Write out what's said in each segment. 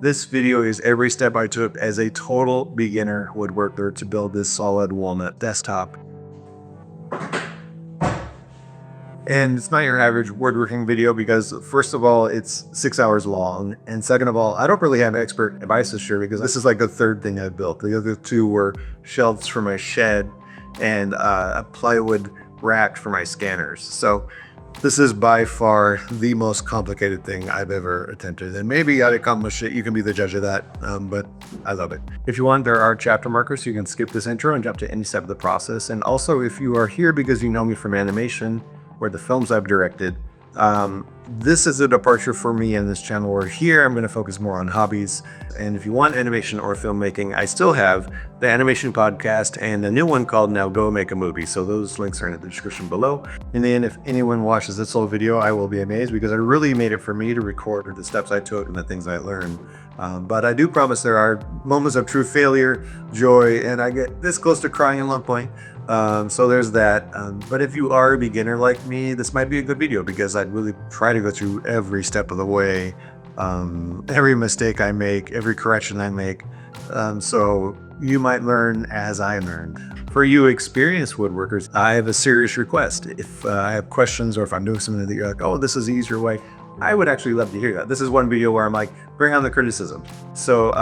This video is every step I took as a total beginner woodworker to build this solid walnut desktop. And it's not your average woodworking video because, first of all, it's 6 hours long. And second of all, I don't really have expert advice to share because this is like the third thing I've built. The other two were shelves for my shed and a plywood rack for my scanners. So this is by far the most complicated thing I've ever attempted. And maybe I'd accomplish it. You can be the judge of that, but I love it. If you want, there are chapter markers. So you can skip this intro and jump to any step of the process. And also, if you are here because you know me from animation, or the films I've directed, this is a departure for me in this channel, where here I'm going to focus more on hobbies. And if you want animation or filmmaking, I still have the animation podcast and a new one called Now Go Make a Movie. So those links are in the description below. In the end, if anyone watches this whole video, I will be amazed because I really made it for me to record the steps I took and the things I learned. But I do promise there are moments of true failure, joy, and I get this close to crying at one point. So there's that. But if you are a beginner like me, this might be a good video because I'd really try to go through every step of the way, every mistake I make, every correction I make. So you might learn as I learned. For you experienced woodworkers, I have a serious request. If I have questions or if I'm doing something that you're like, oh, this is the easier way, I would actually love to hear that. This is one video where I'm like, bring on the criticism. So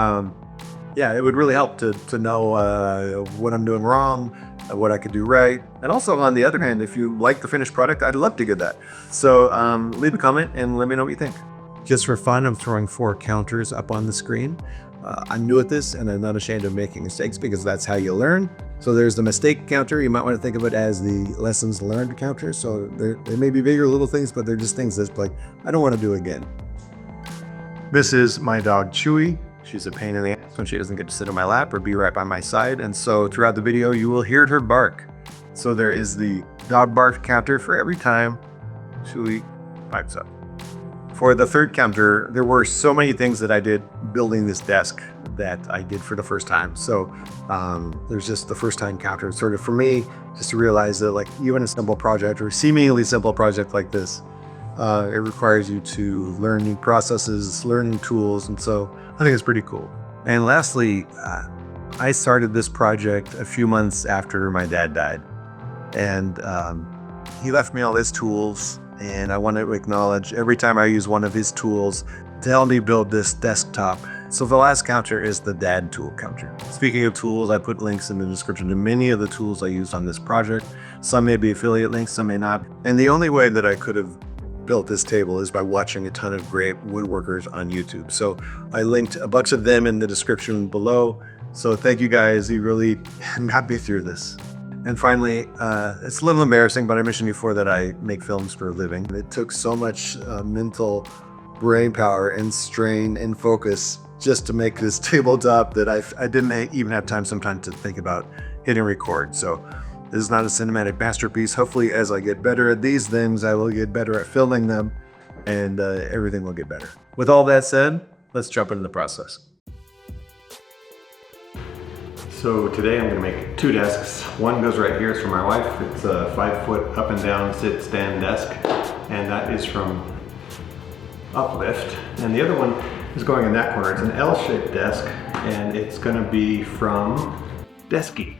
yeah, it would really help to know what I'm doing wrong, what I could do right. And also, on the other hand, if you like the finished product, I'd love to get that. So leave a comment and let me know what you think. Just for fun, I'm throwing 4 counters up on the screen. I'm new at this and I'm not ashamed of making mistakes because that's how you learn. So there's the mistake counter. You might want to think of it as the lessons learned counter. So they may be bigger little things, but they're just things that's like, I don't want to do again. This is my dog, Chewy. She's a pain in the ass when she doesn't get to sit on my lap or be right by my side. And so throughout the video, you will hear her bark. So there is the dog bark counter for every time Chewy pipes up. For the third counter, there were so many things that I did building this desk that I did for the first time. So there's just the first time counter, sort of for me, just to realize that like even a simple project or seemingly simple project like this, it requires you to learn new processes, learn new tools. And so I think it's pretty cool. And lastly, I started this project a few months after my dad died. And he left me all his tools. And I want to acknowledge every time I use one of his tools to help me build this desktop. So the last counter is the dad tool counter. Speaking of tools, I put links in the description to many of the tools I used on this project. Some may be affiliate links, some may not. And the only way that I could have built this table is by watching a ton of great woodworkers on YouTube. So I linked a bunch of them in the description below. So thank you guys, you really got me through this. And finally, it's a little embarrassing, but I mentioned before that I make films for a living. It took so much mental brain power and strain and focus just to make this tabletop that I didn't even have time sometimes to think about hitting record. So this is not a cinematic masterpiece. Hopefully, as I get better at these things, I will get better at filming them and everything will get better. With all that said, let's jump into the process. So today I'm going to make 2 desks. One goes right here. It's for my wife. It's a 5-foot up and down sit stand desk, and that is from Uplift. And the other one is going in that corner. It's an L-shaped desk, and it's going to be from Desky.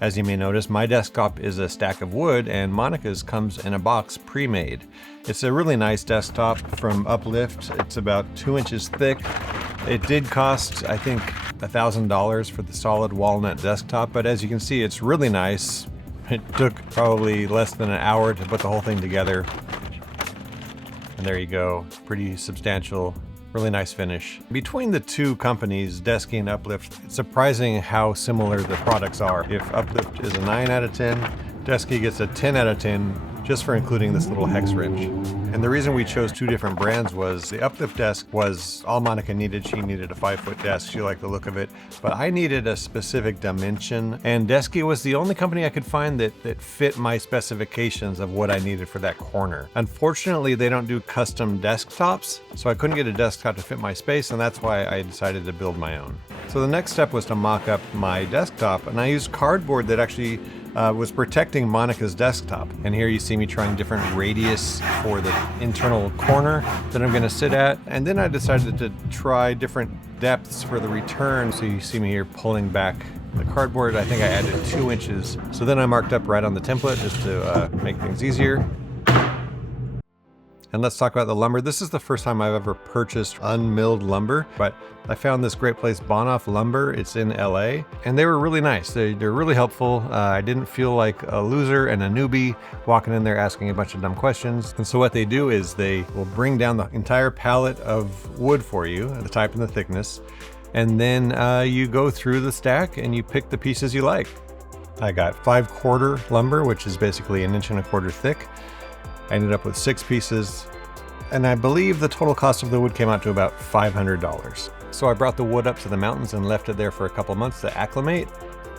As you may notice, my desktop is a stack of wood and Monica's comes in a box pre-made. It's a really nice desktop from Uplift. It's about 2 inches thick. It did cost, I think, $1,000 for the solid walnut desktop, but as you can see, it's really nice. It took probably less than an hour to put the whole thing together. And there you go, pretty substantial. Really nice finish. Between the 2 companies, Desky and Uplift, it's surprising how similar the products are. If Uplift is a 9 out of 10, Desky gets a 10 out of 10 just for including this little hex wrench. And the reason we chose 2 different brands was the Uplift desk was all Monica needed. She needed a 5-foot desk. She liked the look of it, but I needed a specific dimension. And Desky was the only company I could find that fit my specifications of what I needed for that corner. Unfortunately, they don't do custom desktops, so I couldn't get a desktop to fit my space, and that's why I decided to build my own. So the next step was to mock up my desktop, and I used cardboard that actually was protecting Monica's desktop. And here you see me trying different radius for the internal corner that I'm gonna sit at. And then I decided to try different depths for the return. So you see me here pulling back the cardboard. I think I added 2 inches. So then I marked up right on the template just to make things easier. And let's talk about the lumber. This is the first time I've ever purchased unmilled lumber, but I found this great place, Bonhoff Lumber. It's in LA, and they were really nice. They're really helpful. I didn't feel like a loser and a newbie walking in there asking a bunch of dumb questions. And so what they do is they will bring down the entire pallet of wood for you, the type and the thickness, and then you go through the stack and you pick the pieces you like. I got 5/4 lumber, which is basically 1.25 inches thick. I ended up with 6 pieces, and I believe the total cost of the wood came out to about $500. So I brought the wood up to the mountains and left it there for a couple months to acclimate.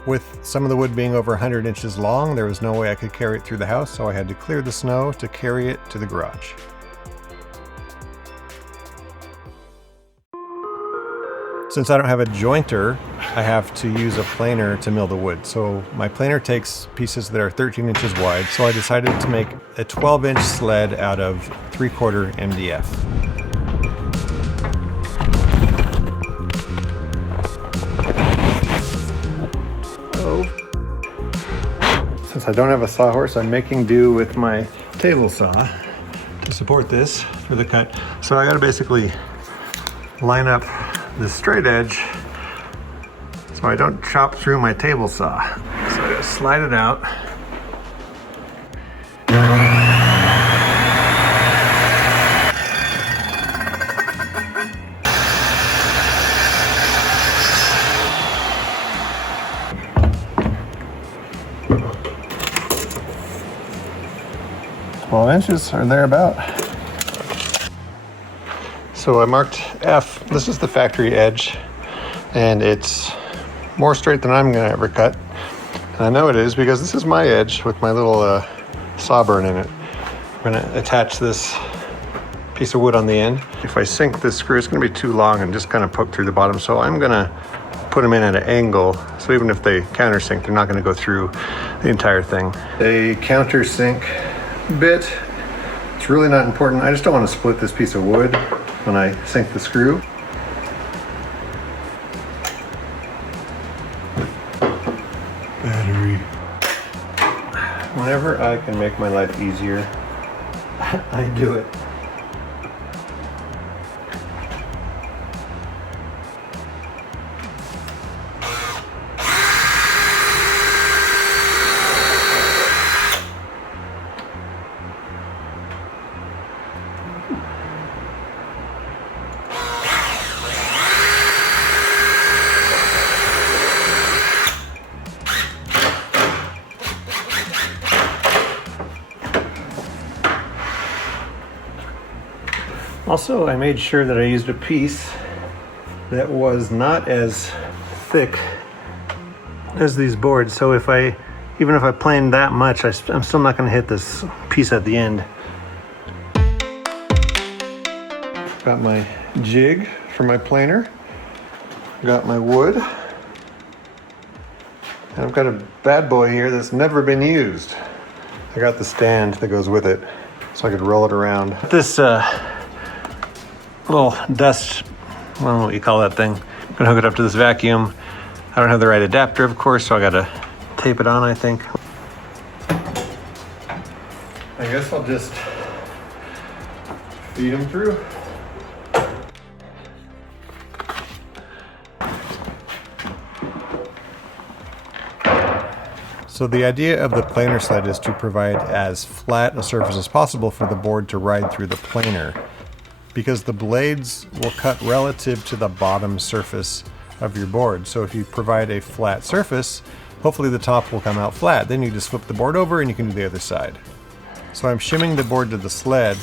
With some of the wood being over 100 inches long, there was no way I could carry it through the house, so I had to clear the snow to carry it to the garage. Since I don't have a jointer, I have to use a planer to mill the wood. So my planer takes pieces that are 13 inches wide. So I decided to make a 12-inch sled out of 3/4 MDF. So, since I don't have a sawhorse, I'm making do with my table saw to support this for the cut. So I gotta basically line up the straight edge so I don't chop through my table saw. So I gotta slide it out. Well, 12 inches or thereabout. So I marked F. This is the factory edge, and it's more straight than I'm gonna ever cut. And I know it is because this is my edge with my little saw burn in it. I'm gonna attach this piece of wood on the end. If I sink this screw, it's gonna be too long and just kind of poke through the bottom. So I'm gonna put them in at an angle. So even if they countersink, they're not gonna go through the entire thing. A countersink bit, it's really not important. I just don't want to split this piece of wood when I sink the screw. Battery. Whenever I can make my life easier, I do it. Also, I made sure that I used a piece that was not as thick as these boards. So even if I plane that much, I'm still not going to hit this piece at the end. Got my jig for my planer. Got my wood. And I've got a bad boy here that's never been used. I got the stand that goes with it so I could roll it around. This little dust, I don't know what you call that thing. I'm gonna hook it up to this vacuum. I don't have the right adapter, of course, so I gotta tape it on, I think. I guess I'll just feed them through. So the idea of the planer sled is to provide as flat a surface as possible for the board to ride through the planer, because the blades will cut relative to the bottom surface of your board. So if you provide a flat surface, hopefully the top will come out flat. Then you just flip the board over and you can do the other side. So I'm shimming the board to the sled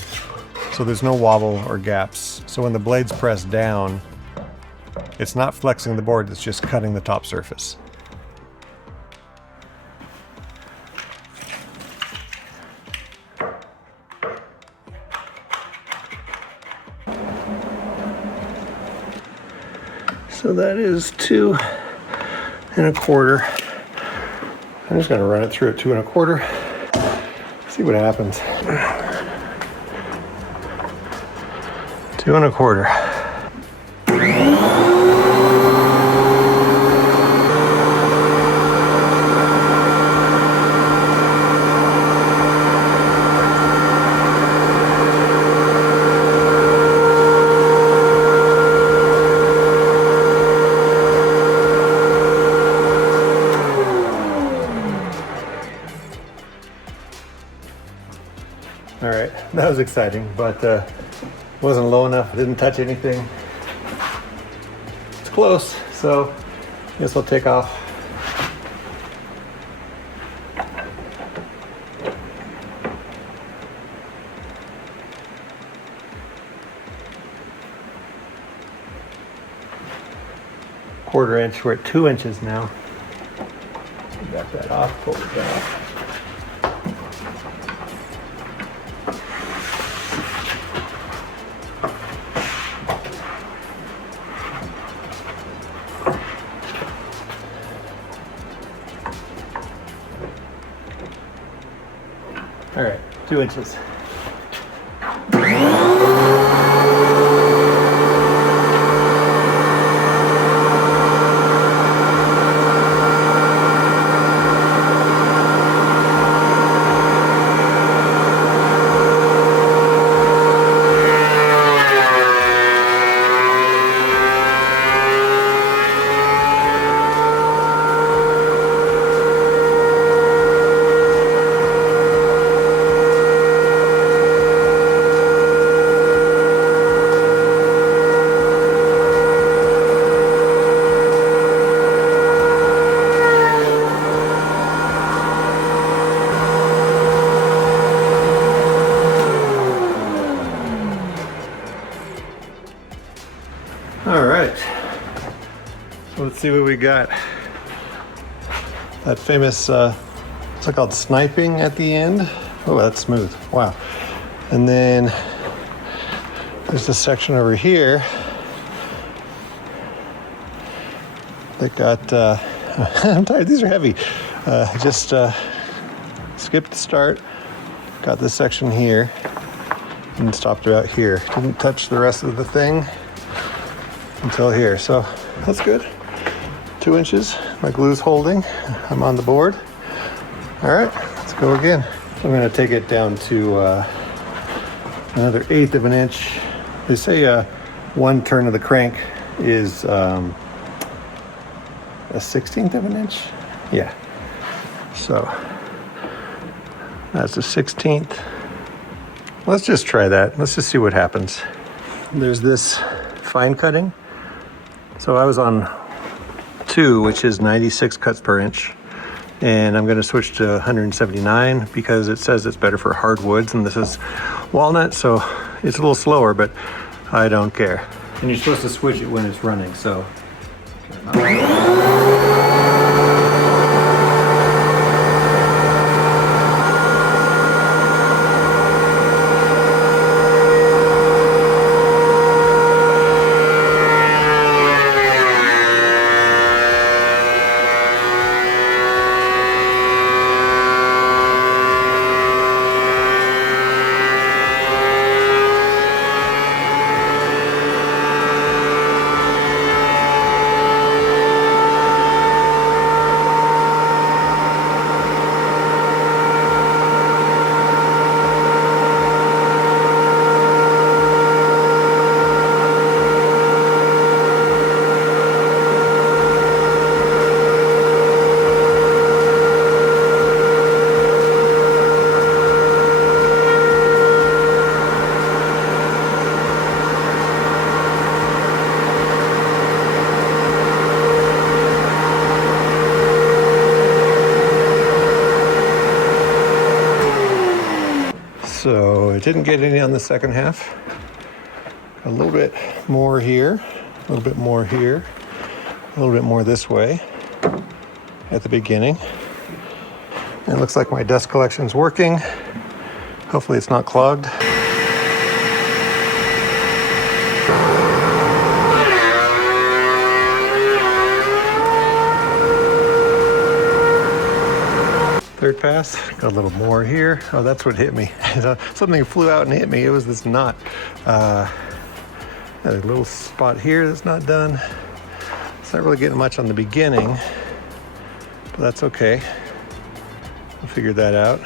so there's no wobble or gaps. So when the blades press down, it's not flexing the board, it's just cutting the top surface. So that is 2 1/4. I'm just gonna run it through at 2 1/4. See what happens. 2 1/4. All right, that was exciting, but wasn't low enough. Didn't touch anything. It's close, so I guess I'll take off. Quarter inch. We're at 2 inches now. Got that off. Pull it off. All right, 2 inches. All right, so let's see what we got. That famous, what's it called, sniping at the end? Oh, that's smooth, wow. And then there's this section over here that got, I'm tired, these are heavy. Just skipped the start, got this section here, and stopped about here. Didn't touch the rest of the thing until here, so that's good. 2 inches, my glue's holding, I'm on the board. All right, let's go again. I'm gonna take it down to another 1/8 of an inch. They say one turn of the crank is a 1/16 of an inch. Yeah, so that's a 1/16. Let's just try that. Let's just see what happens. There's this fine cutting. So I was on 2, which is 96 cuts per inch. And I'm gonna switch to 179 because it says it's better for hardwoods, and this is walnut, so it's a little slower, but I don't care. And you're supposed to switch it when it's running, so. So it didn't get any on the second half. A little bit more here, a little bit more here, a little bit more this way at the beginning. And it looks like my dust collection's working. Hopefully it's not clogged. pass. Got a little more here. Oh, that's what hit me. Something flew out and hit me. It was this knot. Got a little spot here that's not done. It's not really getting much on the beginning, but that's okay. We'll figure that out.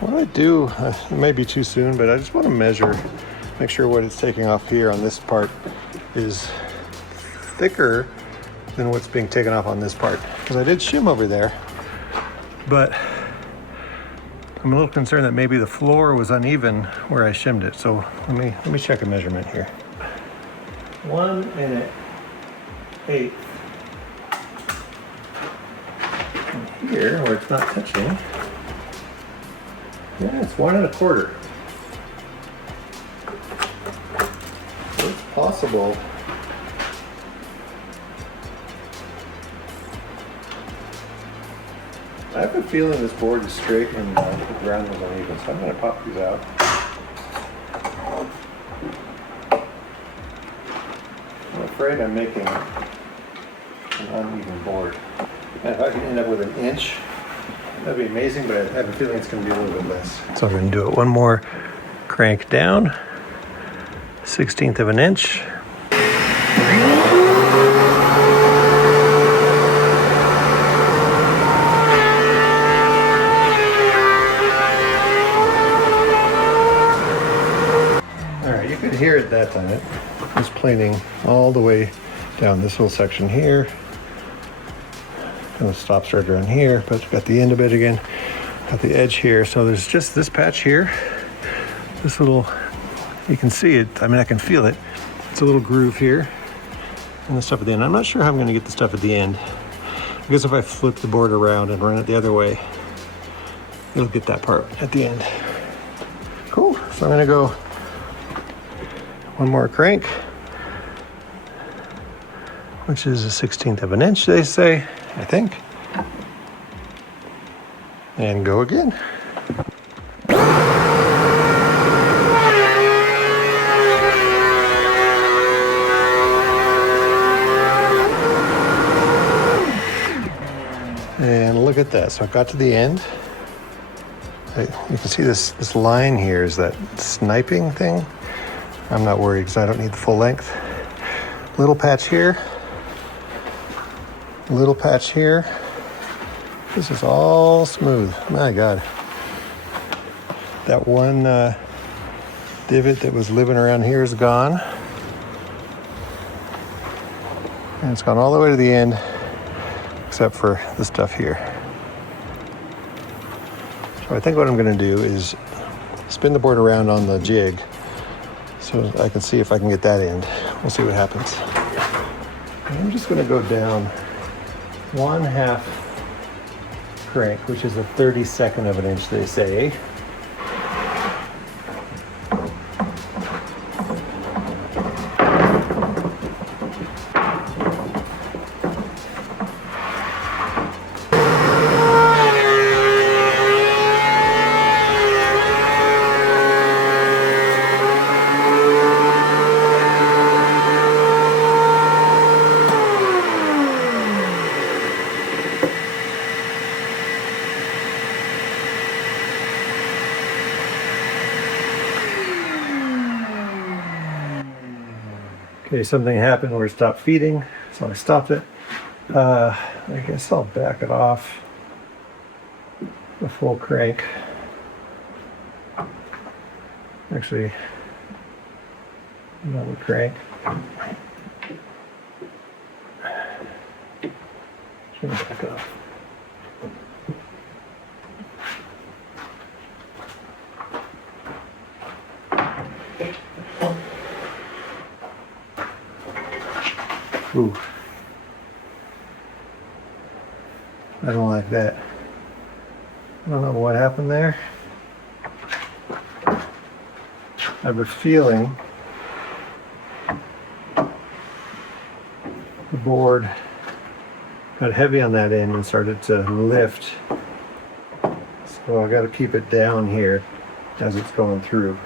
What I do, it may be too soon, but I just want to measure, make sure what it's taking off here on this part is thicker than what's being taken off on this part. Because I did shim over there, but I'm a little concerned that maybe the floor was uneven where I shimmed it. So let me check a measurement here. 1 1/8. And here, where it's not touching, yeah, it's 1 1/4. So it's possible. I have a feeling this board is straight and the ground was uneven, so I'm going to pop these out. I'm afraid I'm making an uneven board. And if I can end up with 1 inch, that'd be amazing, but I have a feeling it's going to be a little bit less. So I'm going to do it one more crank down, 1/16 of an inch. Here at that time, it was planing all the way down this little section here. And it stops right around here, but got the end of it again, got the edge here. So there's just this patch here, this little, you can see it, I mean I can feel it. It's a little groove here, and the stuff at the end. I'm not sure how I'm going to get the stuff at the end. I guess if I flip the board around and run it the other way, it'll get that part at the end. Cool, so I'm going to go one more crank, which is 1/16 of an inch, they say, I think. And go again. And look at that. So I got to the end. You can see this line here is that sniping thing. I'm not worried because I don't need the full length. Little patch here. Little patch here. This is all smooth. My God. That one divot that was living around here is gone. And it's gone all the way to the end, except for the stuff here. So I think what I'm going to do is spin the board around on the jig so I can see if I can get that end. We'll see what happens. And I'm just going to go down 1/2 crank, which is a 32nd of an inch, they say. Okay, something happened where it stopped feeding, so I stopped it. I guess I'll back it off the full crank. Actually, another crank. Should back it off. Ooh. I don't like that. I don't know what happened there. I have a feeling the board got heavy on that end and started to lift. So I got to keep it down here as it's going through.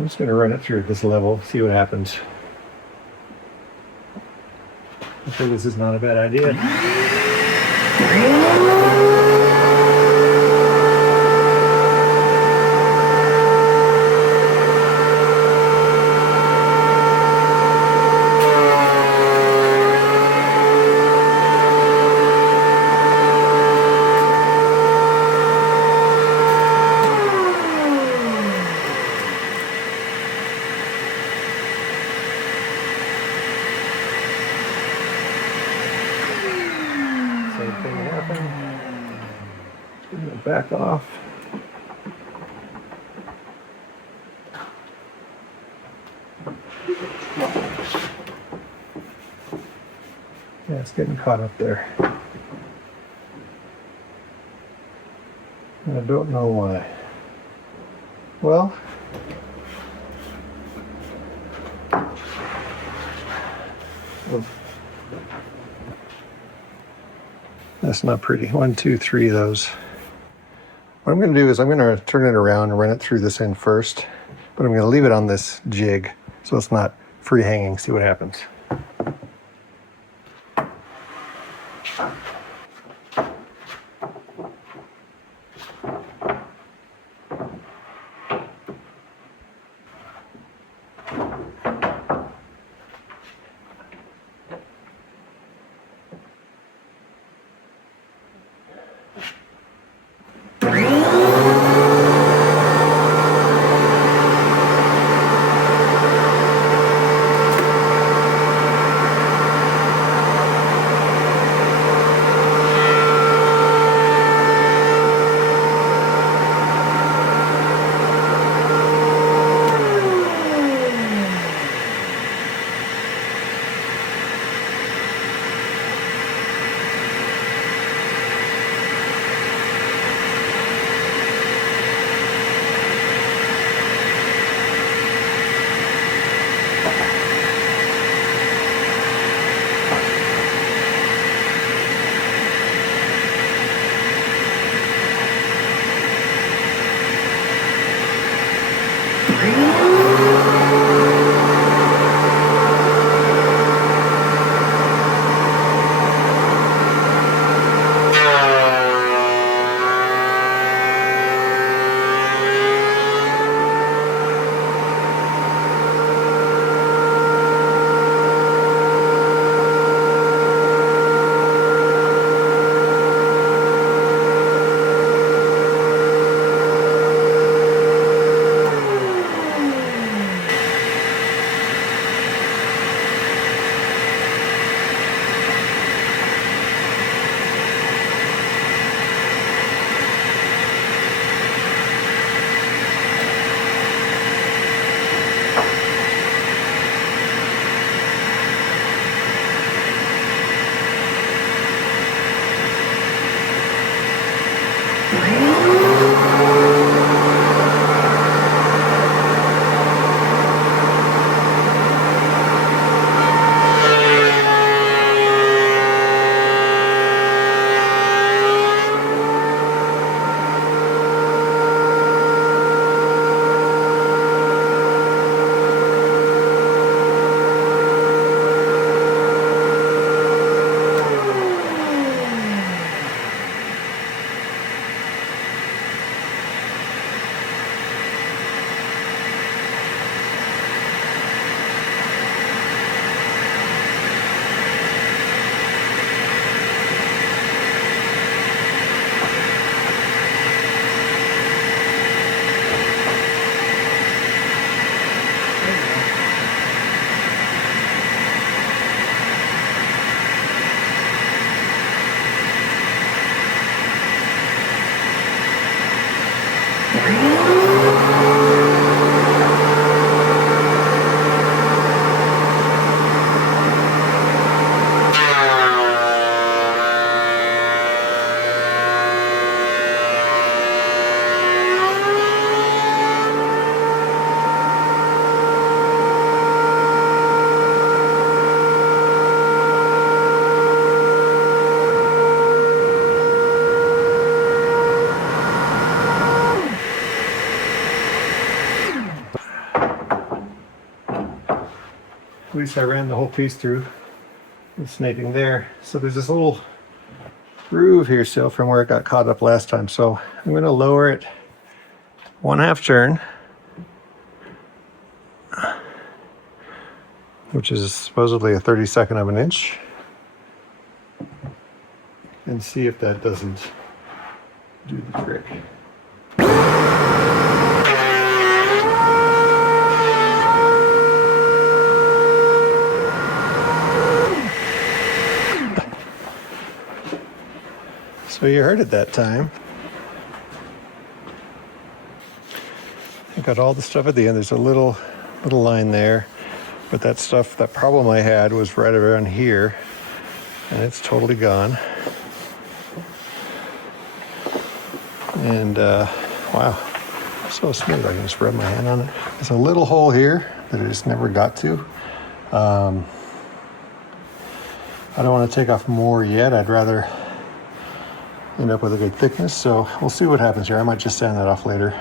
I'm just going to run it through this level, see what happens. I think this is not a bad idea. Same thing happened. Back off. Yeah, it's getting caught up there. I don't know why. Well, that's not pretty. 1, 2, 3 of those. What I'm going to do is I'm going to turn it around and run it through this end first, but I'm going to leave it on this jig so it's not free hanging. See what happens. At least I ran the whole piece through and sniping there. So there's this little groove here still from where it got caught up last time. So I'm going to lower it 1/2 turn, which is supposedly a 32nd of an inch, and see if that doesn't do the trick. So you heard it that time. I got all the stuff at the end. There's a little line there, but that stuff, that problem I had was right around here, and it's totally gone. And wow, so smooth. I can just rub my hand on it. There's a little hole here that I just never got to. I don't want to take off more yet. I'd rather end up with a good thickness, so we'll see what happens here. I might just sand that off later.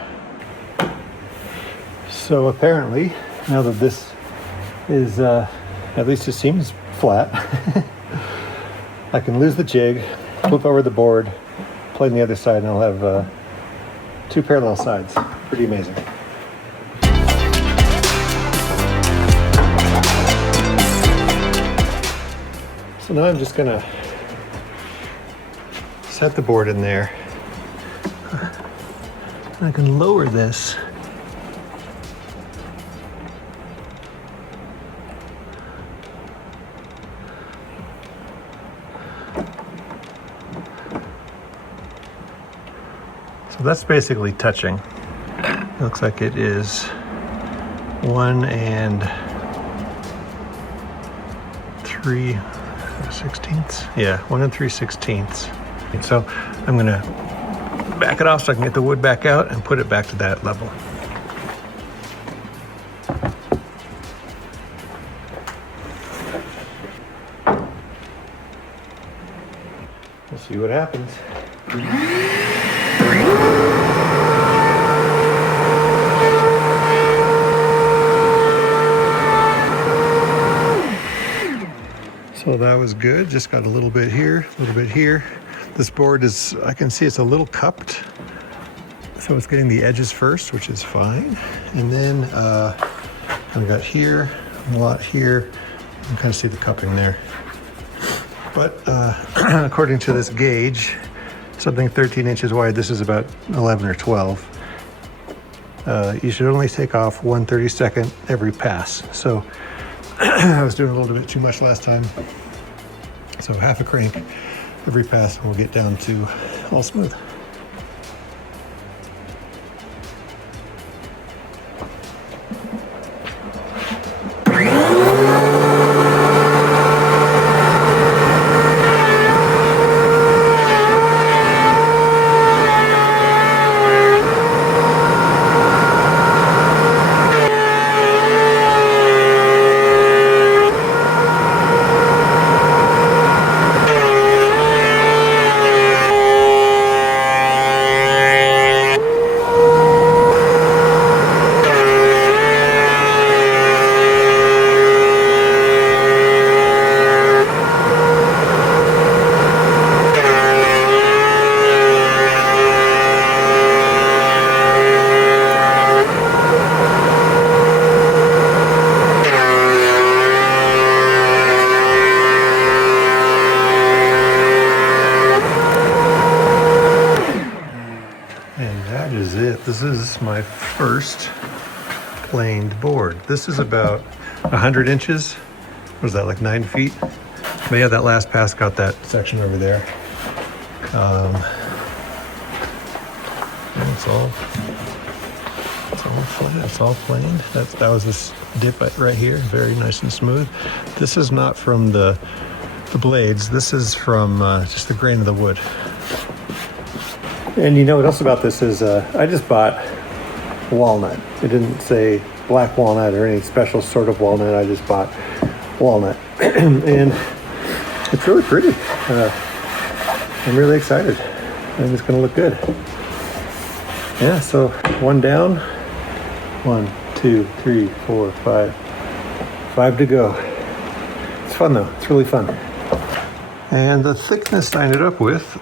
So apparently, now that this is, at least it seems flat, I can lose the jig, flip over the board, plane the other side, and I'll have 2 parallel sides. Pretty amazing. So now I'm just gonna set the board in there. And I can lower this. So that's basically touching. It looks like it is 1 3/16. Yeah, 1 3/16. So I'm gonna back it off so I can get the wood back out and put it back to that level. We'll see what happens. So that was good. Just got a little bit here, a little bit here. This board is, I can see it's a little cupped. So it's getting the edges first, which is fine. And then I've got here, a lot here. You can kind of see the cupping there. But according to this gauge, something 13 inches wide, this is about 11 or 12. You should only take off 1/32 every pass. So I was doing a little bit too much last time. So half a crank every pass, and we'll get down to all smooth. This is my first planed board. This is about 100 inches. What is that, like 9 feet? But yeah, that last pass got that section over there. And it's all flat, it's all planed. That was this dip right here, very nice and smooth. This is not from the blades. This is from just the grain of the wood. And you know what else about this is I just bought walnut. It didn't say black walnut or any special sort of walnut. I just bought walnut. And it's really pretty. I'm really excited. I think it's going to look good. Yeah, so one down. 1, 2, 3, 4, 5. 5 to go. It's fun though, it's really fun. And the thickness I ended up with,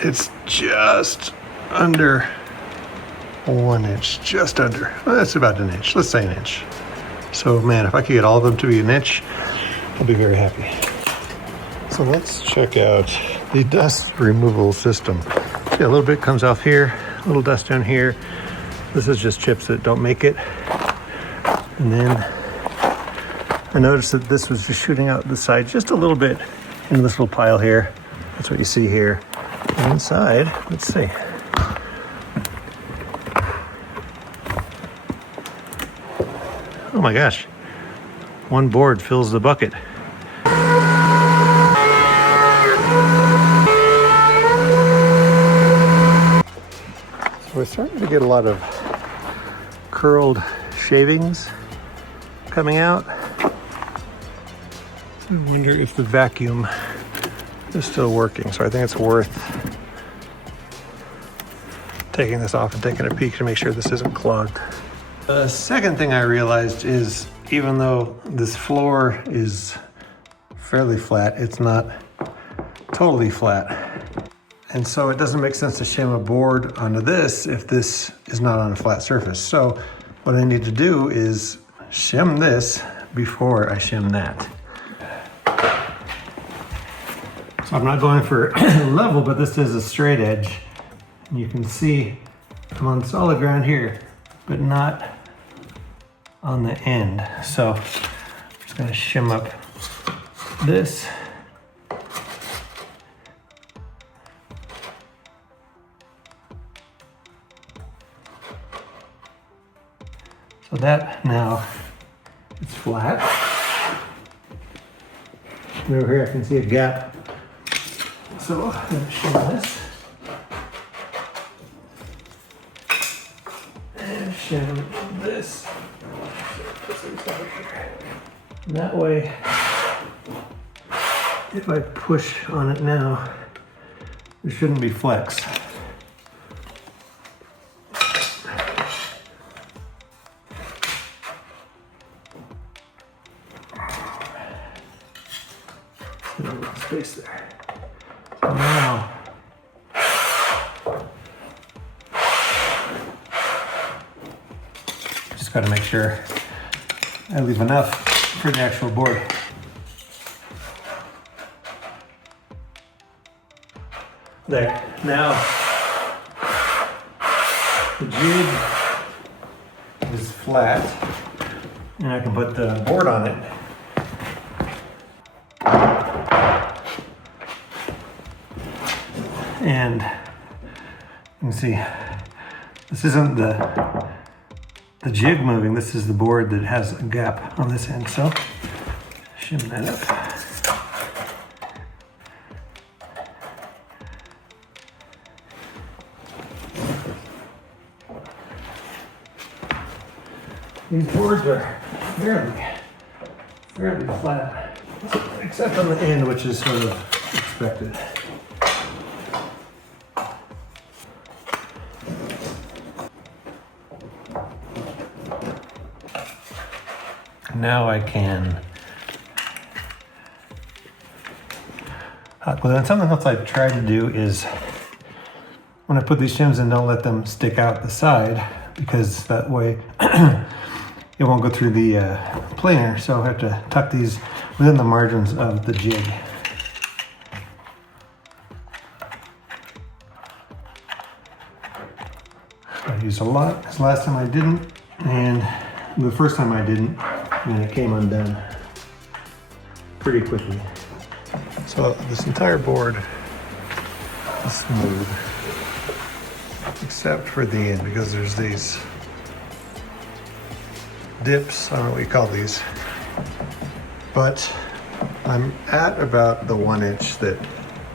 it's just under 1 inch, just under. Well, that's about an inch, let's say an inch. So man, if I could get all of them to be an inch, I'll be very happy. So let's check out the dust removal system. See, a little bit comes off here, a little dust down here. This is just chips that don't make it. And then I noticed that this was just shooting out the side just a little bit in this little pile here. That's what you see here. And inside, let's see. Oh my gosh, one board fills the bucket. So we're starting to get a lot of curled shavings coming out. I wonder if the vacuum is still working. So I think it's worth taking this off and taking a peek to make sure this isn't clogged. The second thing I realized is even though this floor is fairly flat, it's not totally flat. And so it doesn't make sense to shim a board onto this if this is not on a flat surface. So what I need to do is shim this before I shim that. So I'm not going for level, but this is a straight edge. And you can see I'm on solid ground here, but not on the end. So I'm just gonna shim up this. So that now it's flat. And over here I can see a gap. So I'm going to shim this. And shim this. And that way, if I push on it now, there shouldn't be flex. Space there. So now, just got to make sure I leave enough for the actual board. There. Now, the jig is flat, and I can put the board on it. And you can see, this isn't the jig moving, this is the board that has a gap on this end. So, shim that up. These boards are fairly flat, except on the end, which is sort of expected. Now I can hot glue. And something else I try to do is when I put these shims in, don't let them stick out the side, because that way it won't go through the planer. So I have to tuck these within the margins of the jig. I used a lot because last time I didn't, and the first time I didn't, and it came undone pretty quickly. So this entire board is smooth, except for the end, because there's these dips, I don't know what you call these, but I'm at about the 1 inch that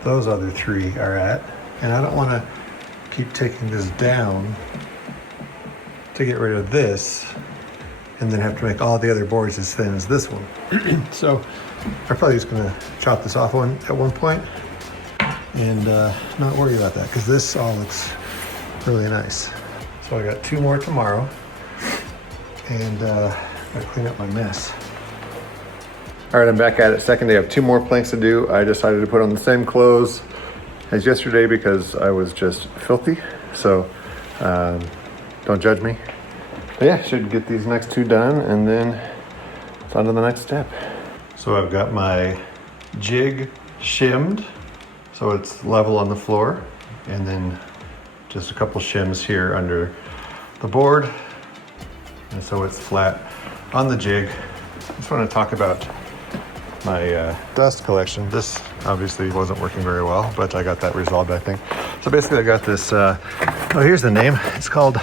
those other three are at, and I don't want to keep taking this down to get rid of this and then have to make all the other boards as thin as this one. So I'm probably just gonna chop this off at one point and not worry about that, because this all looks really nice. So I got 2 more tomorrow, and I gotta clean up my mess. All right, I'm back at it. Second day, I have 2 more planks to do. I decided to put on the same clothes as yesterday because I was just filthy. So don't judge me. But yeah, should get these next 2 done and then it's on to the next step. So I've got my jig shimmed so it's level on the floor, and then just a couple shims here under the board, and so it's flat on the jig. I just want to talk about my dust collection. This obviously wasn't working very well, but I got that resolved, I think. So basically I got this, oh, here's the name. It's called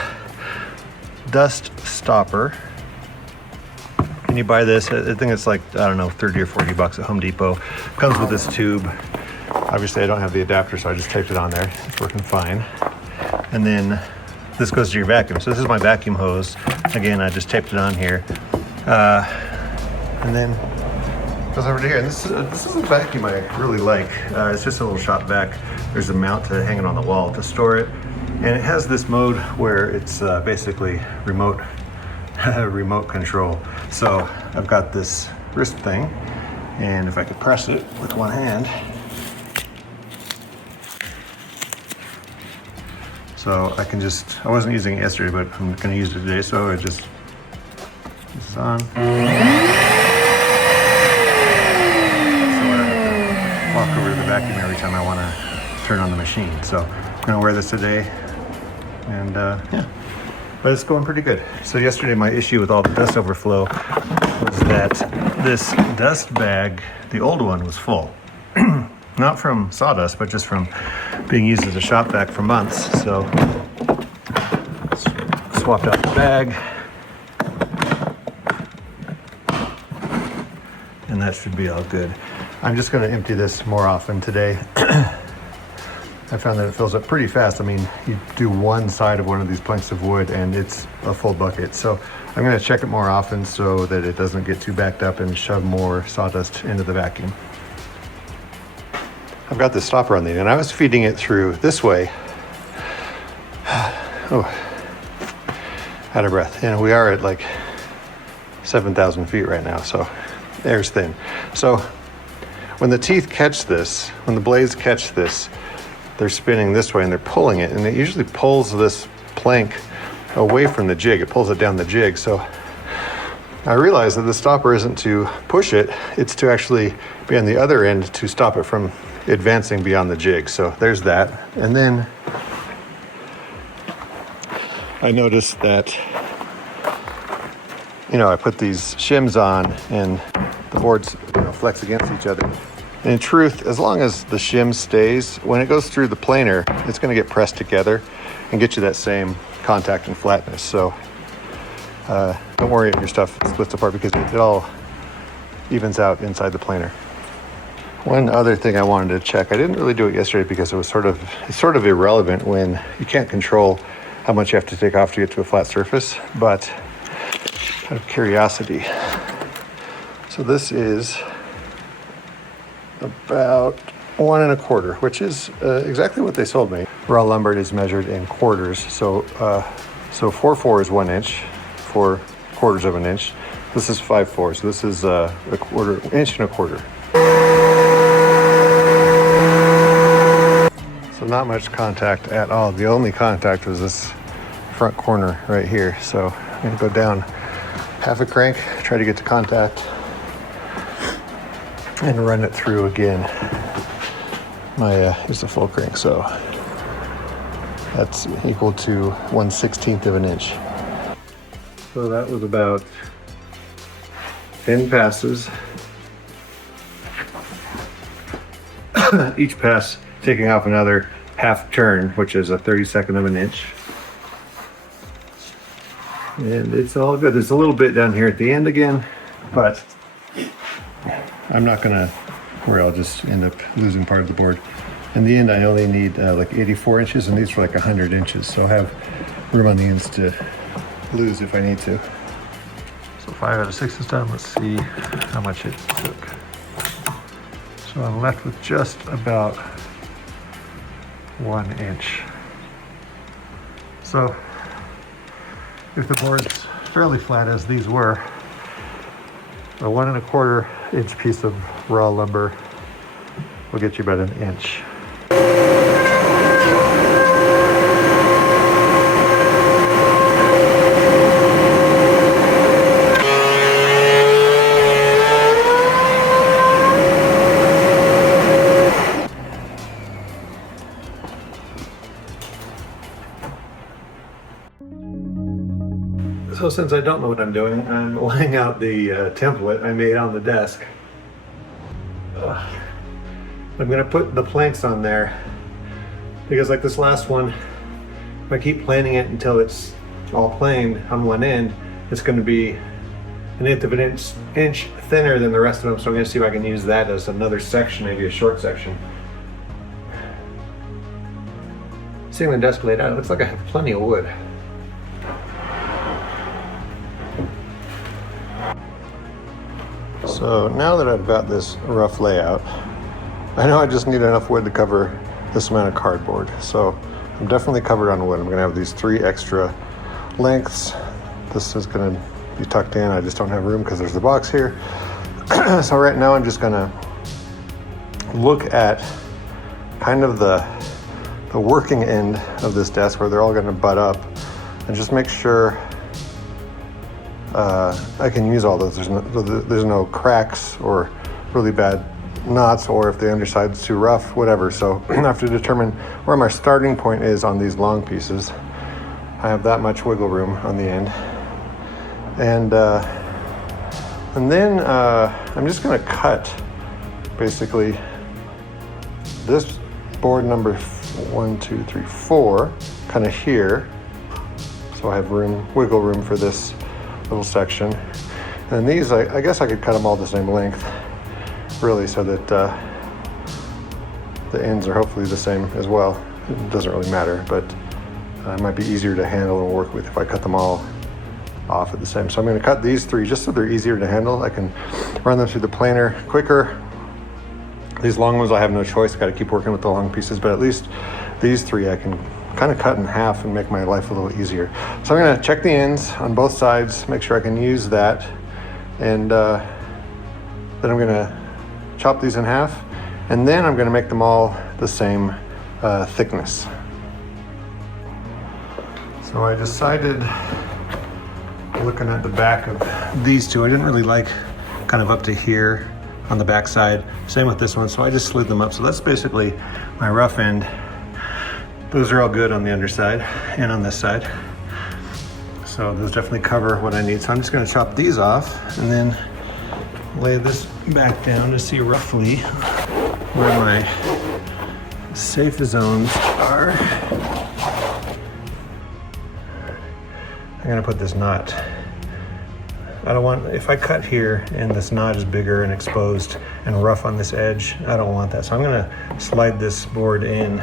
Dust Stopper. And you buy this, I think it's like, I don't know, 30 or 40 bucks at Home Depot. Comes with this tube. Obviously I don't have the adapter, so I just taped it on there. It's working fine. And then this goes to your vacuum. So this is my vacuum hose. Again, I just taped it on here. And then goes over to here. And this is a vacuum I really like. It's just a little shop vac. There's a mount to hang it on the wall to store it. And it has this mode where it's basically remote control. So I've got this wrist thing, and if I could press it with one hand. So I can just, I wasn't using it yesterday, but I'm gonna use it today. So I just, this is on. So I don't have to walk over to the vacuum every time I wanna turn on the machine. So I'm gonna wear this today, and yeah. But it's going pretty good. So yesterday my issue with all the dust overflow was that this dust bag, the old one, was full. Not from sawdust, but just from being used as a shop vac for months. So swapped out the bag. And that should be all good. I'm just gonna empty this more often today. I found that it fills up pretty fast. I mean, you do one side of one of these planks of wood and it's a full bucket. So I'm gonna check it more often so that it doesn't get too backed up and shove more sawdust into the vacuum. I've got this stopper on the end, and I was feeding it through this way. Oh, out of breath. And we are at like 7,000 feet right now, so air's thin. So when the teeth catch this, when the blades catch this, they're spinning this way and they're pulling it, and it usually pulls this plank away from the jig. It pulls it down the jig. So I realized that the stopper isn't to push it, it's to actually be on the other end to stop it from advancing beyond the jig. So there's that. And then I noticed that, you know, I put these shims on and the boards, you know, flex against each other. And in truth, as long as the shim stays, when it goes through the planer, it's going to get pressed together and get you that same contact and flatness. So don't worry if your stuff splits apart, because it all evens out inside the planer. One other thing I wanted to check, I didn't really do it yesterday because it was sort of irrelevant when you can't control how much you have to take off to get to a flat surface, but out of curiosity. So this is about 1 1/4, which is exactly what they sold me. Raw lumber is measured in quarters. So 4/4 is 1 inch, 4/4 of an inch. This is 5/4, so this is a quarter, 1.25 inches. So not much contact at all. The only contact was this front corner right here. So I'm gonna go down half a crank, try to get to contact, and run it through again. Here's the full crank, so that's equal to 1/16 of an inch. So that was about 10 passes. Each pass taking off another half turn, which is a 32nd of an inch. And it's all good. There's a little bit down here at the end again, but I'm not gonna worry, I'll just end up losing part of the board. In the end, I only need like 84 inches, and these are like 100 inches, so I'll have room on the ends to lose if I need to. So 5 out of 6 is done. Let's see how much it took. So I'm left with just about 1 inch. So if the board's fairly flat as these were, a 1 1/4 1/2 inch piece of raw lumber will get you about 1 inch. So since I don't know what I'm doing, I'm laying out the template I made on the desk. I'm gonna put the planks on there because like this last one, if I keep planing it until it's all planed on one end, it's gonna be 1/8 of an inch thinner than the rest of them. So I'm gonna see if I can use that as another section, maybe a short section. Seeing the desk laid out, it looks like I have plenty of wood. So now that I've got this rough layout, I know I just need enough wood to cover this amount of cardboard. So I'm definitely covered on wood. I'm gonna have these 3 extra lengths. This is gonna be tucked in. I just don't have room because there's the box here. So right now I'm just gonna look at kind of the working end of this desk where they're all gonna butt up and just make sure I can use all those. There's no cracks or really bad knots, or if the underside's too rough, whatever. So I have to determine where my starting point is on these long pieces. I have that much wiggle room on the end. And then I'm just gonna cut basically this board number 1, 2, 3, 4 kind of here. So I have wiggle room for this little section. And these, I guess I could cut them all the same length, really, so that the ends are hopefully the same as well. It doesn't really matter, but it might be easier to handle and work with if I cut them all off at the same. So I'm going to cut these 3 just so they're easier to handle. I can run them through the planer quicker. These long ones I have no choice, got to keep working with the long pieces, but at least these 3 I can kind of cut in half and make my life a little easier. So I'm gonna check the ends on both sides, make sure I can use that, and then I'm gonna chop these in half, and then I'm gonna make them all the same thickness. So I decided, looking at the back of these 2, I didn't really like kind of up to here on the back side. Same with this one, so I just slid them up. So that's basically my rough end. Those are all good on the underside and on this side. So those definitely cover what I need. So I'm just gonna chop these off and then lay this back down to see roughly where my safe zones are. I'm gonna put this knot. I don't want, if I cut here and this knot is bigger and exposed and rough on this edge, I don't want that. So I'm gonna slide this board in.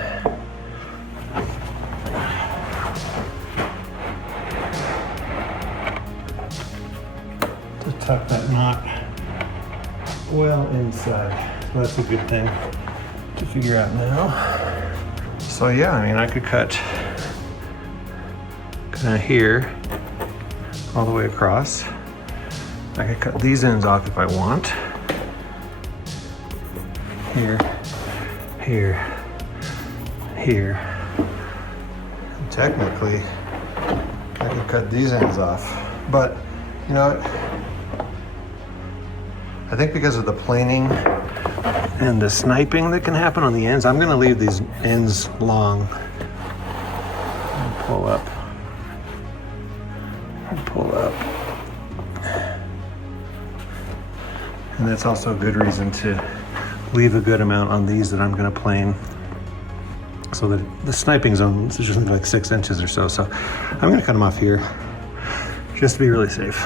Tuck that knot well inside. So that's a good thing to figure out now. So yeah, I mean, I could cut kind of here all the way across. I could cut these ends off if I want. Here, here, here. And technically, I could cut these ends off, but you know what? I think because of the planing and the sniping that can happen on the ends, I'm gonna leave these ends long. And pull up. And pull up. And that's also a good reason to leave a good amount on these that I'm gonna plane, so that the sniping zone is just like 6 inches or so. So I'm gonna cut them off here just to be really safe.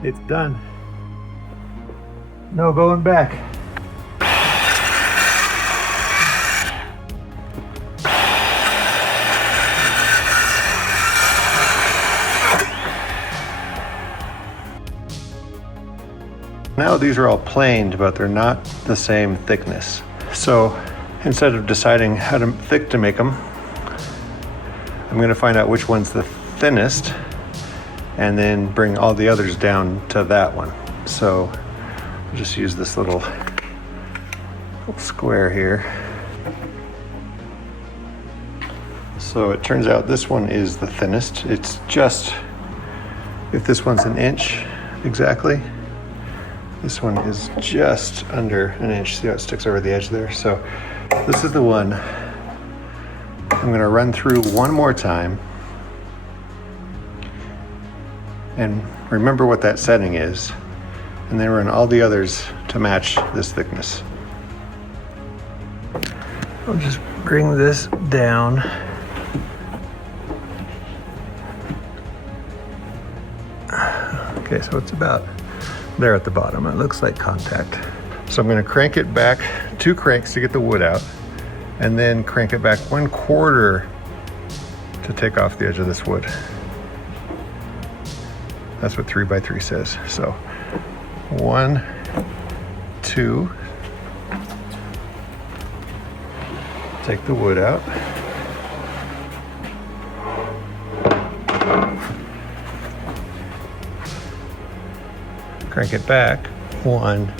It's done. No going back. Now these are all planed, but they're not the same thickness. So instead of deciding how thick to make them, I'm gonna find out which one's the thinnest and then bring all the others down to that one. So I'll just use this little square here. So it turns out this one is the thinnest. It's just, if this one's an inch exactly, this one is just under an inch. See how it sticks over the edge there? So this is the one I'm gonna run through one more time and remember what that setting is, and then run all the others to match this thickness. I'll just bring this down. Okay, so it's about there at the bottom. It looks like contact. So I'm going to crank it back 2 cranks to get the wood out, and then crank it back 1/4 to take off the edge of this wood. That's what 3x3 says. So 1, 2, take the wood out. Crank it back, 1,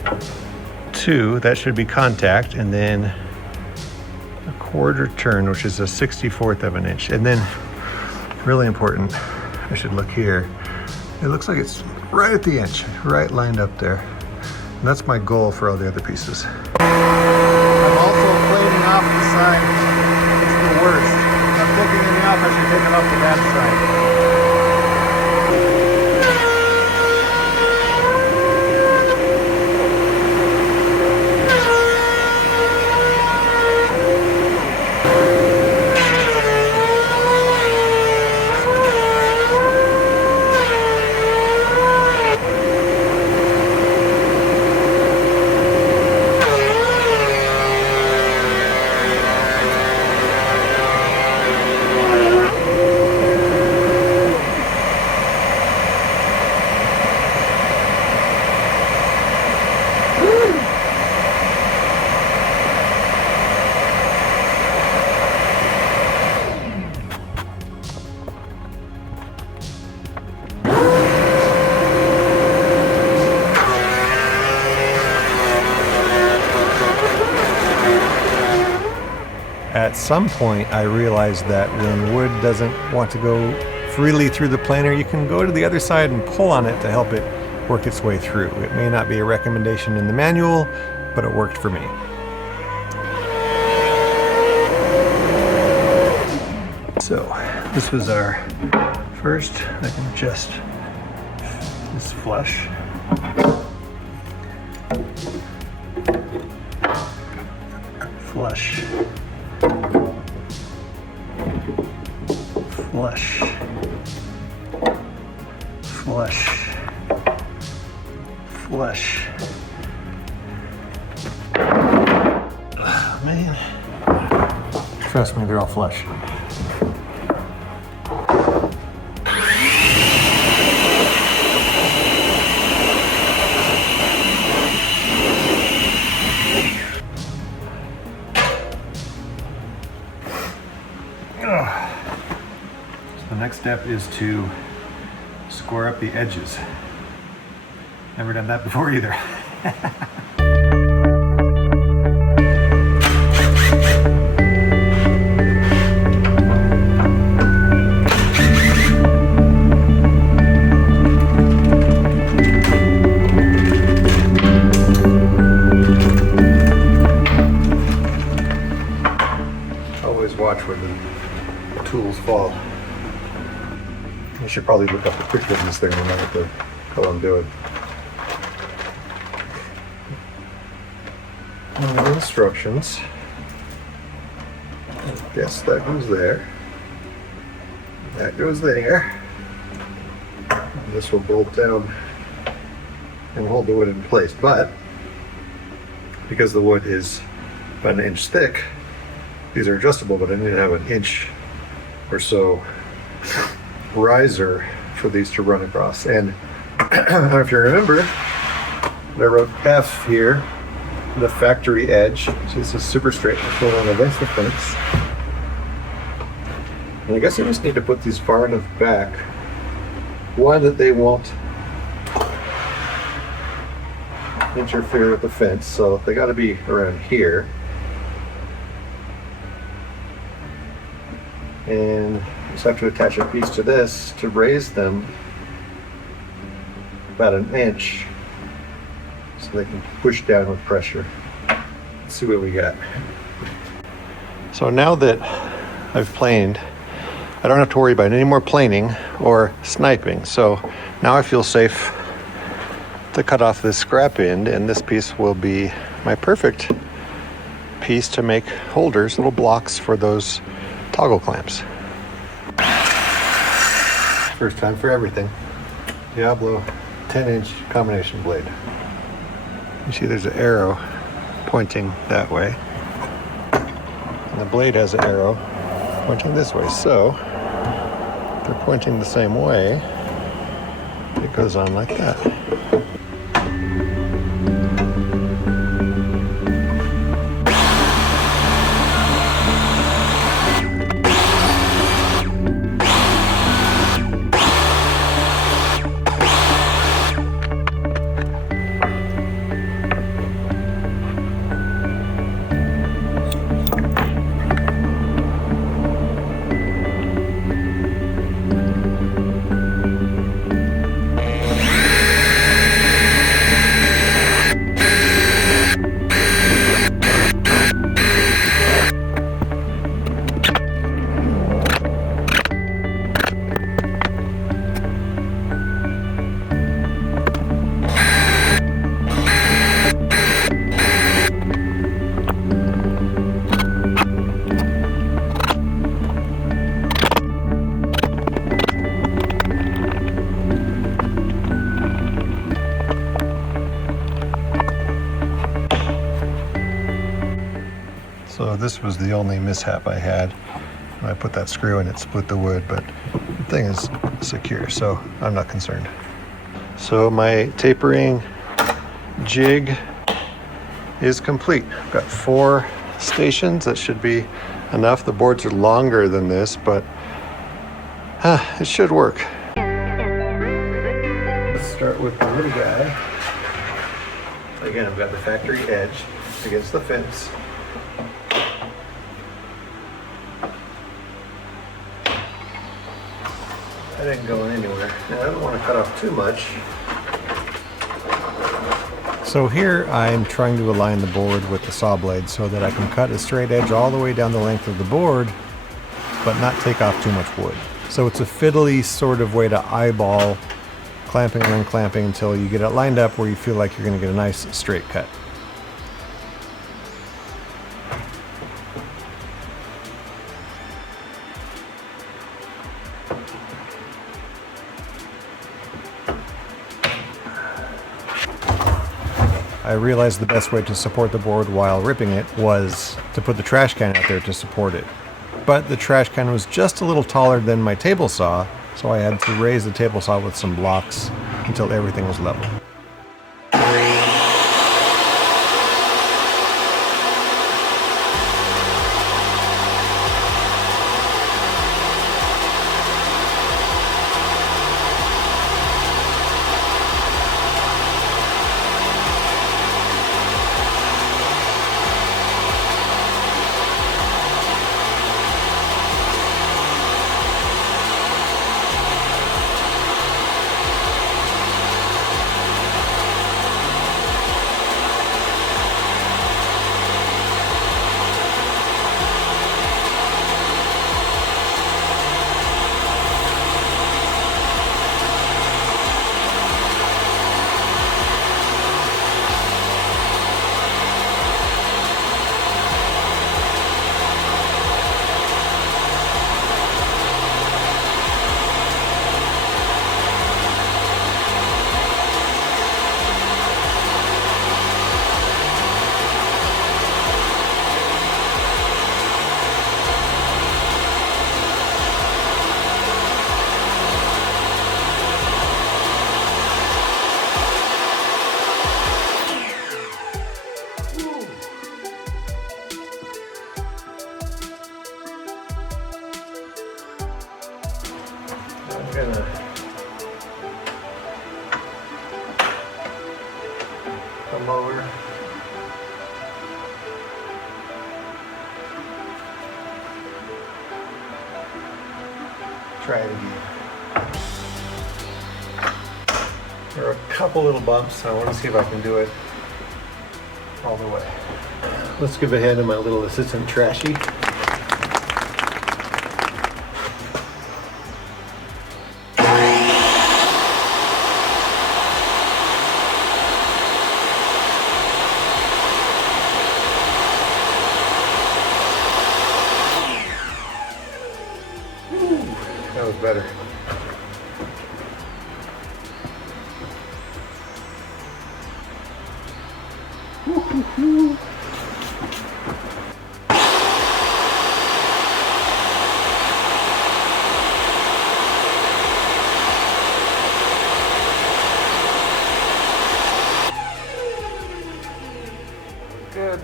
2, that should be contact, and then 1/4 turn, which is a 1/64 of an inch. And then, really important, I should look here. It looks like it's right at the inch, right lined up there. And that's my goal for all the other pieces. I'm also planing off the side. It's the worst. I'm looking in the off, I should take it off the bad side. At some point, I realized that when wood doesn't want to go freely through the planer, you can go to the other side and pull on it to help it work its way through. It may not be a recommendation in the manual, but it worked for me. So this was our first. I can adjust this flush. Flush. Flush. Flush. Flush. Oh, man. Trust me, they're all flush. The next step is to square up the edges. Never done that before either. Always watch where the tools fall. I should probably look up a picture of this thing and know what the hell I'm doing. And the instructions. Yes, that goes there. That goes there. And this will bolt down and hold the wood in place. But because the wood is about an inch thick, these are adjustable, but I need to have an inch or so riser for these to run across. And I don't know if you remember, I wrote F here, the factory edge. So this is super straight. I put it on against the fence. And I guess I just need to put these far enough back, one, that they won't interfere with the fence, so they got to be around here. And just have to attach a piece to this to raise them about an inch so they can push down with pressure. Let's see what we got. So now that I've planed, I don't have to worry about any more planing or sniping. So now I feel safe to cut off this scrap end, and this piece will be my perfect piece to make holders, little blocks for those toggle clamps. First time for everything. Diablo 10-inch combination blade. You see there's an arrow pointing that way, and the blade has an arrow pointing this way. So they're pointing the same way. It goes on like that. So this was the only mishap I had. When I put that screw in, it split the wood, but the thing is secure, so I'm not concerned. So my tapering jig is complete. I've got 4 stations. That should be enough. The boards are longer than this, but it should work. Let's start with the little guy. Again, I've got the factory edge against the fence. That ain't going anywhere. Now, I don't want to cut off too much. So here I'm trying to align the board with the saw blade so that I can cut a straight edge all the way down the length of the board, but not take off too much wood. So it's a fiddly sort of way to eyeball clamping and unclamping until you get it lined up where you feel like you're going to get a nice straight cut. I realized the best way to support the board while ripping it was to put the trash can out there to support it. But the trash can was just a little taller than my table saw, so I had to raise the table saw with some blocks until everything was level. gonna come over. Try it again. There are a couple little bumps, so I want to see if I can do it all the way. Let's give a hand to my little assistant Trashy. That was better. Good.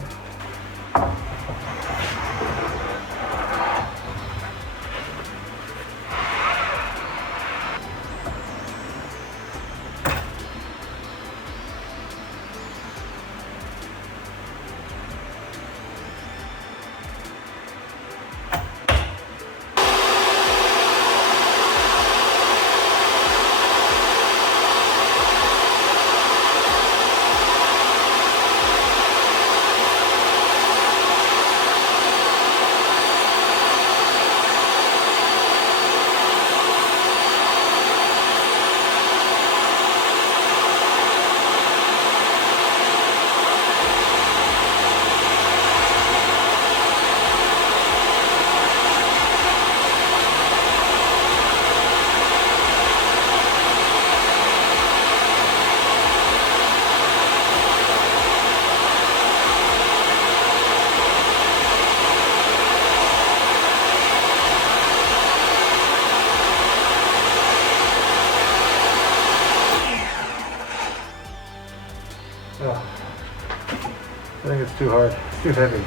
I think it's too hard, it's too heavy.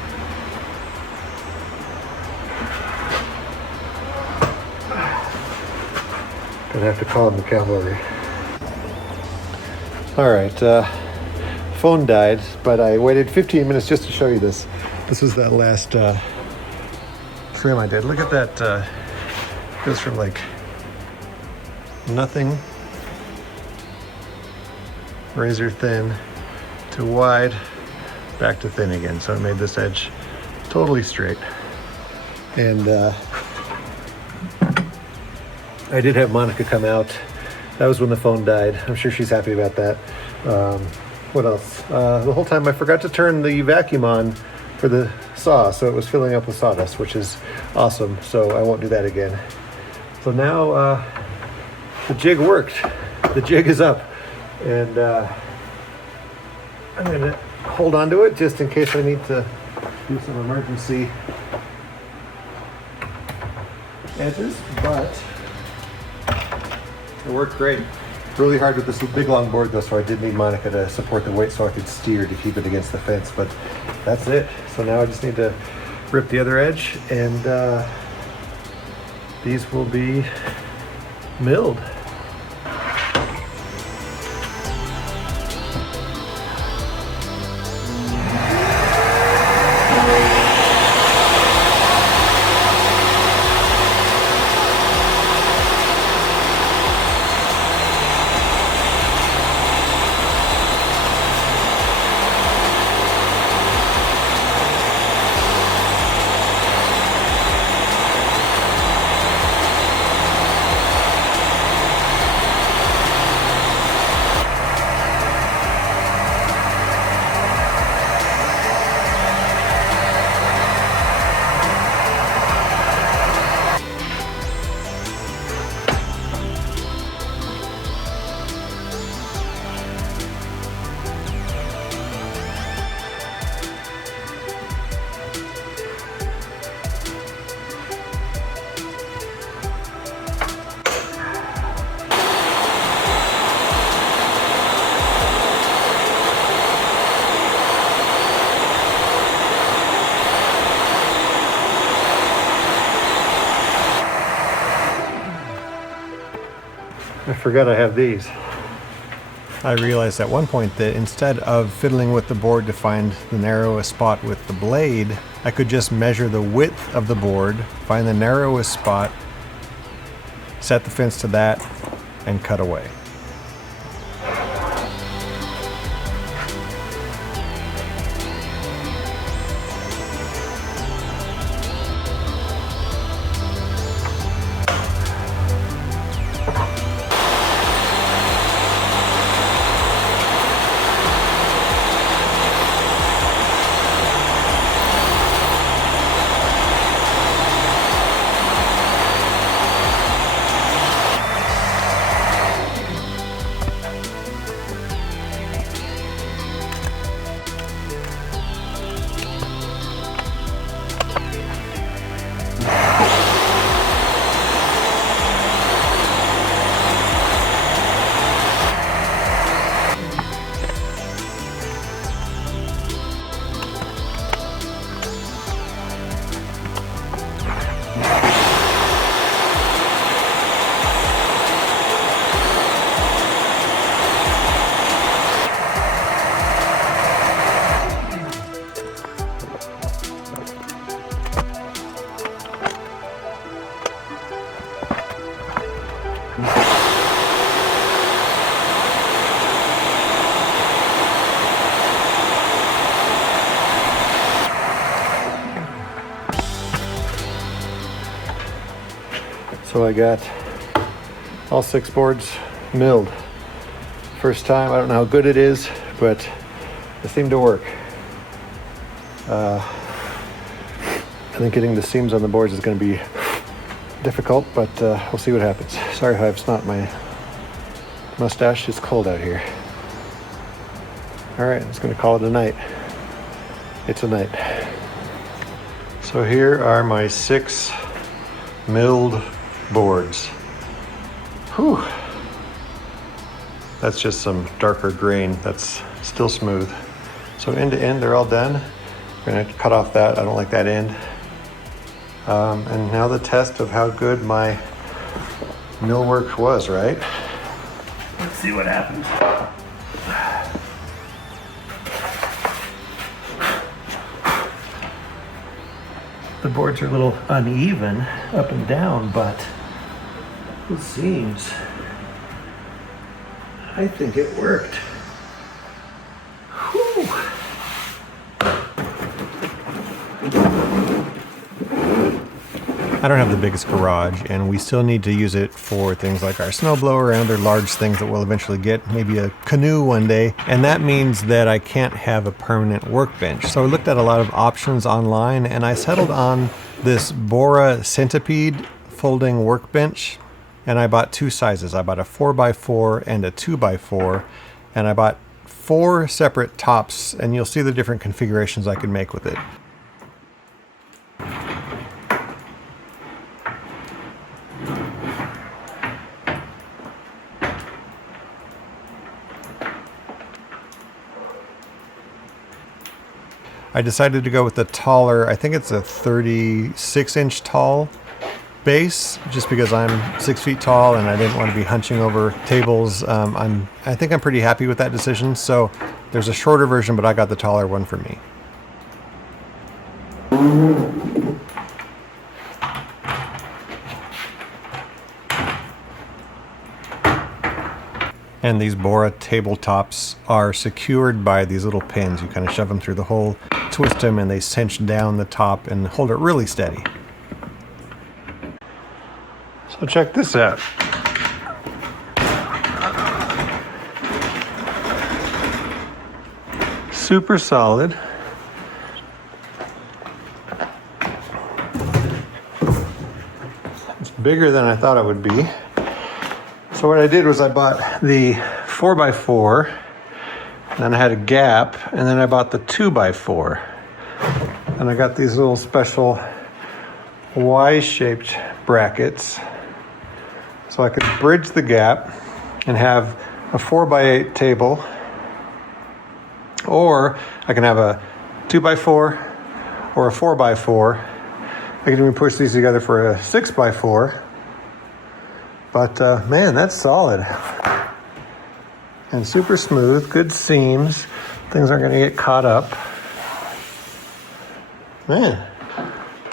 Gonna have to call him the cavalry. All right, phone died, but I waited 15 minutes just to show you this. This was that last trim I did. Look at that, goes from like nothing, razor thin, to wide, back to thin again. So I made this edge totally straight. And I did have Monica come out. That was when the phone died. I'm sure she's happy about that. What else? The whole time I forgot to turn the vacuum on for the saw, so it was filling up with sawdust, which is awesome. So I won't do that again. So now the jig worked. The jig is up, and I'm gonna hold on to it just in case I need to do some emergency edges, but it worked great. Really hard with this big long board though, so I did need Monica to support the weight so I could steer to keep it against the fence, but that's it. So now I just need to rip the other edge, and these will be milled. forgot I have these. I realized at one point that instead of fiddling with the board to find the narrowest spot with the blade, I could just measure the width of the board, find the narrowest spot, set the fence to that, and cut away. So I got all 6 boards milled. First time, I don't know how good it is, but it seemed to work. I think getting the seams on the boards is going to be difficult, but we'll see what happens. Sorry if I have snot in my mustache. It's cold out here. All right, I'm just going to call it a night. It's a night. So here are my 6 milled boards. Whew. That's just some darker grain that's still smooth. So end to end, they're all done. I'm gonna cut off that. I don't like that end. And now the test of how good my millwork was, right? Let's see what happens. The boards are a little uneven up and down, but it seems, I think it worked. Whew. I don't have the biggest garage, and we still need to use it for things like our snowblower and other large things that we'll eventually get, maybe a canoe one day. And that means that I can't have a permanent workbench. So I looked at a lot of options online, and I settled on this Bora Centipede folding workbench. And I bought 2 sizes. I bought a 4x4 and a 2x4, and I bought 4 separate tops, and you'll see the different configurations I could make with it. I decided to go with the taller, I think it's a 36-inch tall base, just because I'm 6 feet tall and I didn't want to be hunching over tables. I think I'm pretty happy with that decision. So there's a shorter version, but I got the taller one for me. And these Bora tabletops are secured by these little pins. You kind of shove them through the hole, twist them, and they cinch down the top and hold it really steady. So check this out. Super solid. It's bigger than I thought it would be. So what I did was I bought the 4x4, and then I had a gap, and then I bought the 2x4. And I got these little special Y-shaped brackets, so I could bridge the gap and have a 4x8 table, or I can have a 2x4 or a 4x4. I can even push these together for a 6x4. But man, that's solid. And super smooth, good seams. Things aren't gonna get caught up. Man,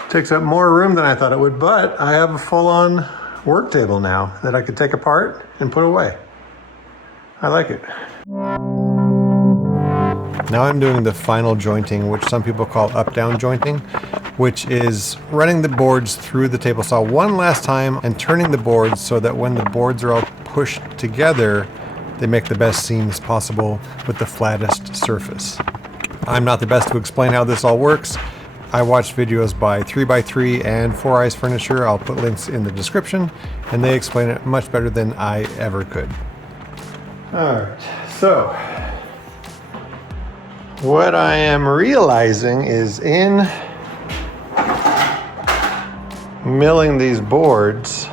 takes up more room than I thought it would, but I have a full-on work table now that I could take apart and put away. I like it. Now I'm doing the final jointing, which some people call up-down jointing, which is running the boards through the table saw one last time and turning the boards so that when the boards are all pushed together, they make the best seams possible with the flattest surface. I'm not the best to explain how this all works. I watched videos by 3x3 and 4 Eyes Furniture. I'll put links in the description, and they explain it much better than I ever could. All right, so what I am realizing is in milling these boards,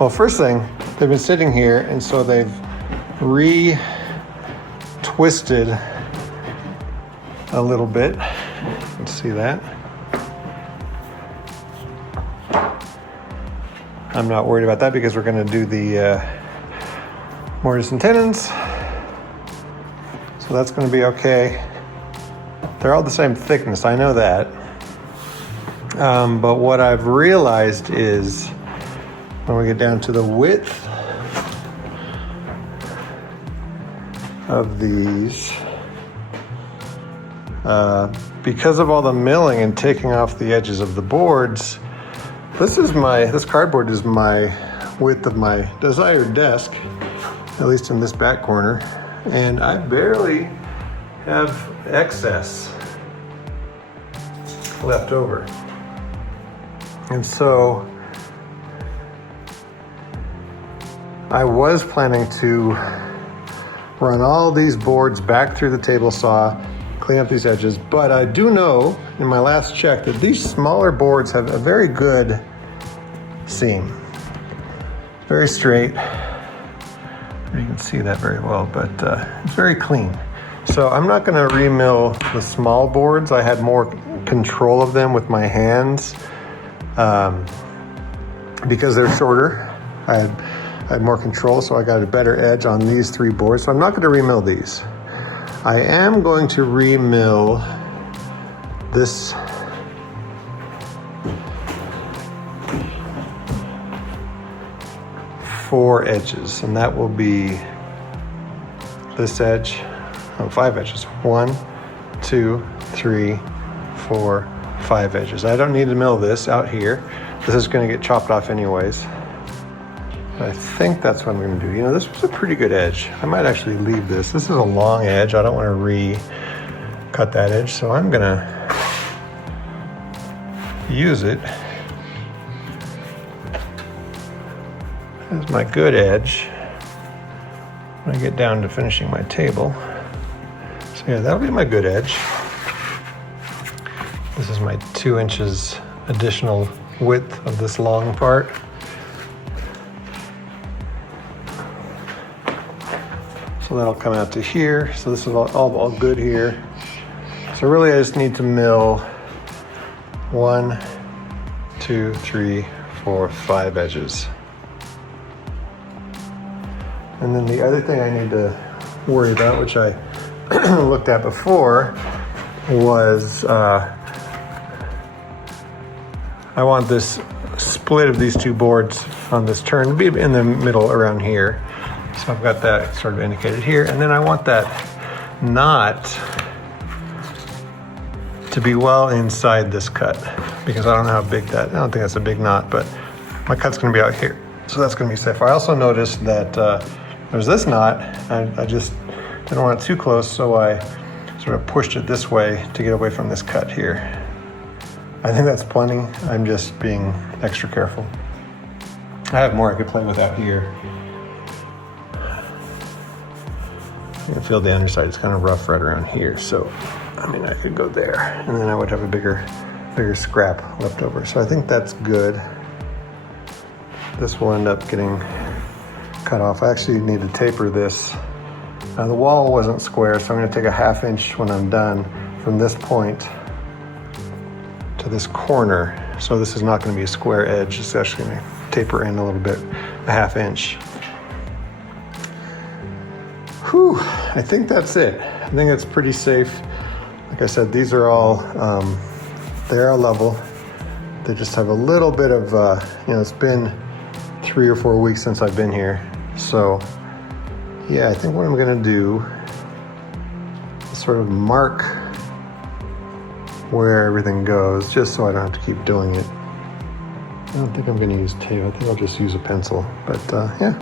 well, first thing, they've been sitting here, and so they've re-twisted a little bit. You can see that. I'm not worried about that because we're going to do the mortise and tenons. So that's going to be okay. They're all the same thickness, I know that. But what I've realized is when we get down to the width of these, because of all the milling and taking off the edges of the boards, this cardboard is my width of my desired desk, at least in this back corner, and I barely have excess left over. And so I was planning to run all these boards back through the table saw, clean up these edges, but I do know in my last check that these smaller boards have a very good seam. Very straight. You can see that very well, but it's very clean. So I'm not going to remill the small boards. I had more control of them with my hands because they're shorter. I had more control, so I got a better edge on these 3 boards. So I'm not going to remill these. I am going to remill this four edges, and that will be this edge, 5 edges. 1, 2, 3, 4, 5 edges. I don't need to mill this out here. This is going to get chopped off anyways. I think that's what I'm going to do. You know, this was a pretty good edge. I might actually leave this. This is a long edge. I don't want to re-cut that edge, so I'm going to use it as my good edge when I get down to finishing my table. So yeah, that'll be my good edge. This is my 2 inches additional width of this long part. So that'll come out to here. So this is all good here. So really I just need to mill 1, 2, 3, 4, 5 edges. And then the other thing I need to worry about, which I looked at before, was I want this split of these 2 boards on this turn to be in the middle around here. So I've got that sort of indicated here. And then I want that knot to be well inside this cut, because I don't know how big I don't think that's a big knot, but my cut's gonna be out here. So that's gonna be safe. I also noticed that there's this knot. I just didn't want it too close, so I sort of pushed it this way to get away from this cut here. I think that's plenty. I'm just being extra careful. I have more I could play with out here. You can feel the underside, it's kind of rough right around here. So, I mean, I could go there and then I would have a bigger scrap left over. So I think that's good. This will end up getting cut off. I actually need to taper this. The wall wasn't square, so I'm gonna take a 1/2 inch when I'm done from this point to this corner. So this is not gonna be a square edge. It's actually gonna taper in a little bit. 1/2 inch. Whew, I think that's it. I think it's pretty safe. Like I said, these are all, they are level. They just have a little bit of, it's been 3 or 4 weeks since I've been here. So yeah, I think what I'm gonna do is sort of mark where everything goes, just so I don't have to keep doing it. I don't think I'm gonna use tape. I think I'll just use a pencil, but yeah.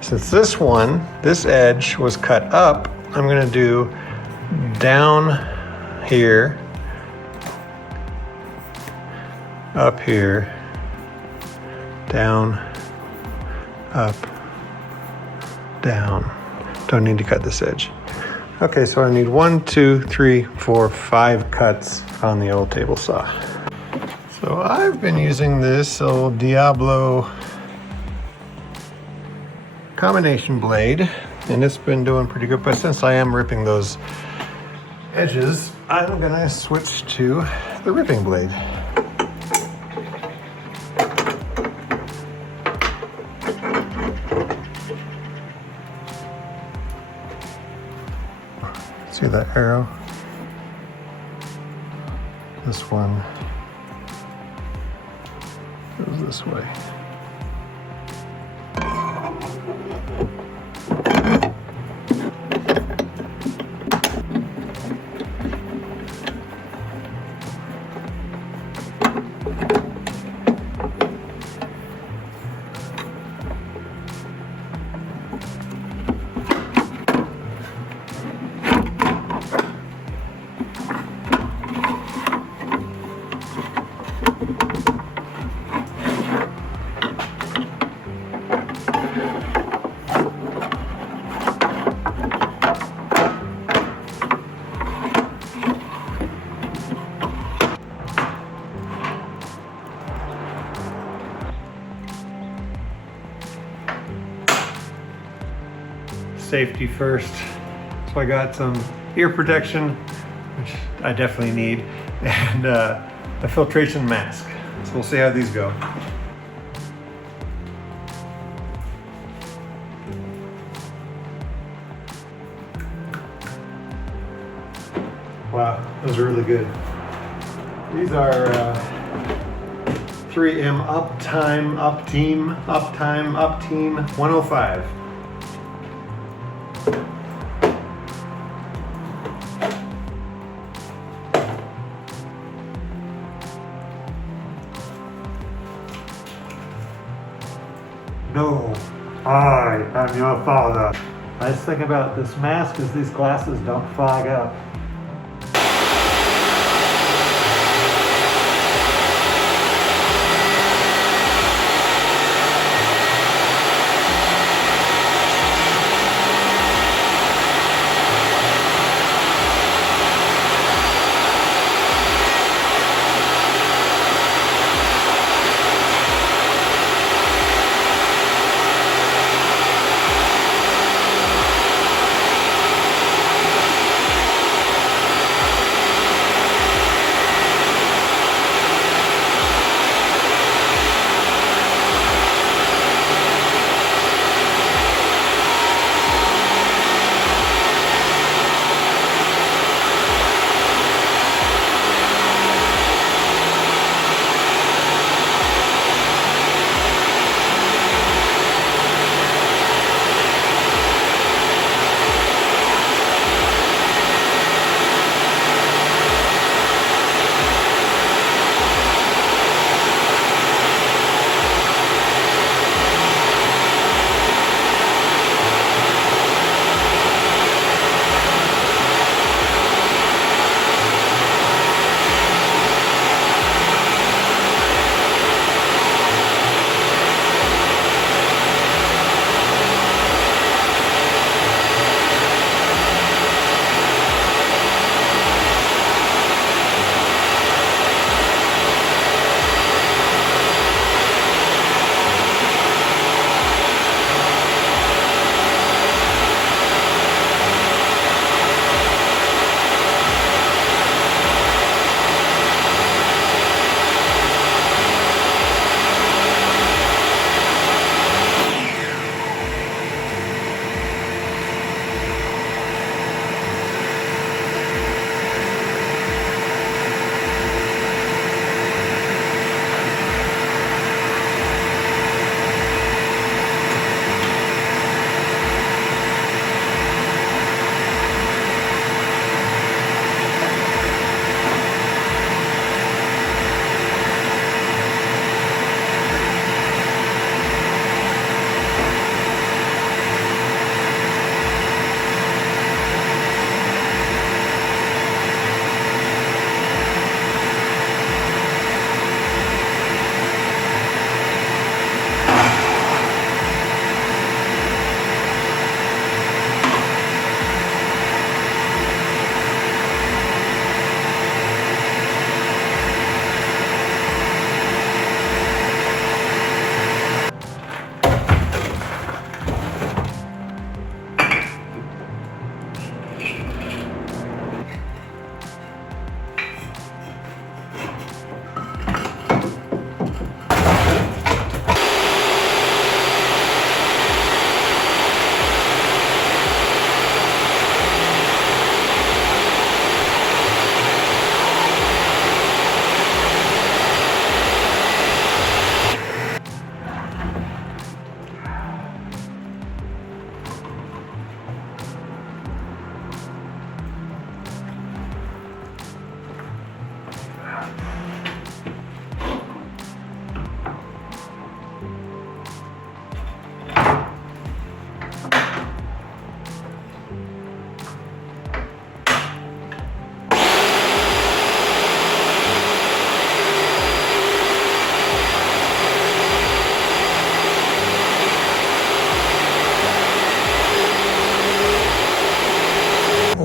Since this edge was cut up, I'm gonna do down here, up here, down, up, down. Don't need to cut this edge. Okay, so I need 1, 2, 3, 4, 5 cuts on the old table saw. So I've been using this old Diablo combination blade, and it's been doing pretty good, but since I am ripping those edges, I'm gonna switch to the ripping blade. See that arrow? This one goes this way. Safety first. So I got some ear protection, which I definitely need, and a filtration mask. So we'll see how these go. Wow, those are really good. These are 3M Uptime 105. No, I am your father. Nice thing about this mask is these glasses don't fog up.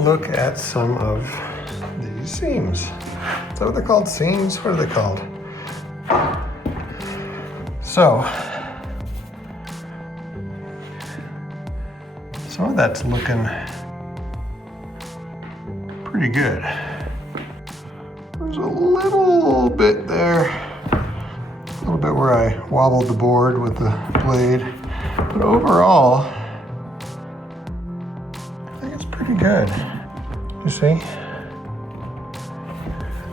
look at some of these seams. Is that what they're called? Seams? What are they called? So, some of that's looking pretty good. There's a little bit there, a little bit where I wobbled the board with the blade, but overall, I think it's pretty good. You see?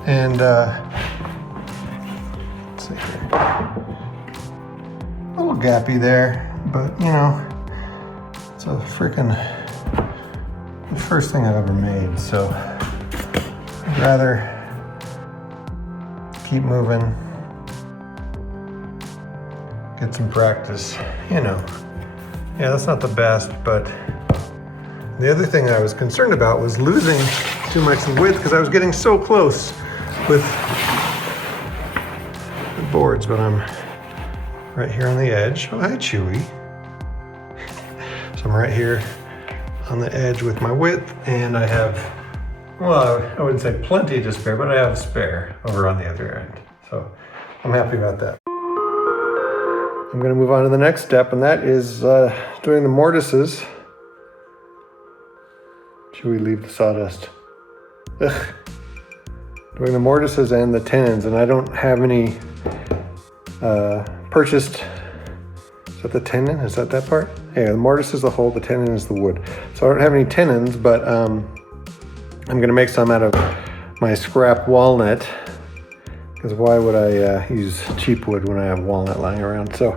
And let's see here. A little gappy there, but you know, it's a freaking the first thing I've ever made, so I'd rather keep moving, get some practice, you know. Yeah, that's not the best, but the other thing I was concerned about was losing too much width because I was getting so close with the boards, but I'm right here on the edge. Oh, hi, Chewy. So I'm right here on the edge with my width, and I have, well, I wouldn't say plenty to spare, but I have spare over on the other end. So I'm happy about that. I'm gonna move on to the next step, and that is doing the mortises. Should we leave the sawdust? Ugh. Doing the mortises and the tenons, and I don't have any purchased. Is that the tenon? Is that part? Yeah, the mortise is the hole, the tenon is the wood. So I don't have any tenons, but I'm gonna make some out of my scrap walnut, because why would I use cheap wood when I have walnut lying around? So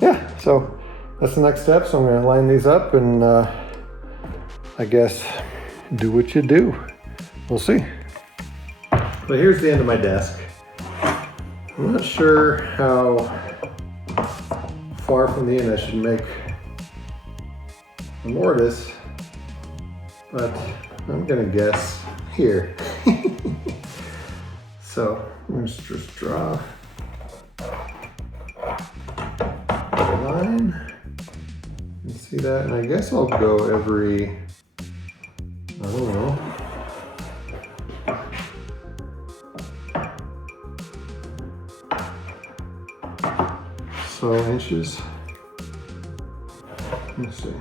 yeah, so that's the next step. So I'm gonna line these up and I guess do what you do. We'll see. Well, here's the end of my desk. I'm not sure how far from the end I should make the mortise, but I'm gonna guess here. So let's just draw a line. You see that? And I guess I'll go every, I don't know, so inches. Let me see.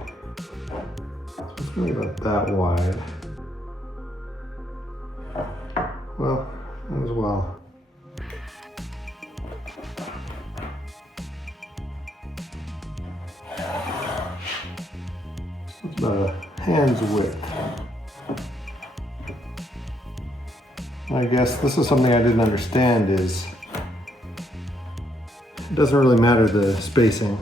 So it's gonna be about that wide. Well, as well. So it's about a hand's width. I guess this is something I didn't understand is it doesn't really matter the spacing.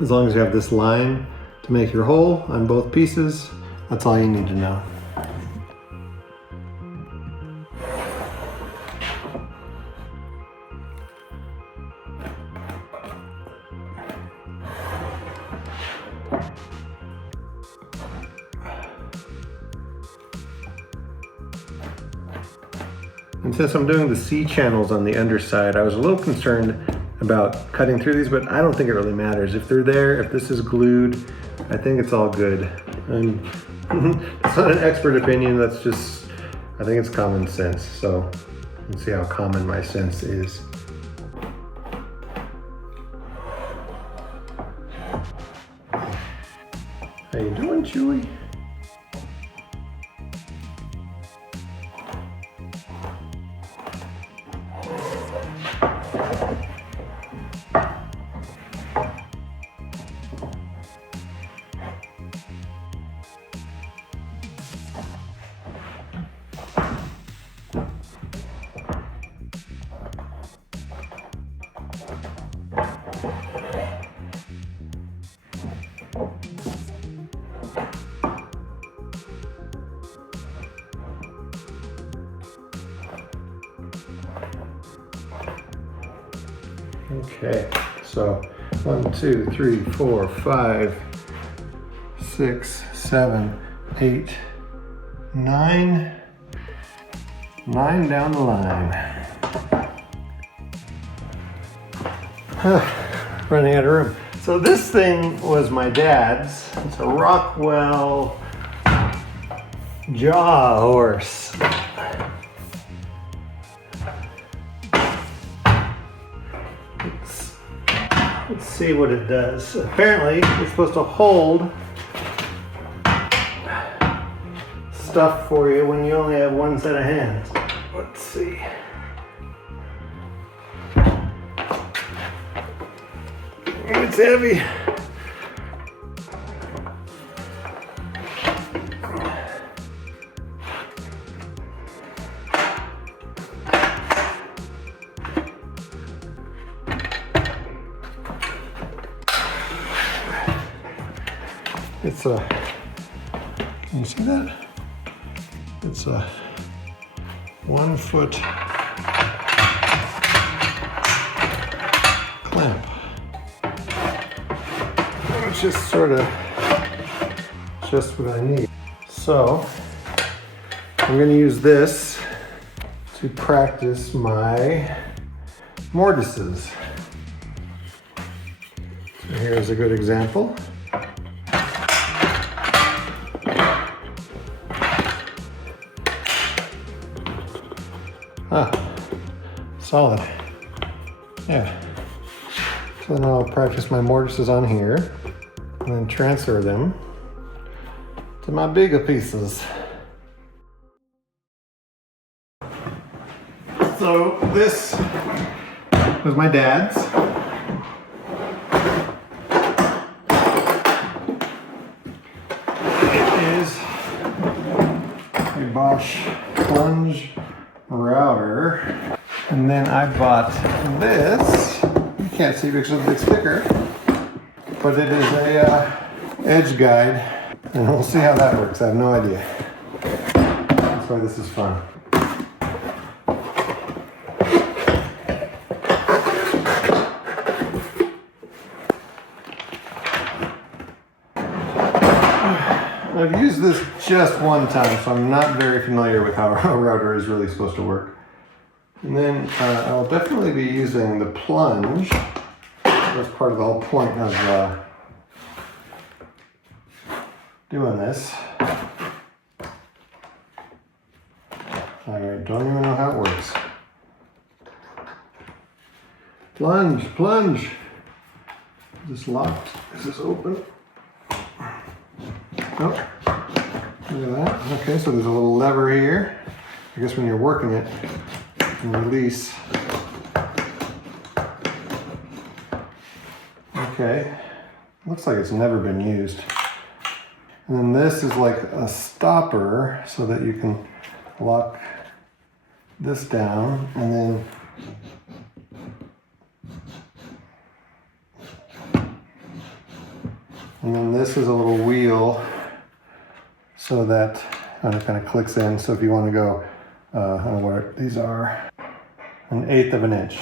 As long as you have this line to make your hole on both pieces, that's all you need to know. And since I'm doing the C channels on the underside, I was a little concerned about cutting through these, but I don't think it really matters. If they're there, if this is glued, I think it's all good. And it's not an expert opinion, that's just, I think it's common sense. So let's see how common my sense is. How you doing, Chewy? Okay, so 1, 2, 3, 4, 5, 6, 7, 8, 9. 9 down the line. Running out of room. So this thing was my dad's. It's a Rockwell jaw horse. Let's see what it does. Apparently, it's supposed to hold stuff for you when you only have one set of hands. Let's see. It's heavy. It's a, can you see that? It's a 1 foot clamp. It's just sort of just what I need. So I'm going to use this to practice my mortises. So here's a good example. Ah, solid. Yeah. So then I'll practice my mortises on here and then transfer them to my bigger pieces. So this was my dad's. It is a Bosch plunge router, and then I bought this. You can't see because of the big sticker, but it is a edge guide, and we'll see how that works. I have no idea. That's why this is fun. I've used this just one time, so I'm not very familiar with how a router is really supposed to work. And then I'll definitely be using the plunge. That's part of the whole point of doing this. I don't even know how it works. Plunge, plunge. Is this locked? Is this open? Oh, look at that. Okay, so there's a little lever here. I guess when you're working it, you can release. Okay, looks like it's never been used. And then this is like a stopper so that you can lock this down, and then this is a little wheel so that it kind of clicks in. So if you want to go, I don't know what these are, 1/8 of an inch.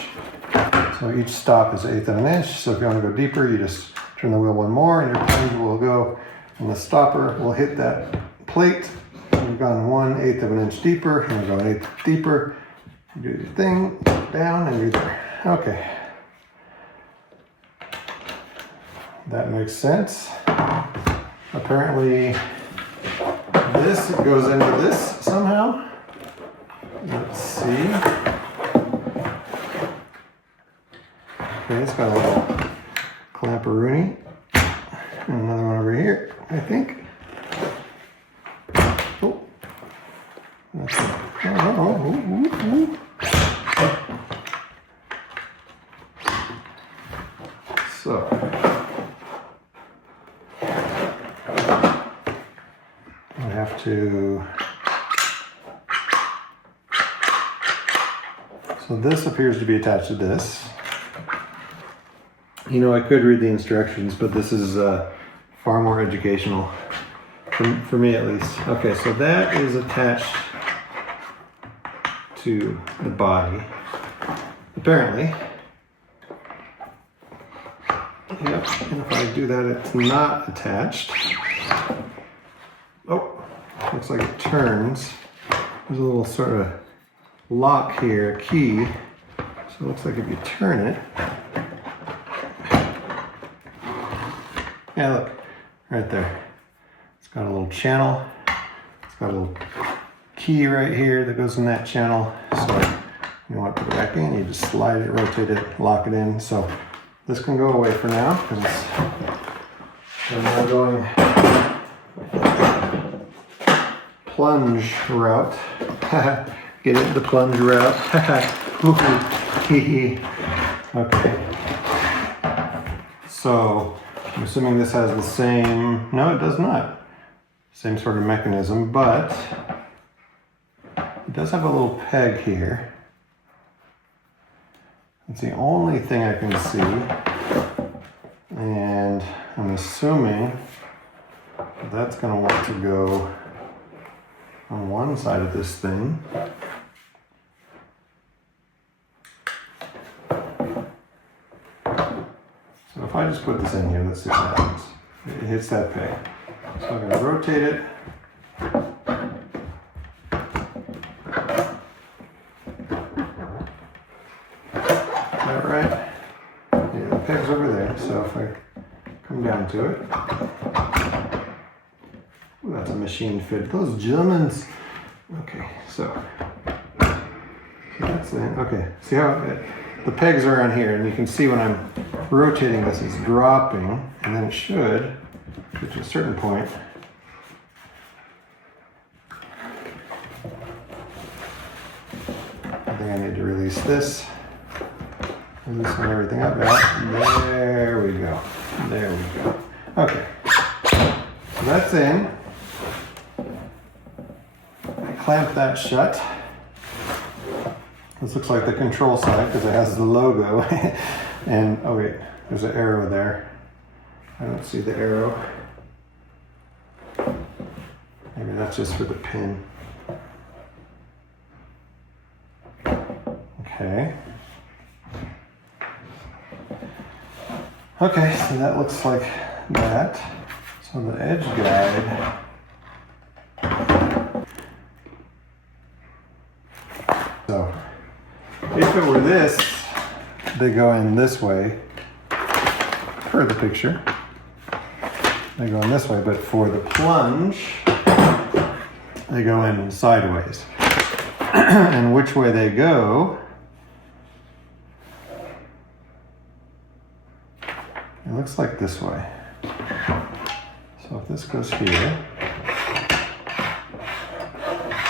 So each stop is 1/8 of an inch. So if you want to go deeper, you just turn the wheel one more, and your plunge will go, and the stopper will hit that plate. So you've gone 1/8 of an inch deeper, and we'll go 1/8 deeper. You do your thing, down, and you're there. Okay. That makes sense. Apparently, this goes into this somehow. Let's see. Okay, it's got a little clamperoonie. And another one over here, I think. Oh. That's it. Oh. So. I have to. So this appears to be attached to this. You know, I could read the instructions, but this is far more educational, for me at least. Okay, so that is attached to the body, apparently. Yep, and if I do that, it's not attached. Oh, looks like it turns. There's a little sort of lock here, a key. So it looks like if you turn it, Yeah, look, right there. It's got a little channel. It's got a little key right here that goes in that channel. So you want to put it back in, you just slide it, rotate it, lock it in. So this can go away for now because we're now going plunge route. Get it, the plunge route. Okay. So I'm assuming this has the same, no, it does not. Same sort of mechanism, but it does have a little peg here. It's the only thing I can see. And I'm assuming that's going to want to go on one side of this thing. So if I just put this in here, let's see what happens. It hits that peg. So I'm going to rotate it. Is that right? Yeah, the peg's over there. So if I come down to it. Ooh, that's a machine fit. Those Germans. Okay, so that's it. Okay, see how the pegs are on here, and you can see when I'm rotating this, it's dropping, and then it should get to a certain point. I think I need to release this. Loosen everything up. There we go. There we go. Okay, so that's in. I clamp that shut. This looks like the control side because it has the logo. And, oh wait, there's an arrow there. I don't see the arrow. Maybe that's just for the pin. Okay. Okay, so that looks like that. So the edge guide. So, if it were this, they go in this way, per the picture. They go in this way, but for the plunge, they go in sideways. And which way they go, it looks like this way. So if this goes here,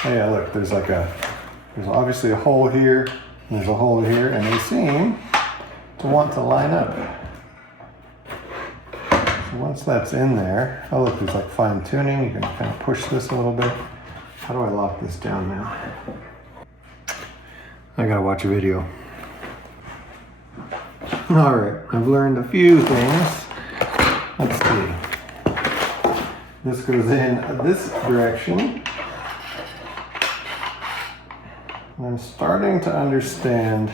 oh yeah, look, there's obviously a hole here, and there's a hole here, and they seem to want to line up. So once that's in there, oh look, there's like fine tuning. You can kind of push this a little bit. How do I lock this down now? I gotta watch a video. All right, I've learned a few things. Let's see. This goes in this direction. I'm starting to understand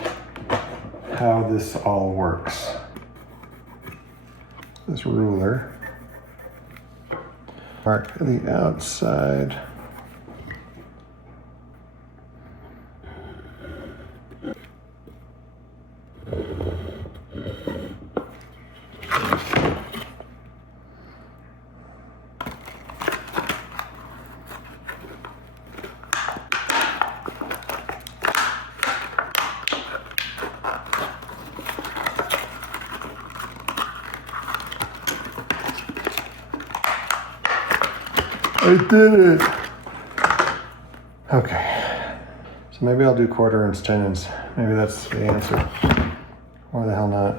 how this all works. This ruler, mark the outside. I did it! Okay. So maybe I'll do 1/4" tenons. Maybe that's the answer. Or the hell not.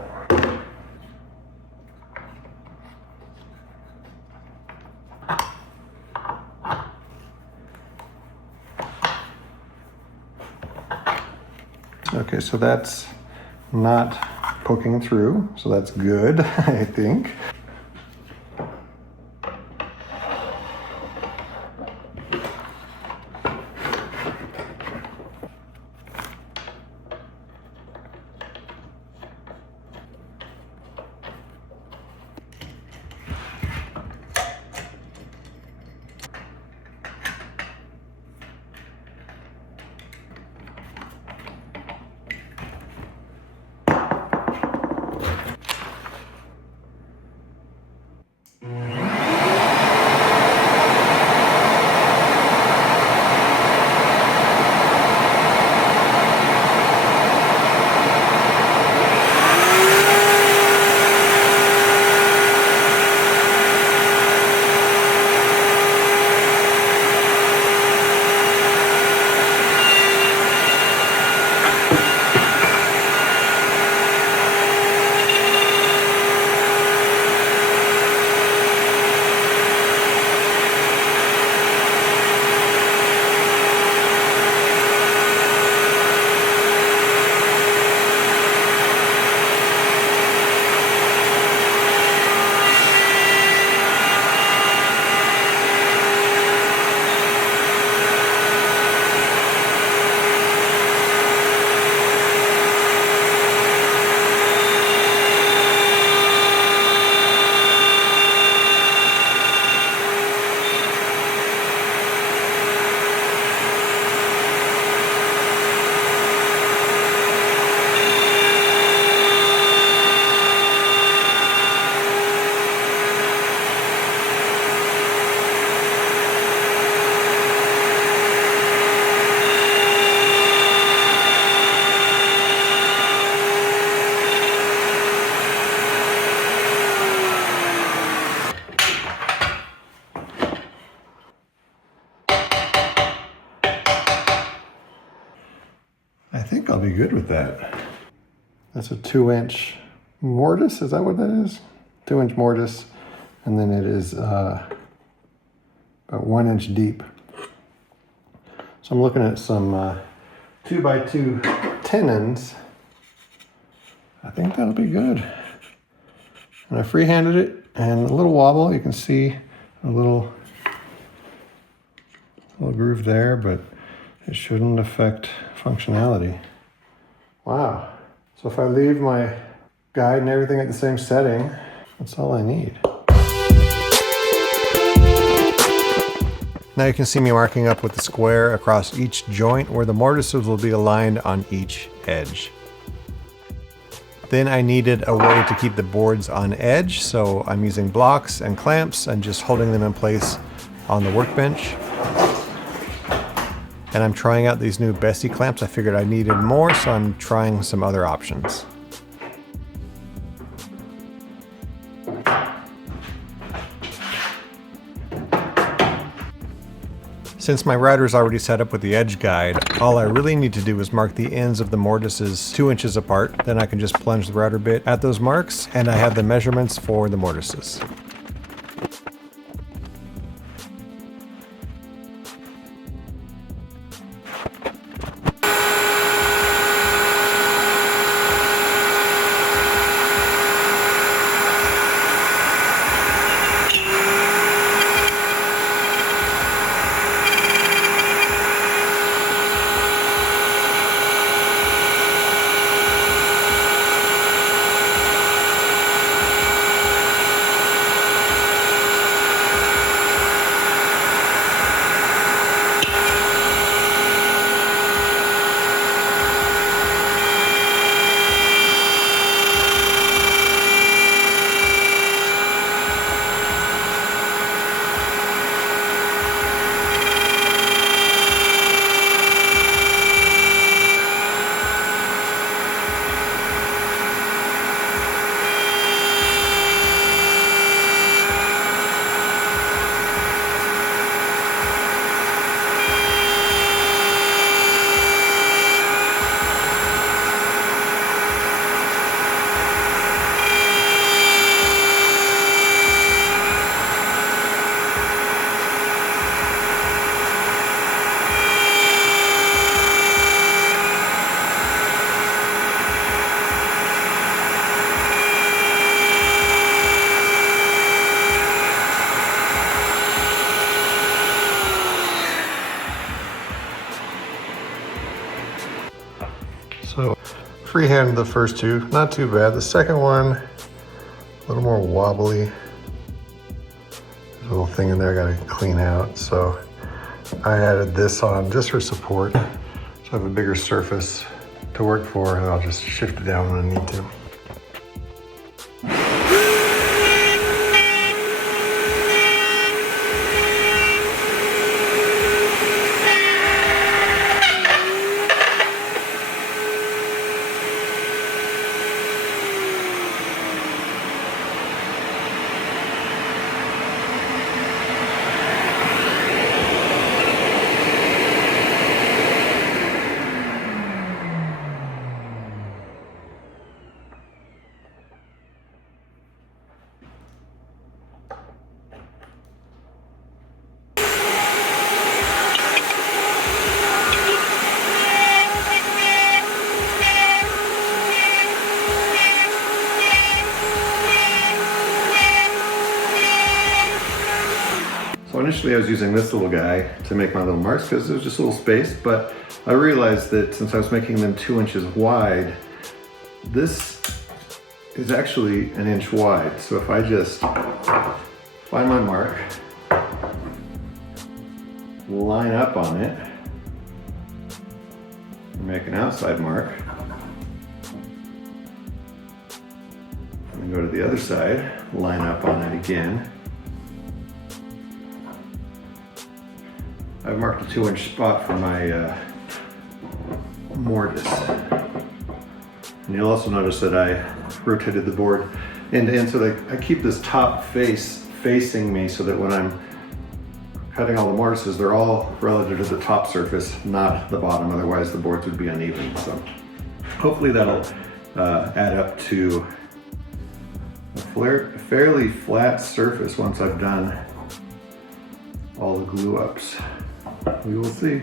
Okay, so that's not poking through, so that's good, I think. think I'll be good with that. That's a 2-inch mortise, is that what that is? 2-inch mortise, and then it is about 1 inch deep. So I'm looking at some 2x2 tenons. I think that'll be good. And I freehanded it, and a little wobble, you can see a little groove there, but it shouldn't affect functionality. Wow. So if I leave my guide and everything at the same setting, that's all I need. Now you can see me marking up with the square across each joint where the mortises will be aligned on each edge. Then I needed a way to keep the boards on edge, so I'm using blocks and clamps and just holding them in place on the workbench. And I'm trying out these new Bessie clamps. I figured I needed more, so I'm trying some other options. Since my router is already set up with the edge guide, all I really need to do is mark the ends of the mortises 2 inches apart. Then I can just plunge the router bit at those marks, and I have the measurements for the mortises. So freehand the first two, not too bad. The second one, a little more wobbly. There's a little thing in there I gotta clean out. So I added this on just for support. So I have a bigger surface to work for, and I'll just shift it down when I need to. So initially I was using this little guy to make my little marks because there was just a little space, but I realized that since I was making them 2 inches wide, this is actually 1 inch wide. So if I just find my mark, line up on it, and make an outside mark, and go to the other side, line up on it again. I've marked a 2-inch spot for my mortise. And you'll also notice that I rotated the board end to end so that I keep this top face facing me so that when I'm cutting all the mortises, they're all relative to the top surface, not the bottom, otherwise the boards would be uneven. So Hopefully that'll add up to a fairly flat surface once I've done all the glue ups. We will see.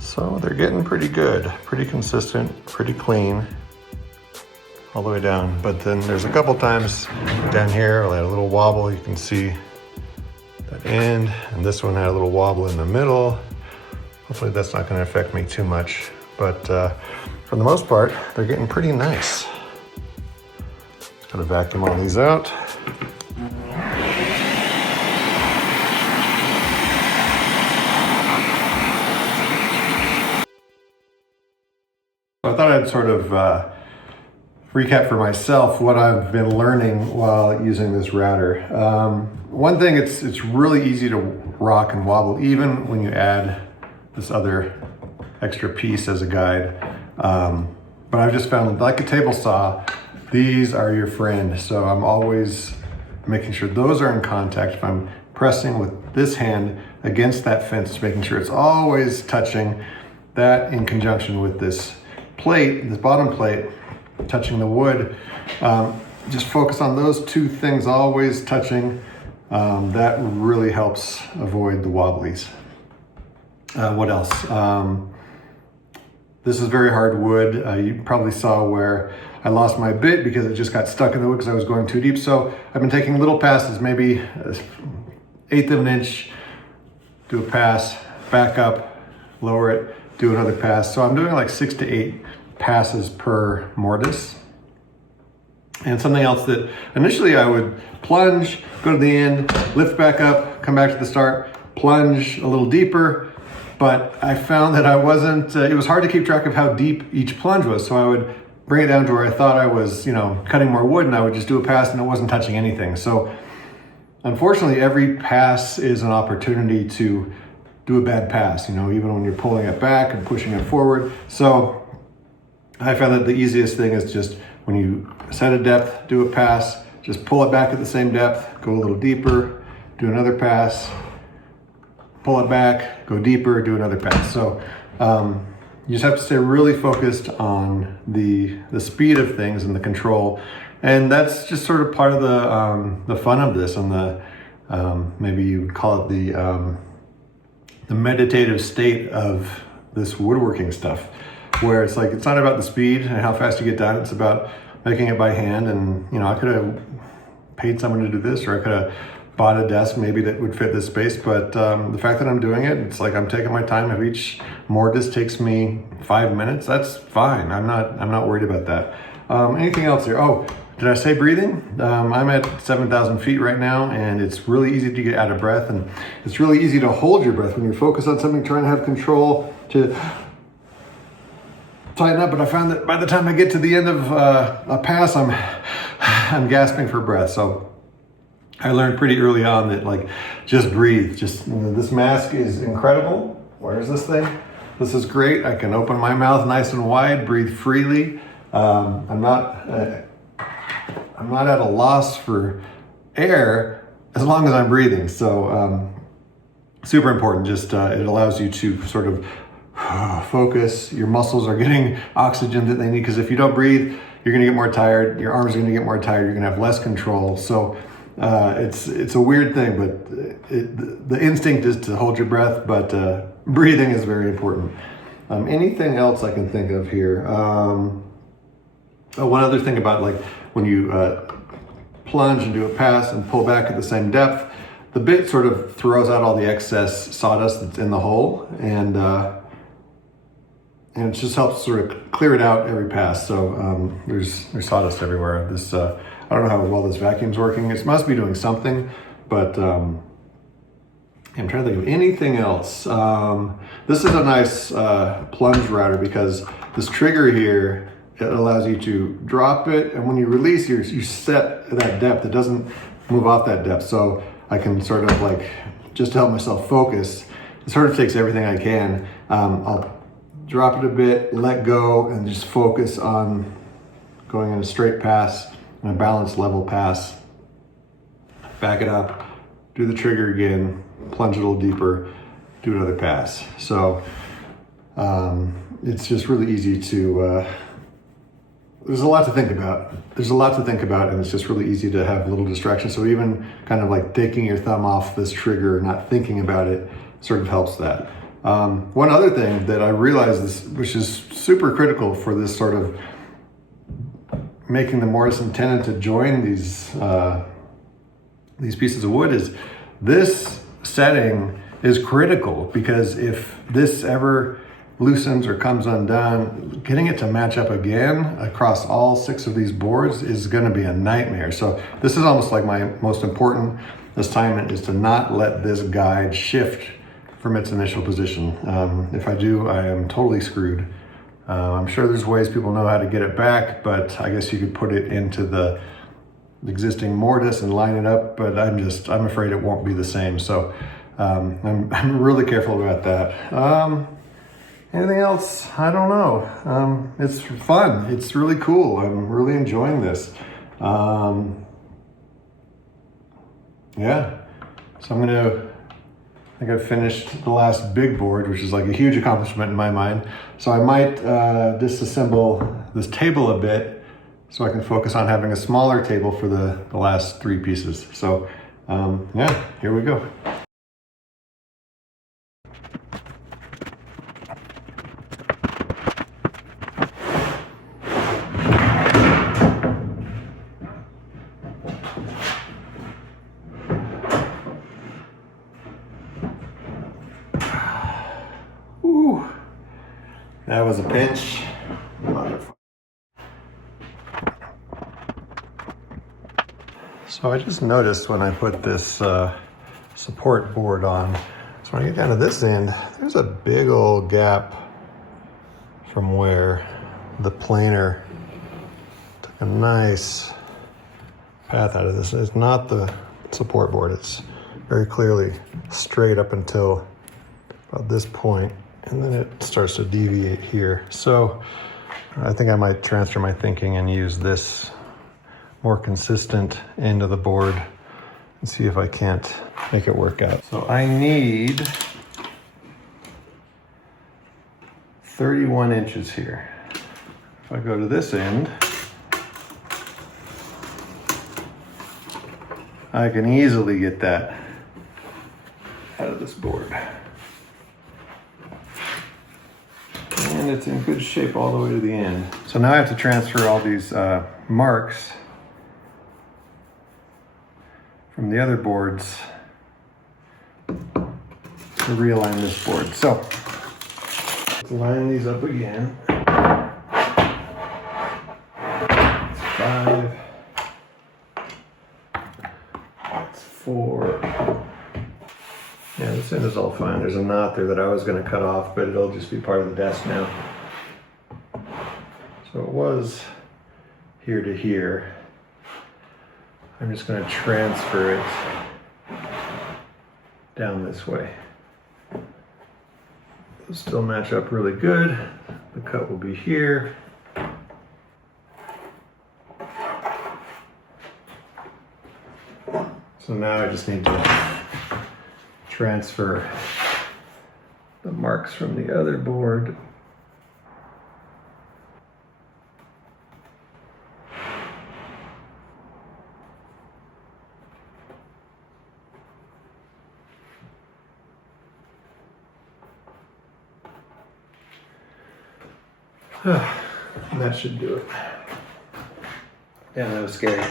So they're getting pretty good, pretty consistent, pretty clean all the way down. But then there's a couple times down here where I had a little wobble. You can see that end, and this one had a little wobble in the middle. Hopefully that's not going to affect me too much. But for the most part, they're getting pretty nice. Just gotta vacuum all these out. I thought I'd sort of recap for myself what I've been learning while using this router. One thing, it's really easy to rock and wobble even when you add this other extra piece as a guide. But I've just found, like a table saw, these are your friend. So I'm always making sure those are in contact. If I'm pressing with this hand against that fence, making sure it's always touching that in conjunction with this plate, this bottom plate, touching the wood. Just focus on those two things always touching. That really helps avoid the wobblies. What else? This is very hard wood. You probably saw where I lost my bit because it just got stuck in the wood because I was going too deep. So I've been taking little passes, maybe 1/8 of an inch, do a pass, back up, lower it, do another pass. So I'm doing like 6 to 8 passes per mortise. And something else that initially I would plunge, go to the end, lift back up, come back to the start, plunge a little deeper. But I found that I wasn't, it was hard to keep track of how deep each plunge was. So I would bring it down to where I thought I was, cutting more wood, and I would just do a pass and it wasn't touching anything. So unfortunately, every pass is an opportunity to do a bad pass, even when you're pulling it back and pushing it forward. So I found that the easiest thing is just when you set a depth, do a pass, just pull it back at the same depth, go a little deeper, do another pass, pull it back, go deeper, do another pass. So you just have to stay really focused on the speed of things and the control. And that's just sort of part of the fun of this, and the maybe you would call it the meditative state of this woodworking stuff, where it's like, it's not about the speed and how fast you get done, it's about making it by hand. And I could have paid someone to do this, or I could have bought a desk maybe that would fit this space, but the fact that I'm doing it, it's like I'm taking my time. If each mortise takes me 5 minutes, that's fine. I'm not worried about that. Anything else here? Oh, did I say breathing? I'm at 7,000 feet right now, and it's really easy to get out of breath, and it's really easy to hold your breath when you're focused on something, trying to have control, to tighten up. But I found that by the time I get to the end of a pass, I'm gasping for breath. So I learned pretty early on that, just breathe. This mask is incredible. Where's this thing? This is great. I can open my mouth nice and wide, breathe freely. I'm not at a loss for air as long as I'm breathing. So super important. Just it allows you to sort of focus. Your muscles are getting oxygen that they need, because if you don't breathe, you're going to get more tired. Your arms are going to get more tired. You're going to have less control. So it's a weird thing, but the instinct is to hold your breath, but breathing is very important. Anything else I can think of here? One other thing about when you plunge and do a pass and pull back at the same depth, the bit sort of throws out all the excess sawdust that's in the hole, and it just helps sort of clear it out every pass. So there's sawdust everywhere. This I don't know how well this vacuum's working. It must be doing something, but I'm trying to think of anything else. This is a nice plunge router, because this trigger here, it allows you to drop it, and when you release, you set that depth. It doesn't move off that depth. So I can sort of just to help myself focus, it sort of takes everything I can. I'll drop it a bit, let go, and just focus on going in a straight pass and a balanced level pass. Back it up, do the trigger again, plunge a little deeper, do another pass. So it's just really easy to, there's a lot to think about. And it's just really easy to have little distractions. So even kind of like taking your thumb off this trigger, not thinking about it, sort of helps that. One other thing that I realized, which is super critical for this sort of making the mortise and tenon to join these pieces of wood, is this setting is critical, because if this ever loosens or comes undone, getting it to match up again across all 6 of these boards is going to be a nightmare. So this is almost like my most important assignment, is to not let this guide shift from its initial position. If I do, I am totally screwed. I'm sure there's ways people know how to get it back, but I guess you could put it into the existing mortise and line it up, but I'm afraid it won't be the same. So I'm really careful about that. Anything else? I don't know. It's fun. It's really cool. I'm really enjoying this. Yeah. So I think I've finished the last big board, which is like a huge accomplishment in my mind. So I might disassemble this table a bit so I can focus on having a smaller table for the last 3 pieces. So yeah, here we go. Ooh, that was a pinch. So I just noticed when I put this support board on, so when I get down to this end, there's a big old gap from where the planer took a nice path out of this. It's not the support board. It's very clearly straight up until about this point, and then it starts to deviate here. So I think I might transfer my thinking and use this more consistent end of the board and see if I can't make it work out. So I need 31 inches here. If I go to this end, I can easily get that out of this board. And it's in good shape all the way to the end. So now I have to transfer all these marks from the other boards to realign this board. So let's line these up again. 5. That's 4. Yeah, this end is all fine. There's a knot there that I was going to cut off, but it'll just be part of the desk now. So it was here to here. I'm just going to transfer it down this way. It'll still match up really good. The cut will be here. So now I just need to transfer the marks from the other board . That should do it. Damn, that was scary.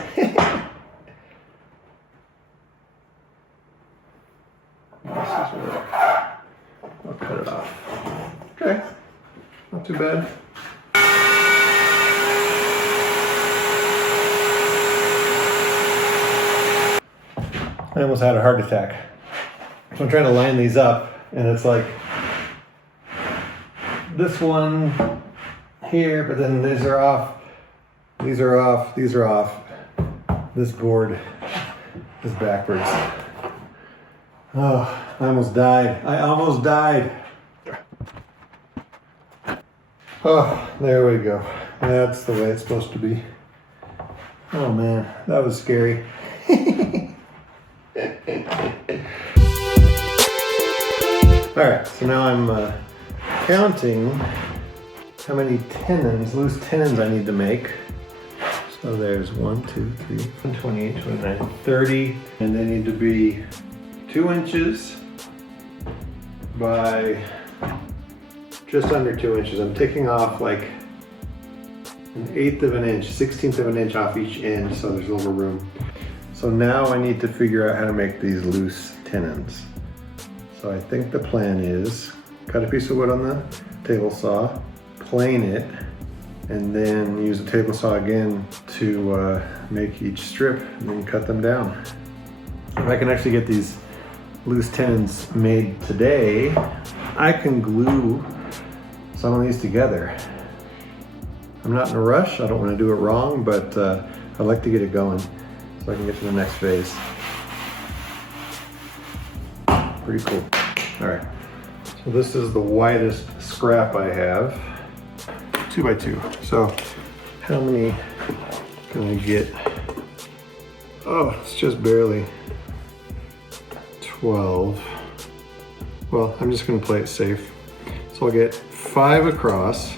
I'll cut it off. Okay, not too bad. I almost had a heart attack. So I'm trying to line these up, and it's like this one here, but then these are off, these are off, these are off. This board is backwards. Oh, I almost died. I almost died. Oh, there we go. That's the way it's supposed to be. Oh man, that was scary. Alright, so now I'm counting how many tenons, loose tenons I need to make. So there's 1, 2, 3, 28, 29, 30, and they need to be 2 inches by just under 2 inches. I'm taking off like 1/8 of an inch, 1/16 of an inch off each end, so there's a little room. So now I need to figure out how to make these loose tenons. So I think the plan is cut a piece of wood on the table saw, plane it, and then use the table saw again to make each strip and then cut them down. If I can actually get these loose tenons made today, I can glue some of these together. I'm not in a rush, I don't want to do it wrong, but I'd like to get it going so I can get to the next phase. Pretty cool. All right, so this is the widest scrap I have. 2 by 2. So how many can I get? Oh, it's just barely 12. Well, I'm just gonna play it safe. So I'll get 5 across.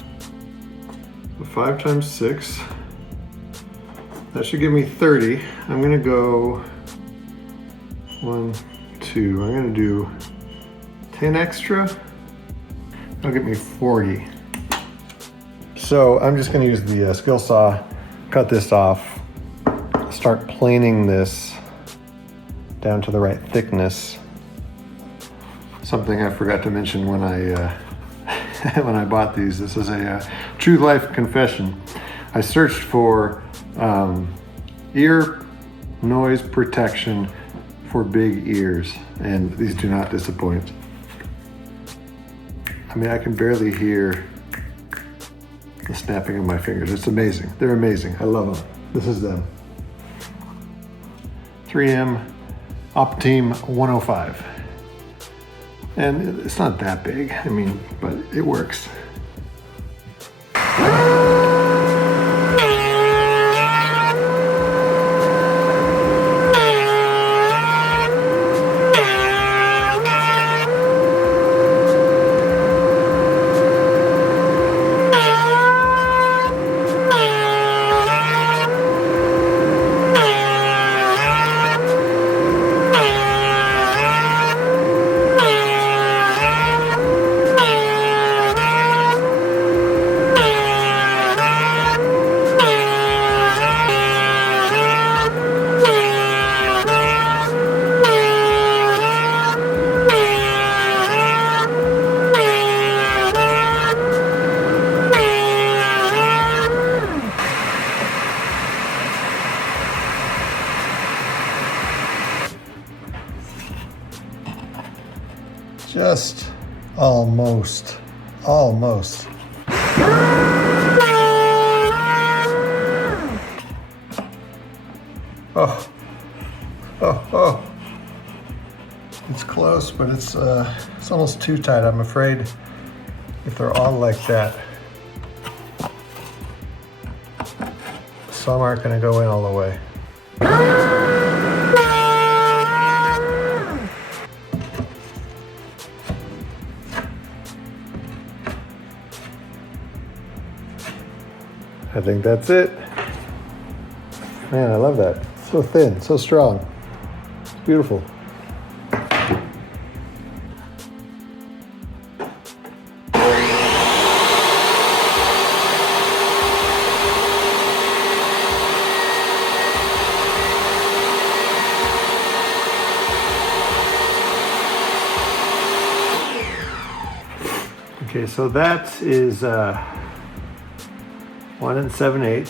So 5 times 6. That should give me 30. I'm gonna go 1, 2. I'm gonna do 10 extra. That'll get me 40. So I'm just gonna use the skill saw, cut this off, start planing this down to the right thickness. Something I forgot to mention when I when I bought these. This is a true life confession. I searched for ear noise protection for big ears, and these do not disappoint. I mean, I can barely hear the snapping of my fingers. It's amazing. They're amazing. I love them. This is them. 3M Optime 105. And it's not that big, I mean, but it works. Just almost. Oh. It's close, but it's almost too tight. I'm afraid if they're all like that, some aren't gonna go in all the way. I think that's it. Man, I love that. So thin, so strong. It's beautiful. Okay, so that is 1 7/8.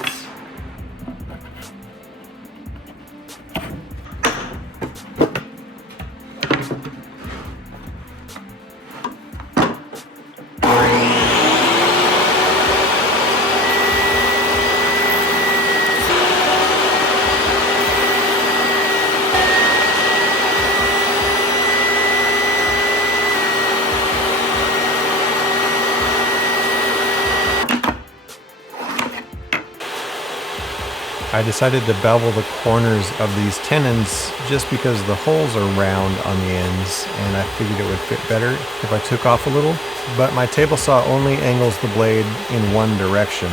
I decided to bevel the corners of these tenons just because the holes are round on the ends, and I figured it would fit better if I took off a little. But my table saw only angles the blade in one direction,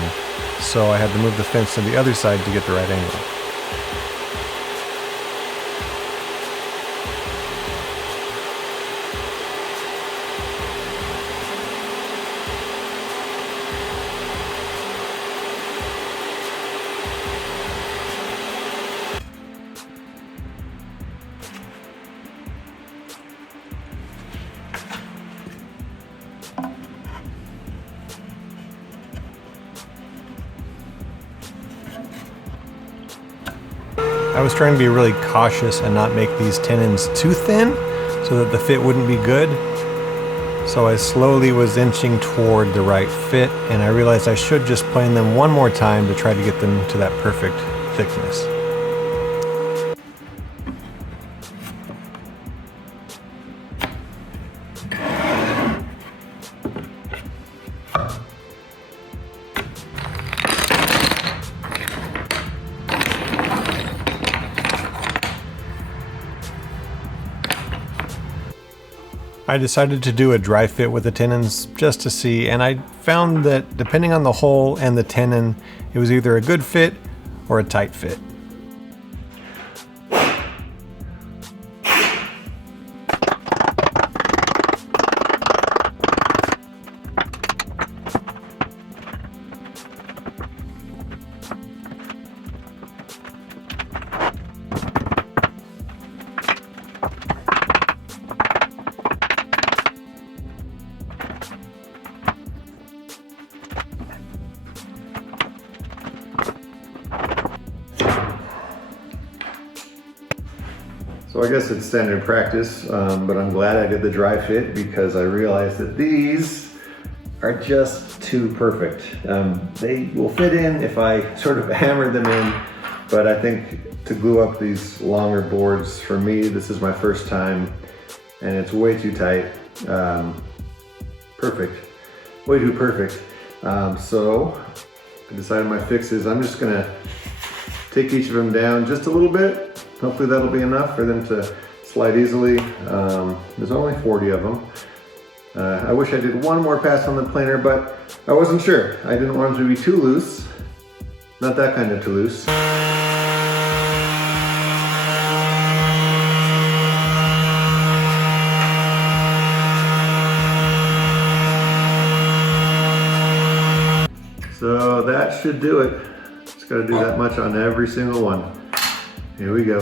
so I had to move the fence to the other side to get the right angle. I was trying to be really cautious and not make these tenons too thin so that the fit wouldn't be good. So I slowly was inching toward the right fit, and I realized I should just plane them one more time to try to get them to that perfect thickness. I decided to do a dry fit with the tenons just to see, and I found that depending on the hole and the tenon, it was either a good fit or a tight fit. So I guess it's standard practice, but I'm glad I did the dry fit because I realized that these are just too perfect. They will fit in if I sort of hammered them in, but I think to glue up these longer boards, for me, this is my first time and it's way too tight. Perfect, way too perfect. So I decided my fix is I'm just gonna take each of them down just a little bit. Hopefully that'll be enough for them to slide easily. There's only 40 of them. I wish I did one more pass on the planer, but I wasn't sure. I didn't want them to be too loose. Not that kind of too loose. So that should do it. Just gotta do that much on every single one. Here we go.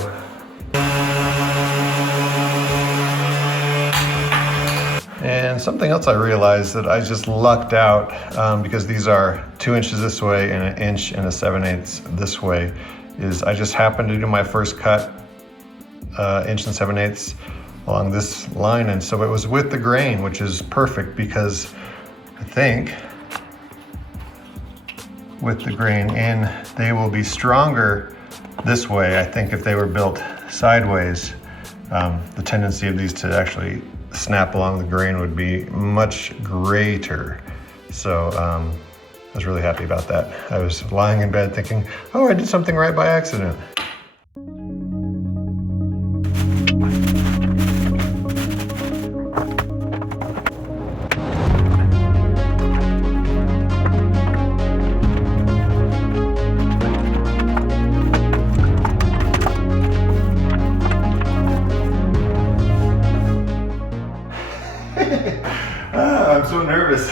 And something else I realized that I just lucked out because these are 2 inches this way and 1 inch and 7/8 this way, is I just happened to do my first cut 1 inch and 7/8 along this line, and so it was with the grain, which is perfect because I think with the grain in, they will be stronger this way. I think if they were built sideways, the tendency of these to actually snap along the grain would be much greater. So I was really happy about that. I was lying in bed thinking, oh, I did something right by accident. I'm so nervous.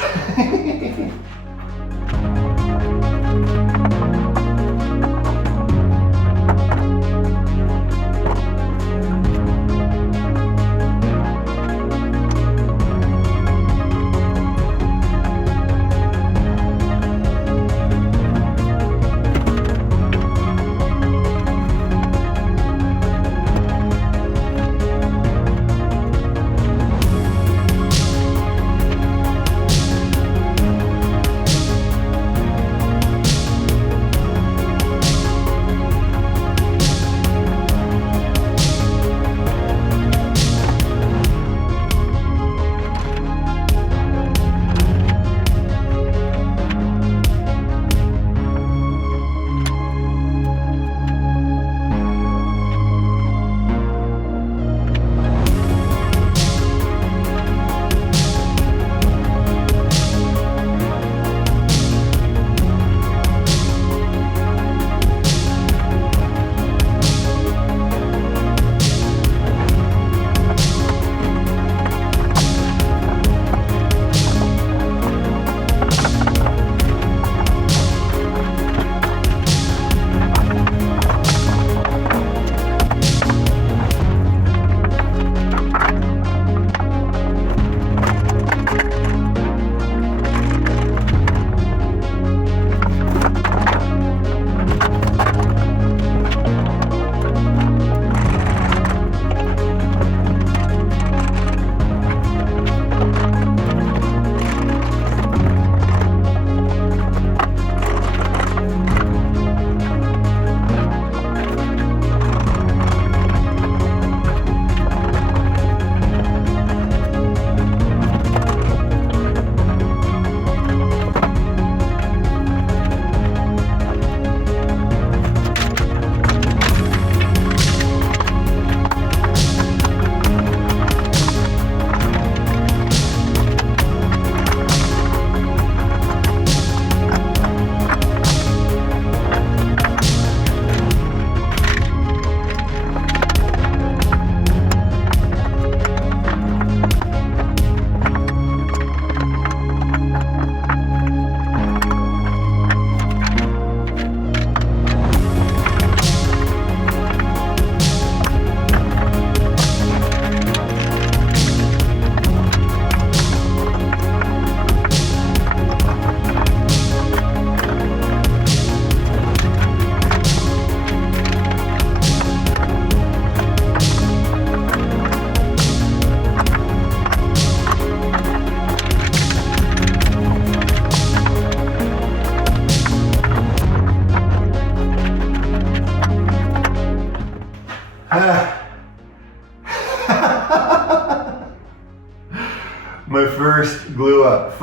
my first glue up.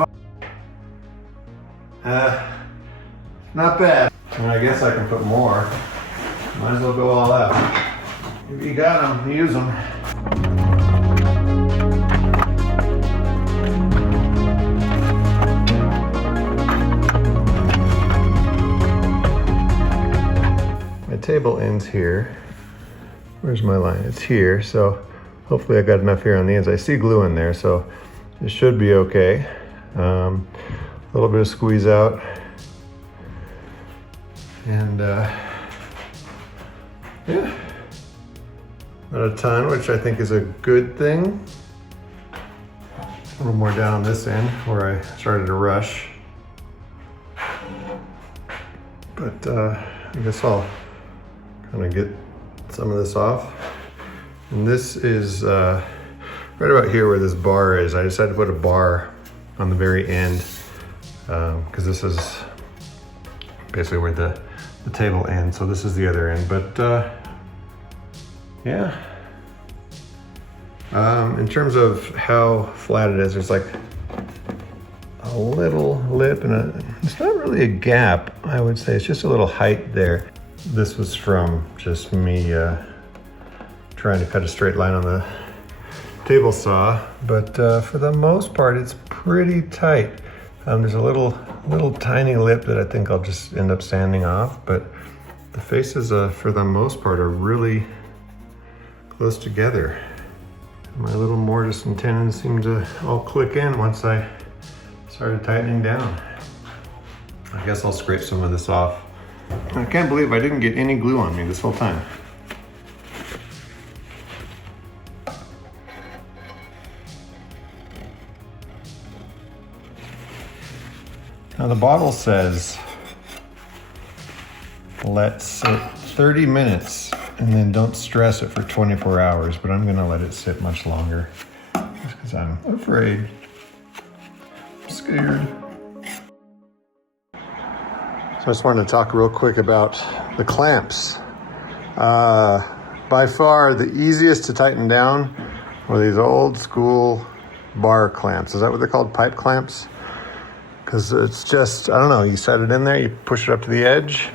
Not bad. And I guess I can put more. Might as well go all out. If you got them, use them. My table ends here. Where's my line? It's here, so hopefully I got enough here on the ends. I see glue in there, so it should be okay. A little bit of squeeze out. And yeah, not a ton, which I think is a good thing. A little more down on this end where I started to rush. But I guess I'll kind of get some of this off. And this is right about here where this bar is. I decided to put a bar on the very end because this is basically where the table ends. So this is the other end, but yeah. In terms of how flat it is, there's like a little lip and it's not really a gap, I would say. It's just a little height there. This was from just me trying to cut a straight line on the table saw, but for the most part, it's pretty tight. There's a little tiny lip that I think I'll just end up sanding off, but the faces for the most part are really close together. My little mortise and tenons seemed to all click in once I started tightening down. I guess I'll scrape some of this off. I can't believe I didn't get any glue on me this whole time. Now the bottle says let sit 30 minutes and then don't stress it for 24 hours, but I'm gonna let it sit much longer just because I'm afraid. I'm scared. So I just wanted to talk real quick about the clamps. By far the easiest to tighten down were these old school bar clamps. Is that what they're called? Pipe clamps? Because it's just, I don't know, you set it in there, you push it up to the edge,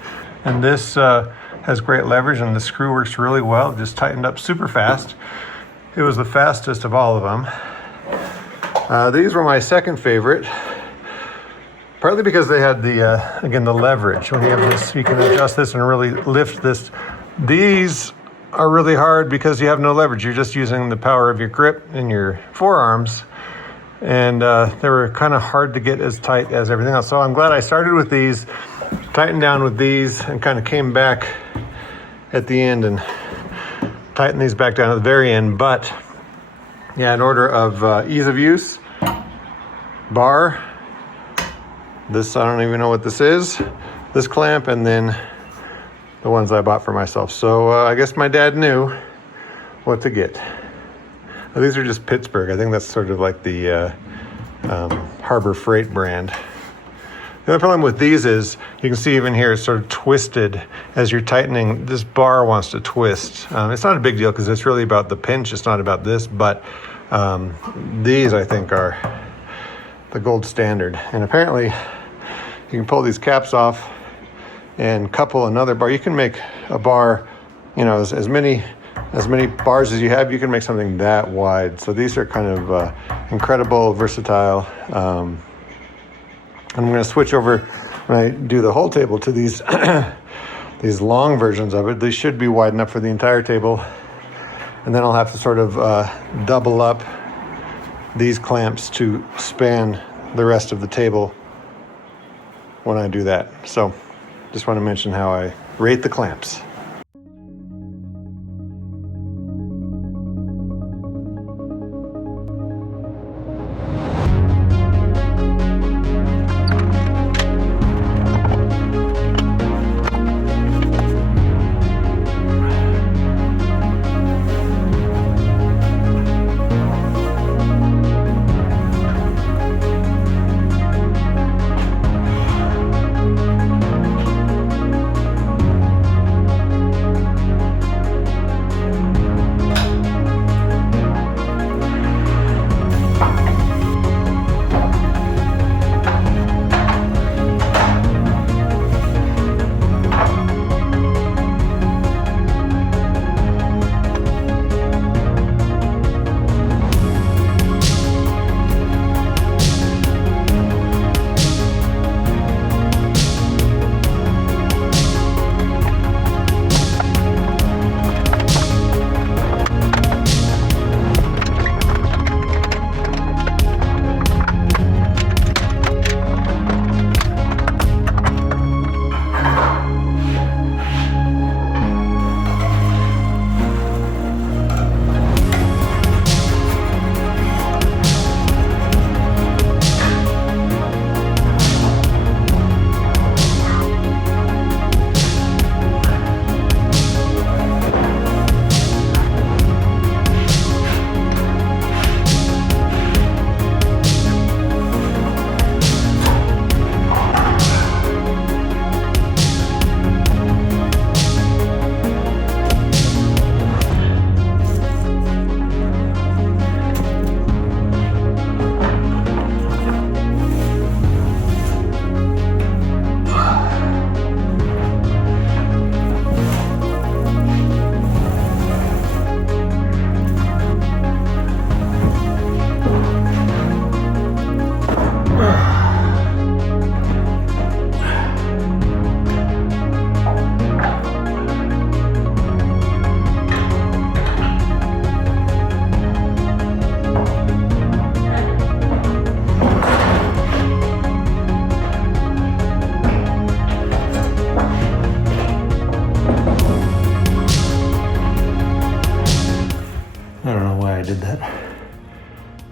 and this has great leverage and the screw works really well. It just tightened up super fast. It was the fastest of all of them. These were my second favorite, partly because they had the, again, the leverage. When you have this, you can adjust this and really lift this. These are really hard because you have no leverage. You're just using the power of your grip in your forearms. And they were kind of hard to get as tight as everything else. So I'm glad I started with these, tightened down with these, and kind of came back at the end and tightened these back down at the very end. But yeah, in order of ease of use, bar, this, I don't even know what this is, this clamp, and then the ones I bought for myself. So I guess my dad knew what to get. These are just Pittsburgh. I think that's sort of like the Harbor Freight brand. The other problem with these is, you can see even here, it's sort of twisted as you're tightening. This bar wants to twist. It's not a big deal because it's really about the pinch. It's not about this, but these I think are the gold standard. And apparently you can pull these caps off and couple another bar. You can make a bar, you know, as many bars as you have, you can make something that wide. So these are kind of incredible, versatile. I'm going to switch over when I do the whole table to these these long versions of it. They should be wide enough for the entire table. And then I'll have to sort of double up these clamps to span the rest of the table when I do that. So just want to mention how I rate the clamps.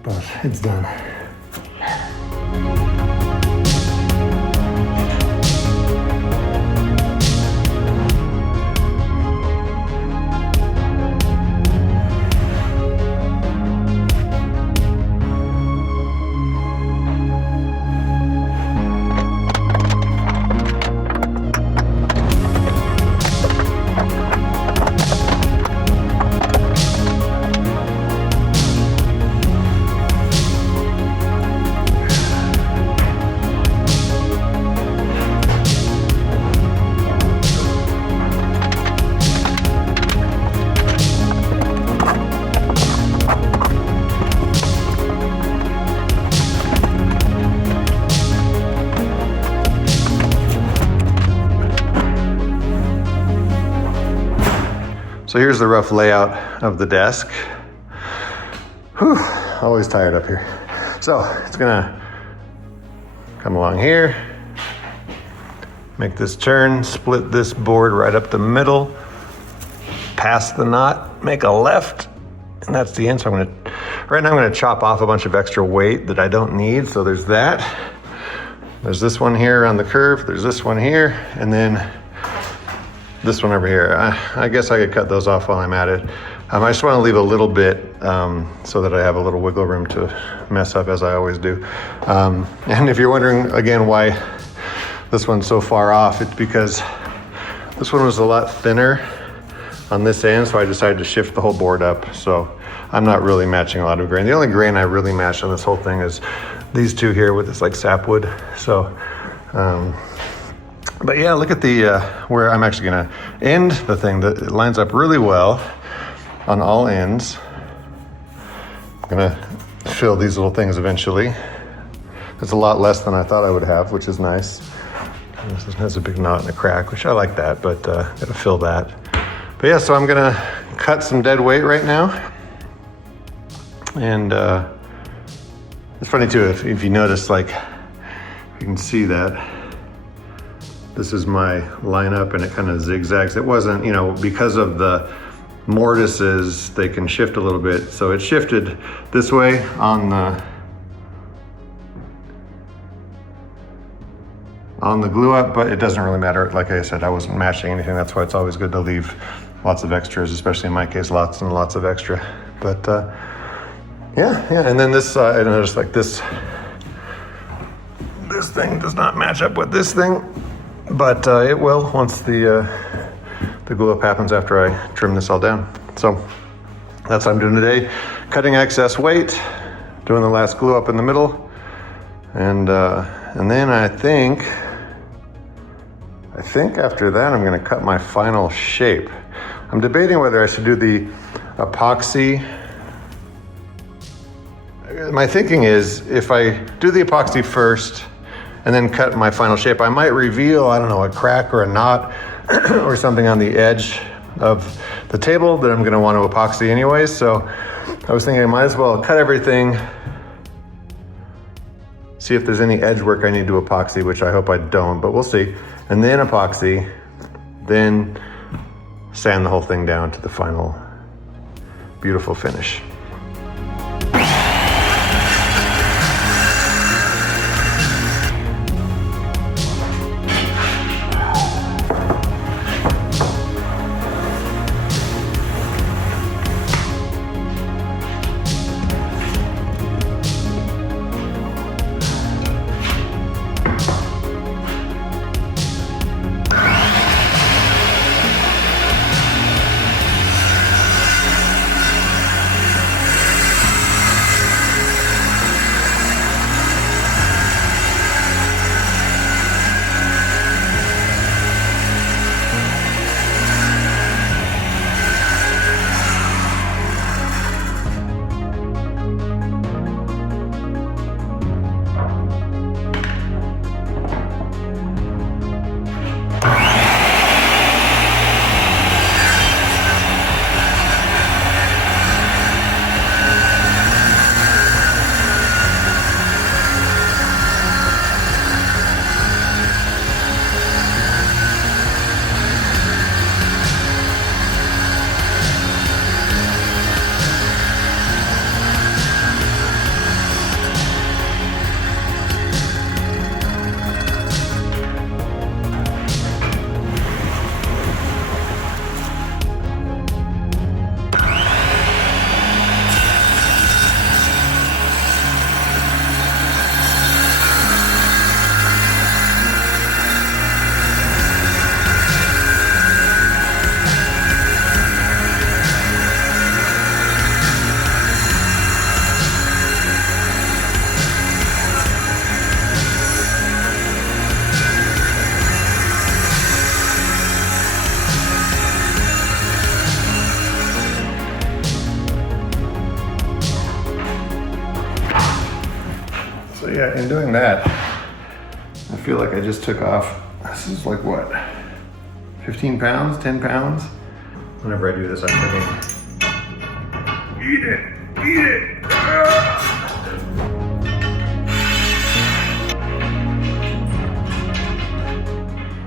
but it's done. So here's the rough layout of the desk. Whew, always tired up here. So it's gonna come along here, make this turn, split this board right up the middle, pass the knot, make a left, and that's the end. So right now I'm gonna chop off a bunch of extra weight that I don't need. So there's that. There's this one here on the curve, there's this one here, and then this one over here. I guess I could cut those off while I'm at it. I just want to leave a little bit so that I have a little wiggle room to mess up, as I always do. And if you're wondering again why this one's so far off, it's because this one was a lot thinner on this end, so I decided to shift the whole board up. So I'm not really matching a lot of grain. The only grain I really matched on this whole thing is these two here with this like sapwood. So but yeah, look at the where I'm actually gonna end the thing. That it lines up really well on all ends. I'm gonna fill these little things eventually. It's a lot less than I thought I would have, which is nice. This has a big knot and a crack, which I like that, but gotta fill that. But yeah, so I'm gonna cut some dead weight right now. And it's funny too, if you notice, like, you can see that this is my lineup and it kind of zigzags. It wasn't, you know, because of the mortises, they can shift a little bit. So it shifted this way on the glue up, but it doesn't really matter. Like I said, I wasn't matching anything. That's why it's always good to leave lots of extras, especially in my case, lots and lots of extra. But yeah. And then this, I noticed like this thing does not match up with this thing. But it will once the glue up happens after I trim this all down. So that's what I'm doing today. Cutting excess weight, doing the last glue up in the middle. And then I think after that I'm gonna cut my final shape. I'm debating whether I should do the epoxy. My thinking is if I do the epoxy first, and then cut my final shape, I might reveal, I don't know, a crack or a knot or something on the edge of the table that I'm gonna want to epoxy anyways. So I was thinking I might as well cut everything, see if there's any edge work I need to epoxy, which I hope I don't, but we'll see. And then epoxy, then sand the whole thing down to the final beautiful finish. So yeah, in doing that, I feel like I just took off, this is like what, 15 pounds, 10 pounds? Whenever I do this, I'm thinking, eat it, eat it.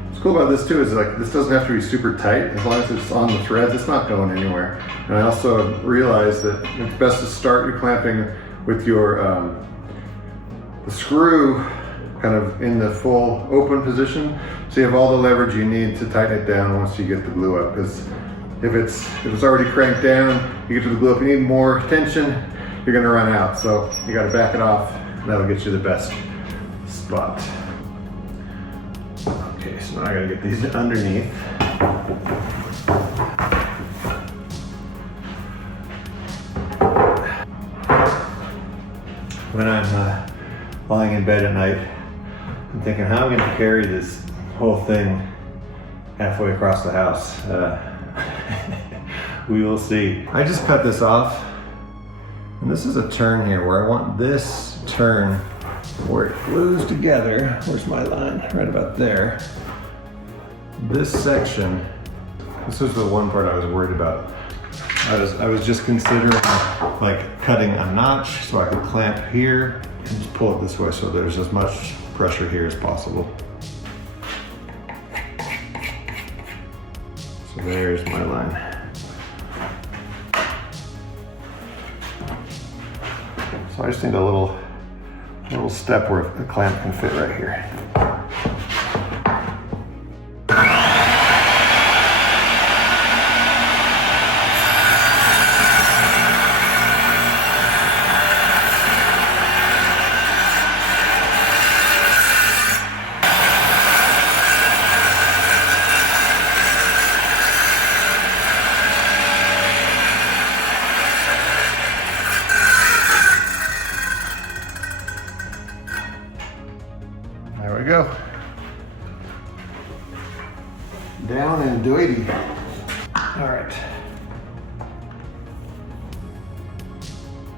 What's cool about this too is like, this doesn't have to be super tight. As long as it's on the threads, it's not going anywhere. And I also realized that it's best to start your clamping with your, the screw kind of in the full open position. So you have all the leverage you need to tighten it down once you get the glue up. Because if it's already cranked down, you get to the glue up, you need more tension, you're gonna run out. So you gotta back it off, and that'll get you the best spot. Okay, so now I gotta get these underneath. When I'm lying in bed at night, I'm thinking, how am I gonna carry this whole thing halfway across the house? We will see. I just cut this off, and this is a turn here where I want this turn where it glues together. Where's my line? Right about there. This section, this was the one part I was worried about. I was just considering like cutting a notch so I could clamp here and just pull it this way so there's as much pressure here as possible. So there's my line. So I just need a little step where the clamp can fit right here. There we go. Down and doity. All right.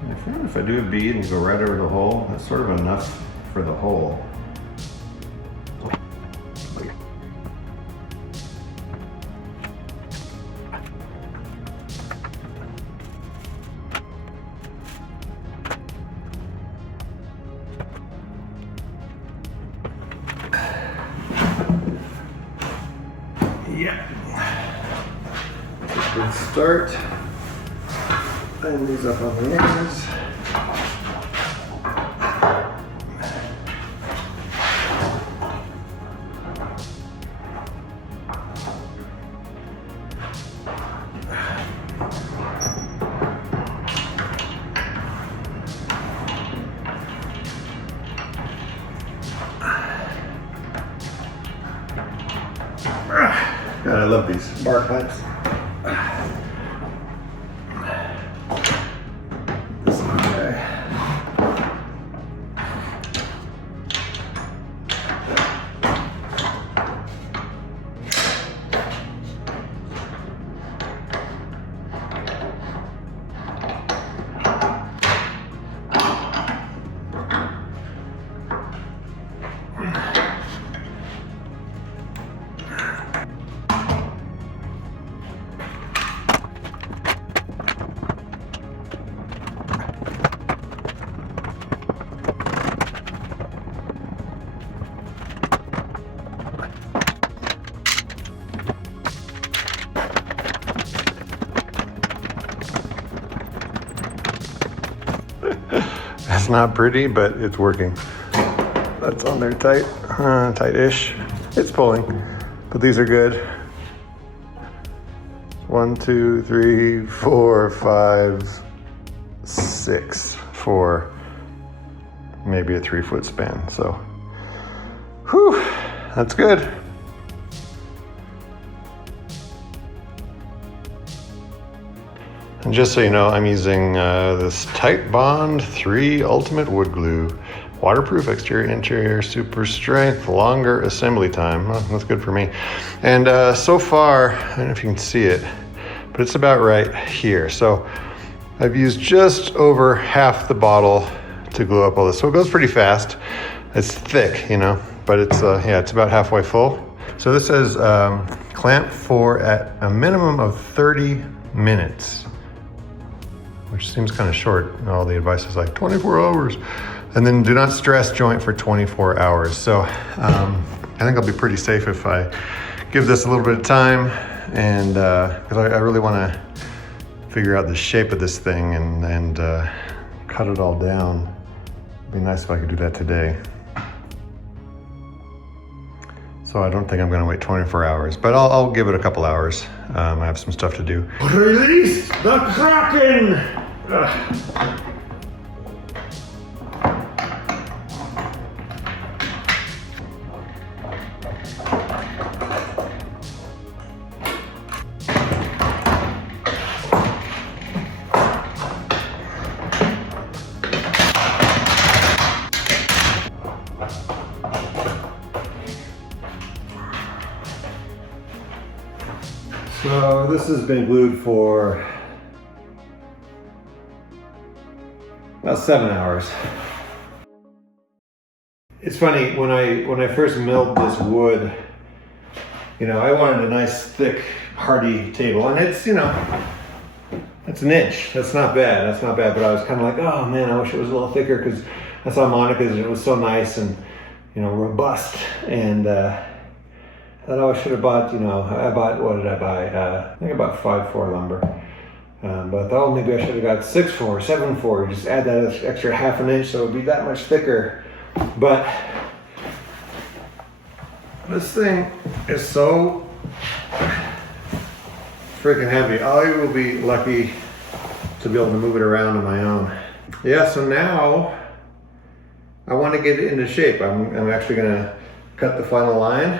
I found if I do a bead and go right over the hole, that's sort of enough for the hole. Yeah. Good start. Line these up on the ends. God, I love these bar clamps. This guy. It's not pretty, but it's working. That's on there tight, tight-ish. It's pulling, but these are good. 1, 2, 3, 4, 5, 6 for maybe a 3-foot span. So, whew, that's good. And just so you know, I'm using this Titebond 3 Ultimate Wood Glue. Waterproof, exterior and interior, super strength, longer assembly time. Well, that's good for me. And so far, I don't know if you can see it, but it's about right here. So I've used just over half the bottle to glue up all this. So it goes pretty fast. It's thick, you know, but it's yeah, it's about halfway full. So this says clamp for at a minimum of 30 minutes, which seems kind of short. All the advice is like 24 hours. And then do not stress joint for 24 hours. So I think I'll be pretty safe if I give this a little bit of time, and because I really want to figure out the shape of this thing and cut it all down. It'd be nice if I could do that today. So I don't think I'm gonna wait 24 hours, but I'll give it a couple hours. I have some stuff to do. Release the Kraken! So this has been glued for about 7 hours. It's funny, when I first milled this wood, you know, I wanted a nice, thick, hardy table, and it's, you know, it's an inch. That's not bad. That's not bad. But I was kind of like, oh man, I wish it was a little thicker, because I saw Monica's and it was so nice and, you know, robust. And I thought, oh, I should have bought, you know, what did I buy? I think I bought 5/4 lumber. But I thought, oh, maybe I should have got 6/4, 7/4, just add that extra half an inch so it would be that much thicker. But this thing is so freaking heavy. I will be lucky to be able to move it around on my own. Yeah, so now I want to get it into shape. I'm actually gonna cut the final line.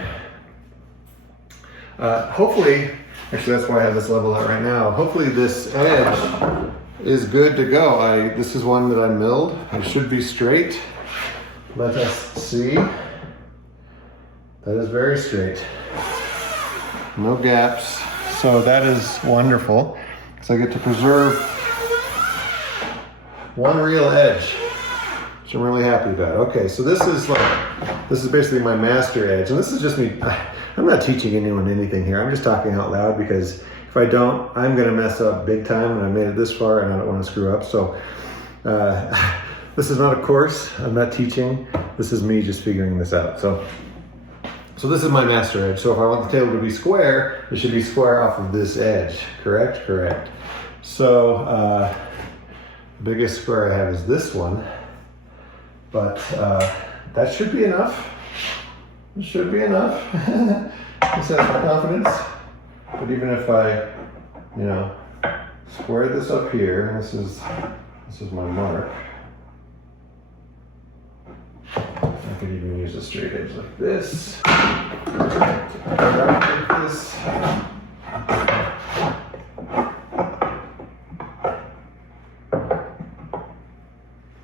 Hopefully, actually that's why I have this level out right now. Hopefully this edge is good to go. This is one that I milled. It should be straight. Let us see. That is very straight. No gaps. So that is wonderful. So I get to preserve one real edge, which I'm really happy about. Okay, so this is basically my master edge. And this is just me. I'm not teaching anyone anything here. I'm just talking out loud, because if I don't, I'm gonna mess up big time, and I made it this far and I don't wanna screw up. So this is not a course. I'm not teaching. This is me just figuring this out. So this is my master edge. So if I want the table to be square, it should be square off of this edge. Correct? Correct. So the biggest square I have is this one, but that should be enough. It should be enough. This has my confidence. But even if I, you know, square this up here, and this is my mark. I could even use a straight edge like this.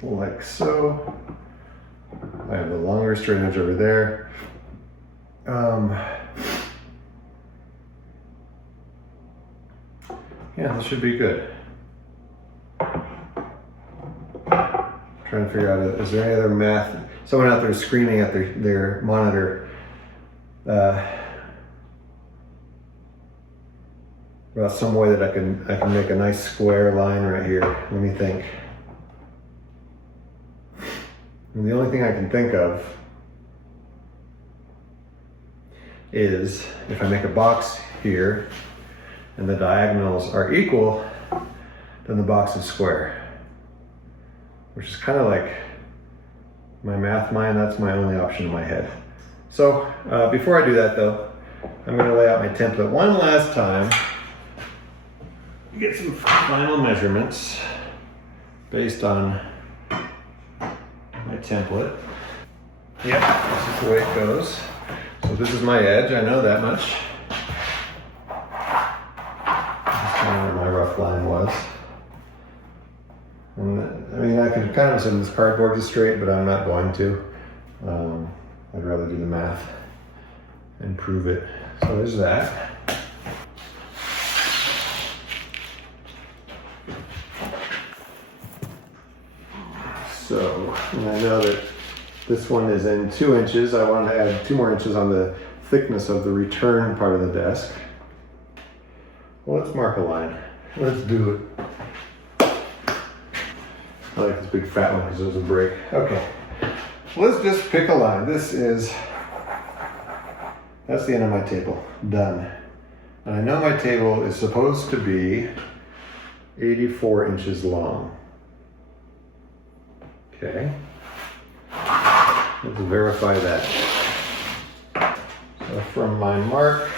Like so. I have the longer straight edge over there. Yeah, this should be good. Trying to figure out, is there any other math? Someone out there screaming at their monitor about some way that I can make a nice square line right here. Let me think. And the only thing I can think of is if I make a box here and the diagonals are equal, then the box is square. Which is kind of like my math mind. That's my only option in my head. So before I do that though, I'm going to lay out my template one last time. Get some final measurements based on my template. Yep, this is the way it goes. So this is my edge, I know that much. That's kind of where my rough line was. And I mean, I could kind of assume this cardboard is straight, but I'm not going to. I'd rather do the math and prove it. So there's that. So, and I know that this one is in 2 inches. I wanted to add 2 more inches on the thickness of the return part of the desk. Well, let's mark a line. Let's do it. I like this big fat one because it doesn't break. Okay, let's just pick a line. That's the end of my table, done. And I know my table is supposed to be 84 inches long. Okay, let's verify that. So from my mark,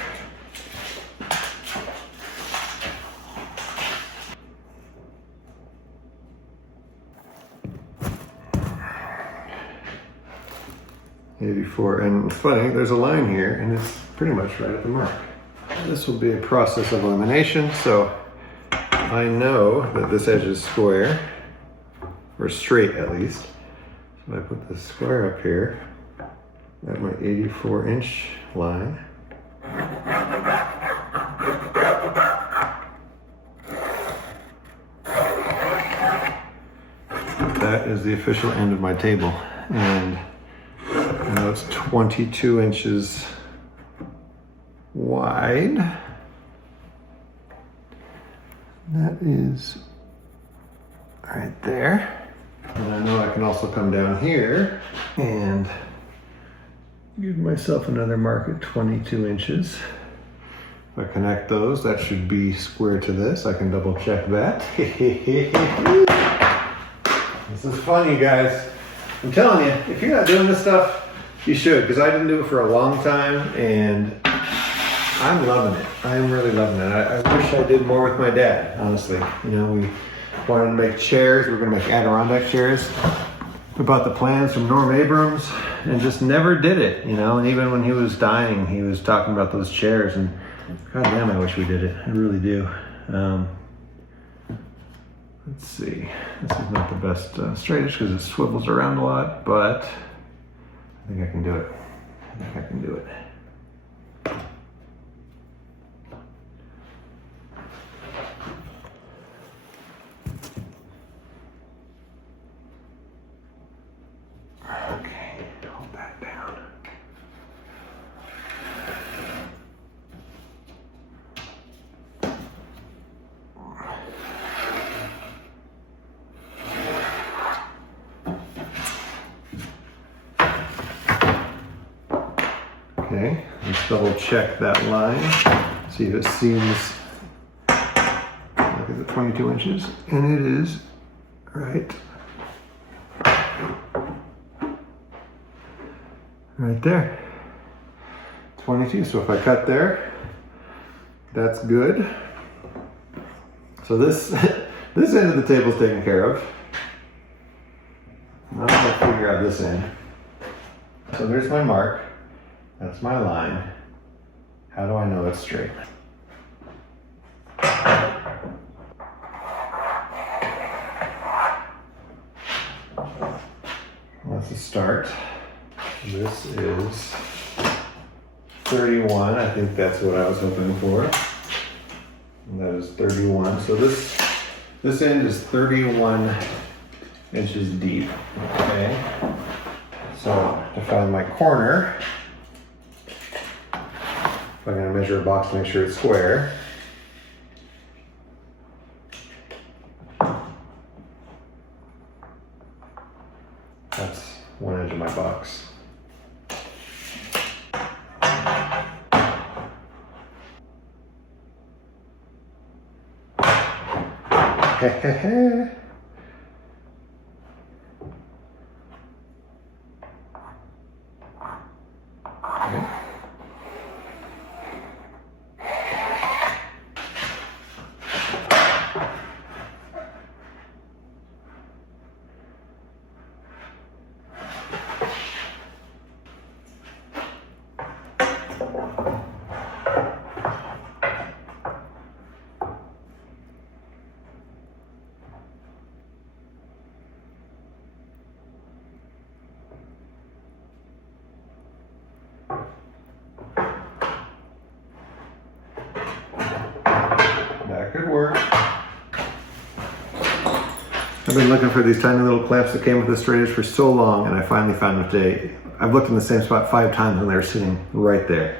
and it's funny, there's a line here and it's pretty much right at the mark. This will be a process of elimination, so I know that this edge is square, or straight at least. So I put the square up here at my 84-inch line. That is the official end of my table, and I know it's 22 inches wide. That is right there. And I know I can also come down here and give myself another mark at 22 inches. If I connect those, that should be square to this. I can double check that. This is fun, you guys. I'm telling you, if you're not doing this stuff, you should, because I didn't do it for a long time, and I'm loving it. I'm really loving it. I wish I did more with my dad, honestly. You know, we wanted to make chairs. We were going to make Adirondack chairs. We bought the plans from Norm Abrams and just never did it, you know. And even when he was dying, he was talking about those chairs, and God damn, I wish we did it. I really do. Let's see. This is not the best straightest because it swivels around a lot, but I think I can do it. I think I can do it. Okay, hold that down. Okay, let's double check that line, see if it seems like it's at 22 inches, and it is right there, 22. So if I cut there, that's good. So this this end of the table is taken care of. Now I'm gonna figure out this end. So there's my mark. That's my line. How do I know it's straight? That's a start. This is 31. I think that's what I was hoping for. And that is 31. So this end is 31 inches deep. Okay. So to find my corner, I'm going to measure a box to make sure it's square. That's one edge of my box. Okay. been looking for these tiny little clamps that came with the straight edge for so long, and I finally found them today. I've looked in the same spot 5 times and they're sitting right there.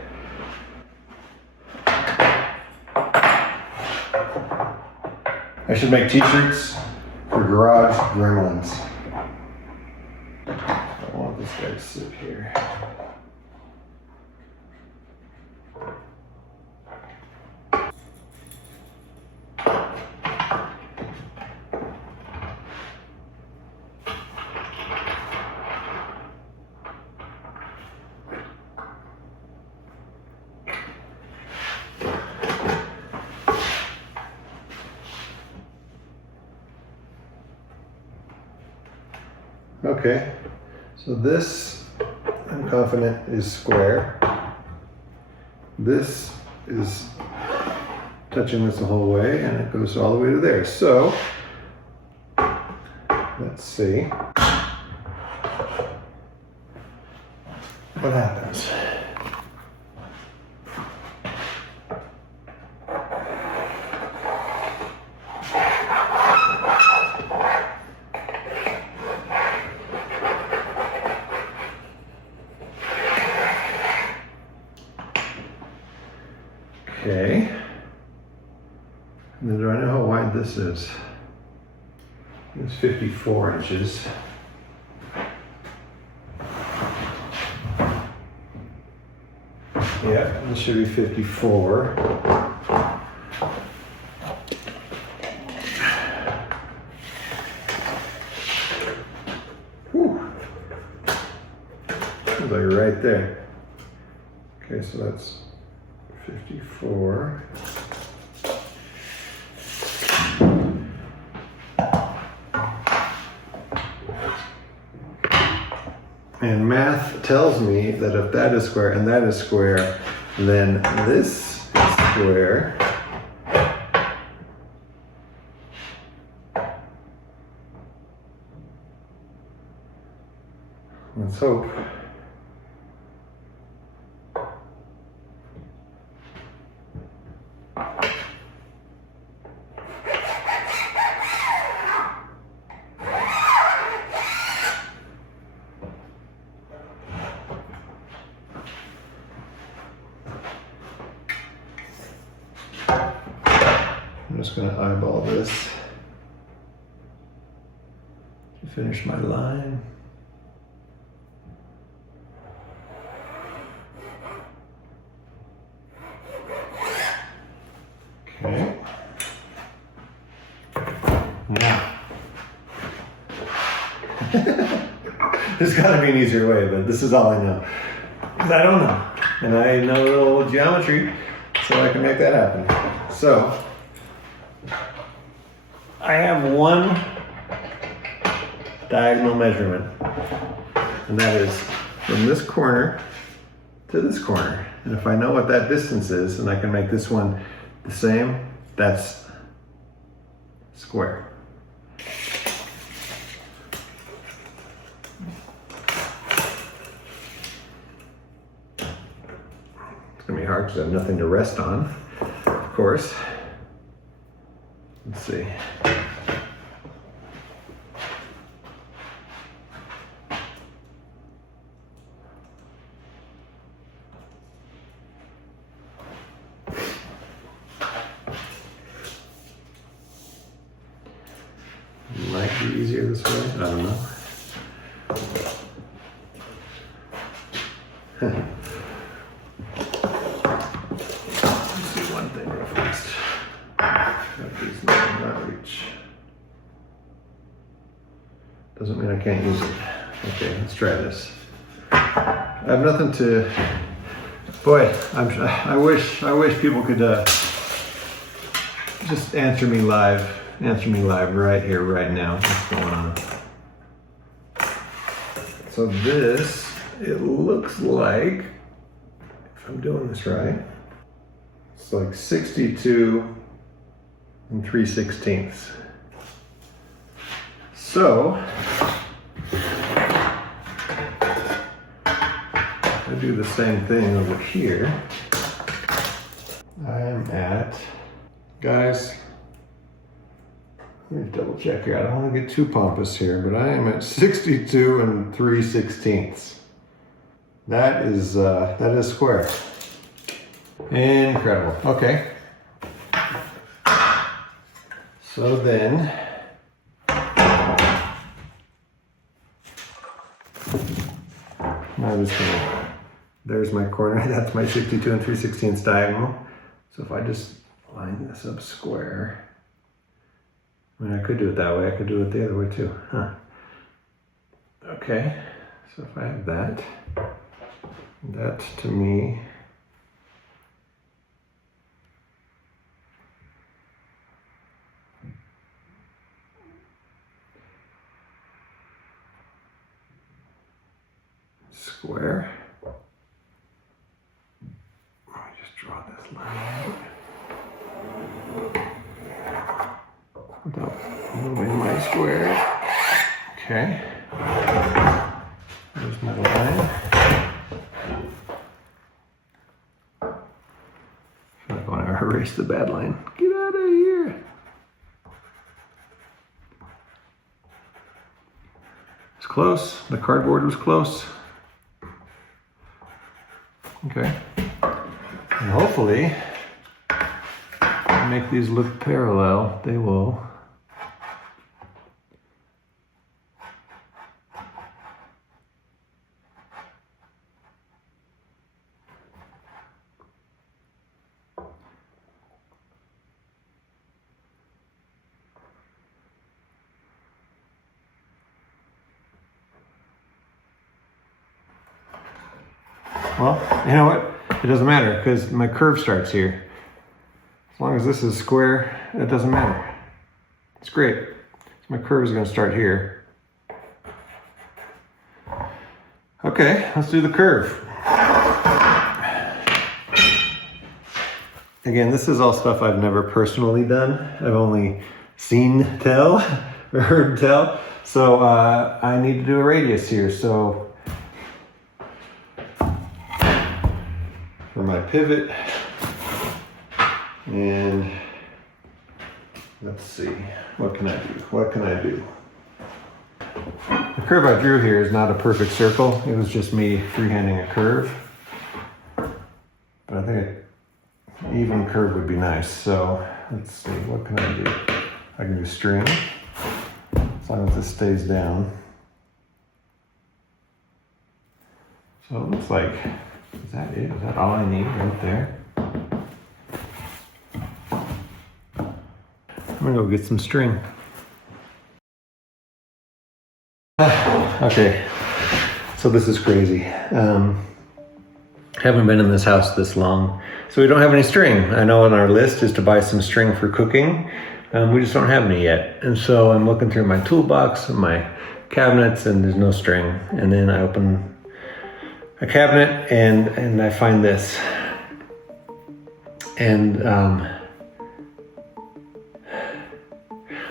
I should make t-shirts for garage gremlins. I want this guy to sit here. Okay, so this, I'm confident, is square. This is touching this the whole way, and it goes all the way to there. So, let's see what happens. Okay, and then do I know how wide this is? It's 54 inches. Yeah, this should be 54. Whew. It's like right there. Okay, so that's 54. And math tells me that if that is square and that is square, then this is square. Let's hope. I'm just going to eyeball this to finish my line. Okay. Now, there's got to be an easier way, but this is all I know. Because I don't know. And I know a little geometry, so I can make that happen. So, I have one diagonal measurement, and that is from this corner to this corner. And if I know what that distance is, and I can make this one the same, that's square. It's gonna be hard because I have nothing to rest on, of course. Let's see. Might be easier this way, I don't know. Let's see one thing real fast. That is not reach. Doesn't mean I can't use it. Okay, let's try this. I have nothing to. Boy, I wish people could just answer me live. Answer me live right here, right now. What's going on? So this, it looks like, if I'm doing this right, it's like 62 and 3/16. So, I do the same thing over here. I am at, guys, Let me double check here. I don't want to get too pompous here, but I am at 62 and 3/16. That is square. Incredible. Okay. So then, I'm just gonna, there's my corner. That's my 62 and 3/16 diagonal. So if I just line this up square, I mean, I could do it that way. I could do it the other way too, huh? Okay, so if I have that, that to me square. Let me just draw this line without moving my square. Okay. There's my line. I want to erase the bad line. Get out of here. It's close. The cardboard was close. Okay. And hopefully, make these look parallel. They will. Well, you know what? It doesn't matter because my curve starts here. As long as this is square, it doesn't matter. It's great. So my curve is going to start here. Okay, let's do the curve. Again, this is all stuff I've never personally done. I've only seen tell or heard tell. So I need to do a radius here. So for my pivot, and let's see, what can I do? What can I do? The curve I drew here is not a perfect circle. It was just me freehanding a curve. But I think an even curve would be nice. So let's see, what can I do? I can do string, as long as this stays down. So it looks like, is that it? Is that all I need right there? I'm gonna go get some string. Okay, so this is crazy. Haven't been in this house this long, so we don't have any string. I know on our list is to buy some string for cooking. We just don't have any yet. And so I'm looking through my toolbox and my cabinets and there's no string. And then I open a cabinet and I find this. And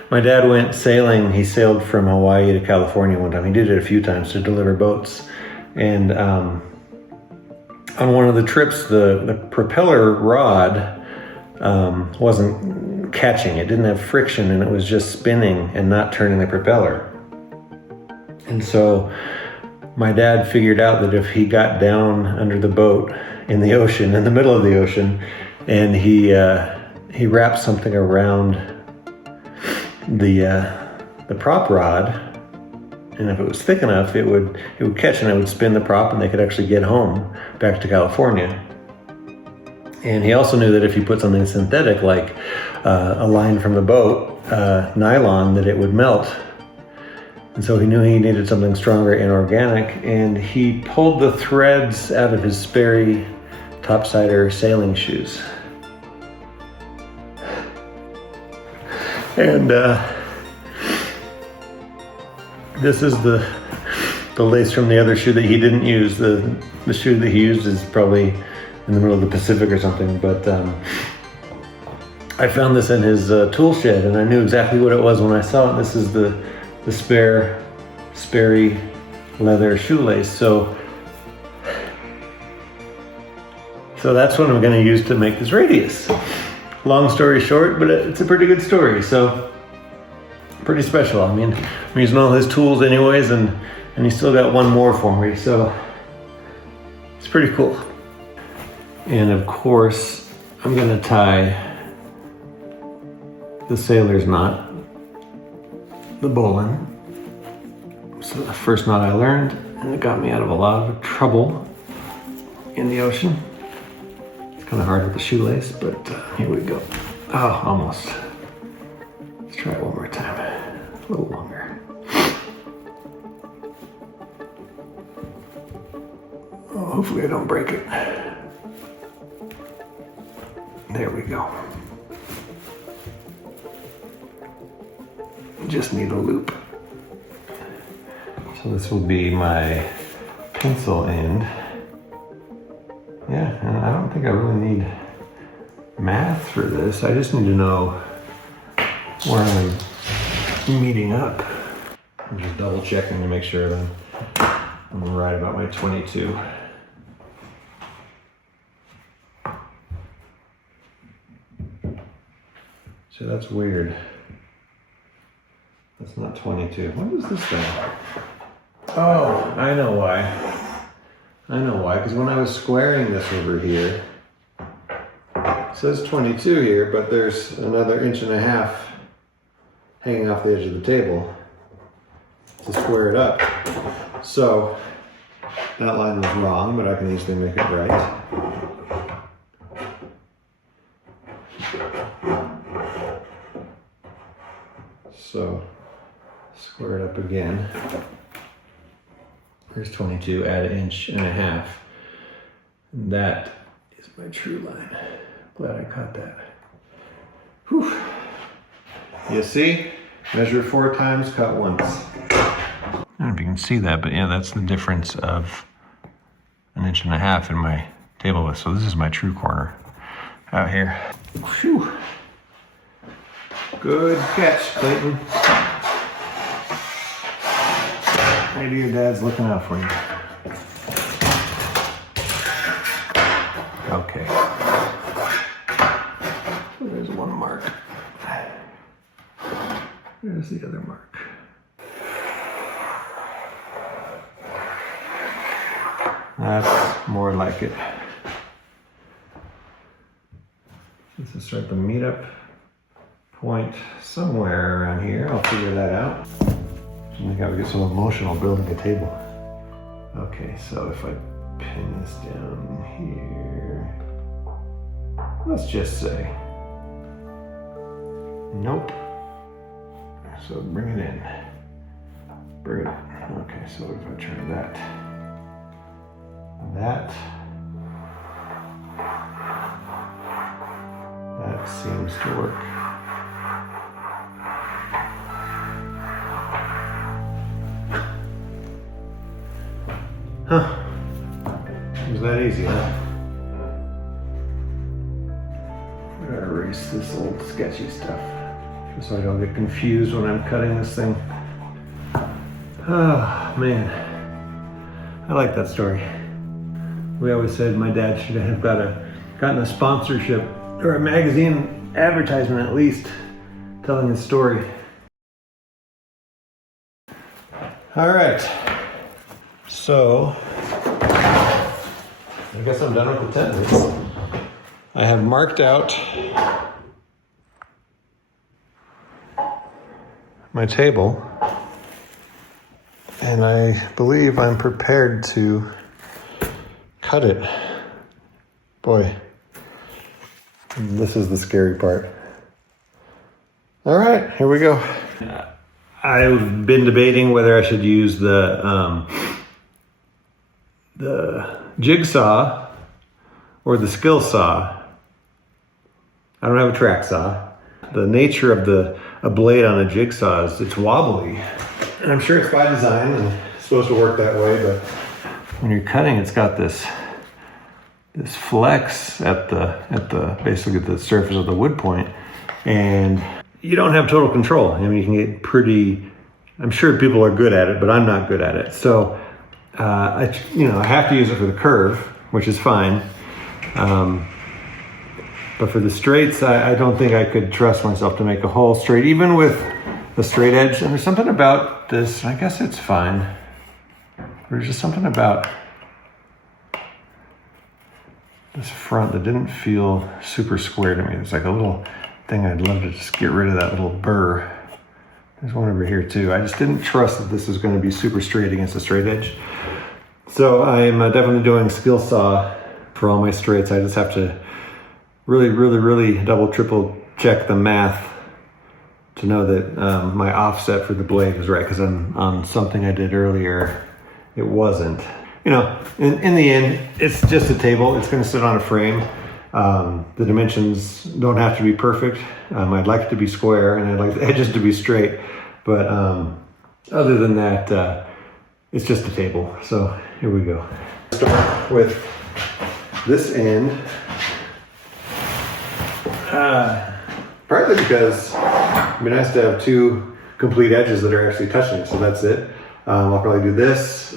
my dad went sailing. He sailed from Hawaii to California one time. He did it a few times to deliver boats. And on one of the trips, the propeller rod wasn't catching. It didn't have friction and it was just spinning and not turning the propeller. And so my dad figured out that if he got down under the boat in the ocean, in the middle of the ocean, and he wrapped something around the prop rod, and if it was thick enough, it would catch and it would spin the prop and they could actually get home back to California. And he also knew that if you put something synthetic like a line from the boat, nylon, that it would melt. And so he knew he needed something stronger and organic, and he pulled the threads out of his Sperry topsider sailing shoes. And this is the lace from the other shoe that he didn't use. The shoe that he used is probably in the middle of the Pacific or something, but I found this in his tool shed and I knew exactly what it was when I saw it. This is the Sperry leather shoelace. So that's what I'm going to use to make this radius. Long story short, but it's a pretty good story. So pretty special. I mean, I'm using all his tools anyways, and he still got one more for me, so it's pretty cool. And of course, I'm gonna tie the sailor's knot, the bowline. So the first knot I learned, and it got me out of a lot of trouble in the ocean. It's kind of hard with the shoelace, but here we go. Oh, almost. Let's try it one more time. A little longer. Oh, hopefully I don't break it. There we go. Just need a loop. So this will be my pencil end. Yeah, and I don't think I really need math for this. I just need to know where I'm meeting up. I'm just double checking to make sure that I'm right about my 22. So that's weird. That's not 22. What is this thing? Oh, I know why. I know why, because when I was squaring this over here, it says 22 here, but there's another 1.5 inches hanging off the edge of the table to square it up. So that line was wrong, but I can easily make it right. So square it up again. There's 22, add 1.5 inches. And that is my true line. Glad I caught that. Whew. You see? Measure 4 times, cut once. I don't know if you can see that, but yeah, that's the difference of 1.5 inches in my table width. So this is my true corner out here. Phew. Good catch, Clayton. Maybe your dad's looking out for you. Okay. So there's one mark. There's the other mark. That's more like it. Let's just start the meetup point somewhere around here. I'll figure that out. I gotta get so emotional building a table. Okay, so if I pin this down here, let's just say, nope. So bring it in. Bring it in. Okay, so if I try that, that seems to work. Huh. It was that easy, huh? I'm gonna erase this old sketchy stuff just so I don't get confused when I'm cutting this thing. Oh, man. I like that story. We always said my dad should have gotten a sponsorship or a magazine advertisement at least telling his story. All right. So, I guess I'm done with the tenons. I have marked out my table, and I believe I'm prepared to cut it. Boy, this is the scary part. All right, here we go. I've been debating whether I should use the jigsaw or the skill saw. I don't have a track saw. The nature of a blade on a jigsaw is it's wobbly. And I'm sure it's by design and it's supposed to work that way, but when you're cutting, it's got this flex at the basically the surface of the wood point, and you don't have total control. I mean, you can get pretty, I'm sure people are good at it, but I'm not good at it. So I have to use it for the curve, which is fine. But for the straights, I don't think I could trust myself to make a whole straight, even with the straight edge. And there's something about this, I guess it's fine. There's just something about this front that didn't feel super square to me. It's like a little thing I'd love to just get rid of, that little burr. There's one over here too. I just didn't trust that this was going to be super straight against the straight edge. So I'm definitely doing skill saw for all my straights. I just have to really double, triple check the math to know that my offset for the blade is right, because on something I did earlier, it wasn't. You know, in the end, it's just a table. It's going to sit on a frame. The dimensions don't have to be perfect. I'd like it to be square, and I'd like the edges to be straight. But other than that, it's just a table. So here we go. Start with this end. Partly because it'd be nice to have two complete edges that are actually touching. So that's it. I'll probably do this,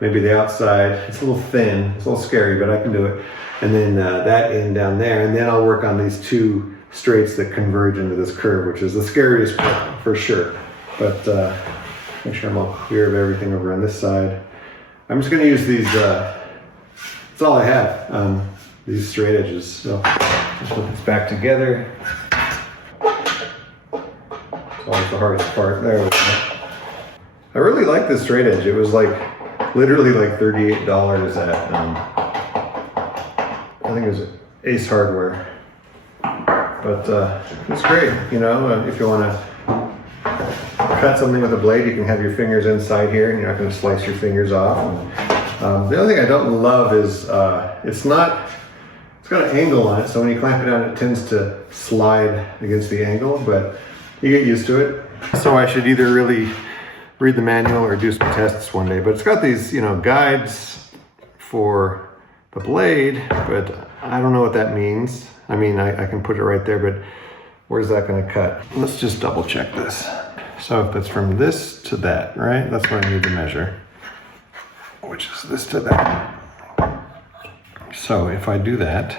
maybe the outside. It's a little thin, it's a little scary, but I can do it. And then that end down there, and then I'll work on these two straights that converge into this curve, which is the scariest part for sure. But make sure I'm all clear of everything over on this side. I'm just gonna use these, that's all I have, these straight edges. So just put this back together. It's always the hardest part. There we go. I really like this straight edge. It was like literally like $38 at I think it was Ace Hardware. But it's great, you know, if you want to cut something with a blade, you can have your fingers inside here and you're not going to slice your fingers off. And, the other thing I don't love is it's got an angle on it, so when you clamp it down, it tends to slide against the angle, but you get used to it. So I should either really read the manual or do some tests one day, but it's got these, you know, guides for the blade, but I don't know what that means. I mean, I can put it right there, but where's that going to cut? Let's just double check this. So if it's from this to that, right? That's what I need to measure, which is this to that. So if I do that,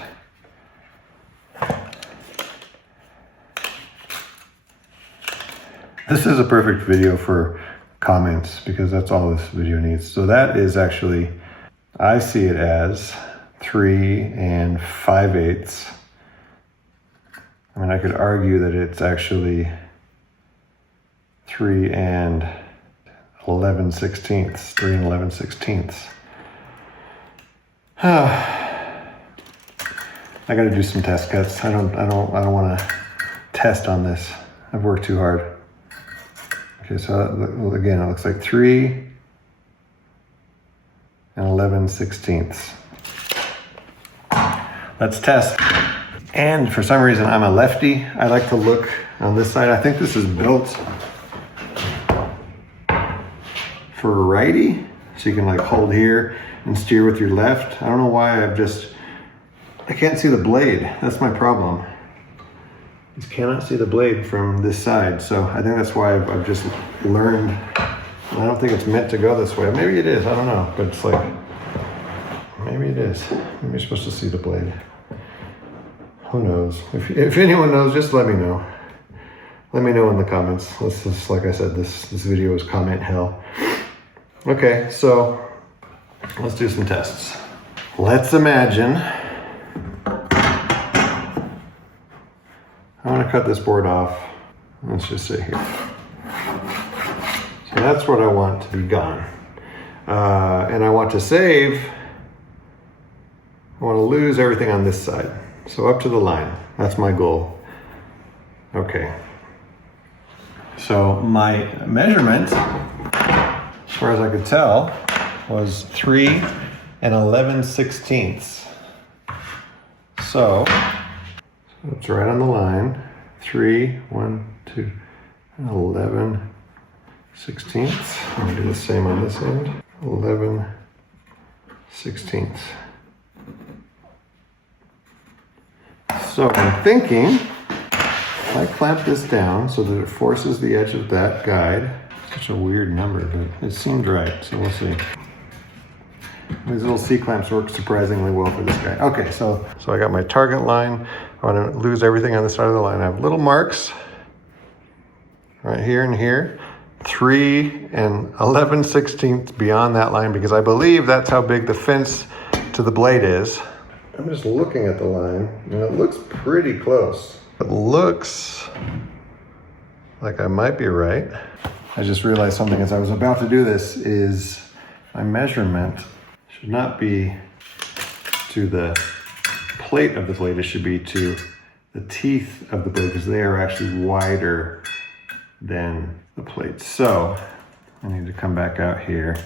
this is a perfect video for comments because that's all this video needs. So that is actually, I see it as 3 5/8. I mean, I could argue that it's actually 3 11/16. 3 11/16. I got to do some test cuts. I don't want to test on this. I've worked too hard. Okay, so again, it looks like 3 11/16. Let's test. And for some reason, I'm a lefty. I like to look on this side. I think this is built for a righty, so you can like hold here and steer with your left. I don't know why I can't see the blade. That's my problem. I just cannot see the blade from this side. So I think that's why I've just learned. I don't think it's meant to go this way. Maybe it is, I don't know. But it's like, maybe it is. Maybe you're supposed to see the blade. Who knows? If anyone knows, just let me know. Let me know in the comments. This is, like I said, this video is comment hell. Okay, so let's do some tests. Let's imagine I want to cut this board off. Let's just say here. So that's what I want to be gone. And I want to save, I want to lose everything on this side. So up to the line, that's my goal. Okay. So my measurement, as far as I could tell, was 3 11/16. So it's right on the line. 3, 1, 2, 11/16. I'm gonna do the same on this end. 11/16. So I'm thinking, I clamp this down so that it forces the edge of that guide. Such a weird number, but it seemed right, so we'll see. These little C-clamps work surprisingly well for this guy. Okay, so I got my target line. I want to lose everything on the side of the line. I have little marks right here and here, 3 11/16 beyond that line, because I believe that's how big the fence to the blade is. I'm just looking at the line and it looks pretty close. It looks like I might be right. I just realized something as I was about to do this is my measurement should not be to the plate of the blade, it should be to the teeth of the blade, because they are actually wider than the plate. So I need to come back out here,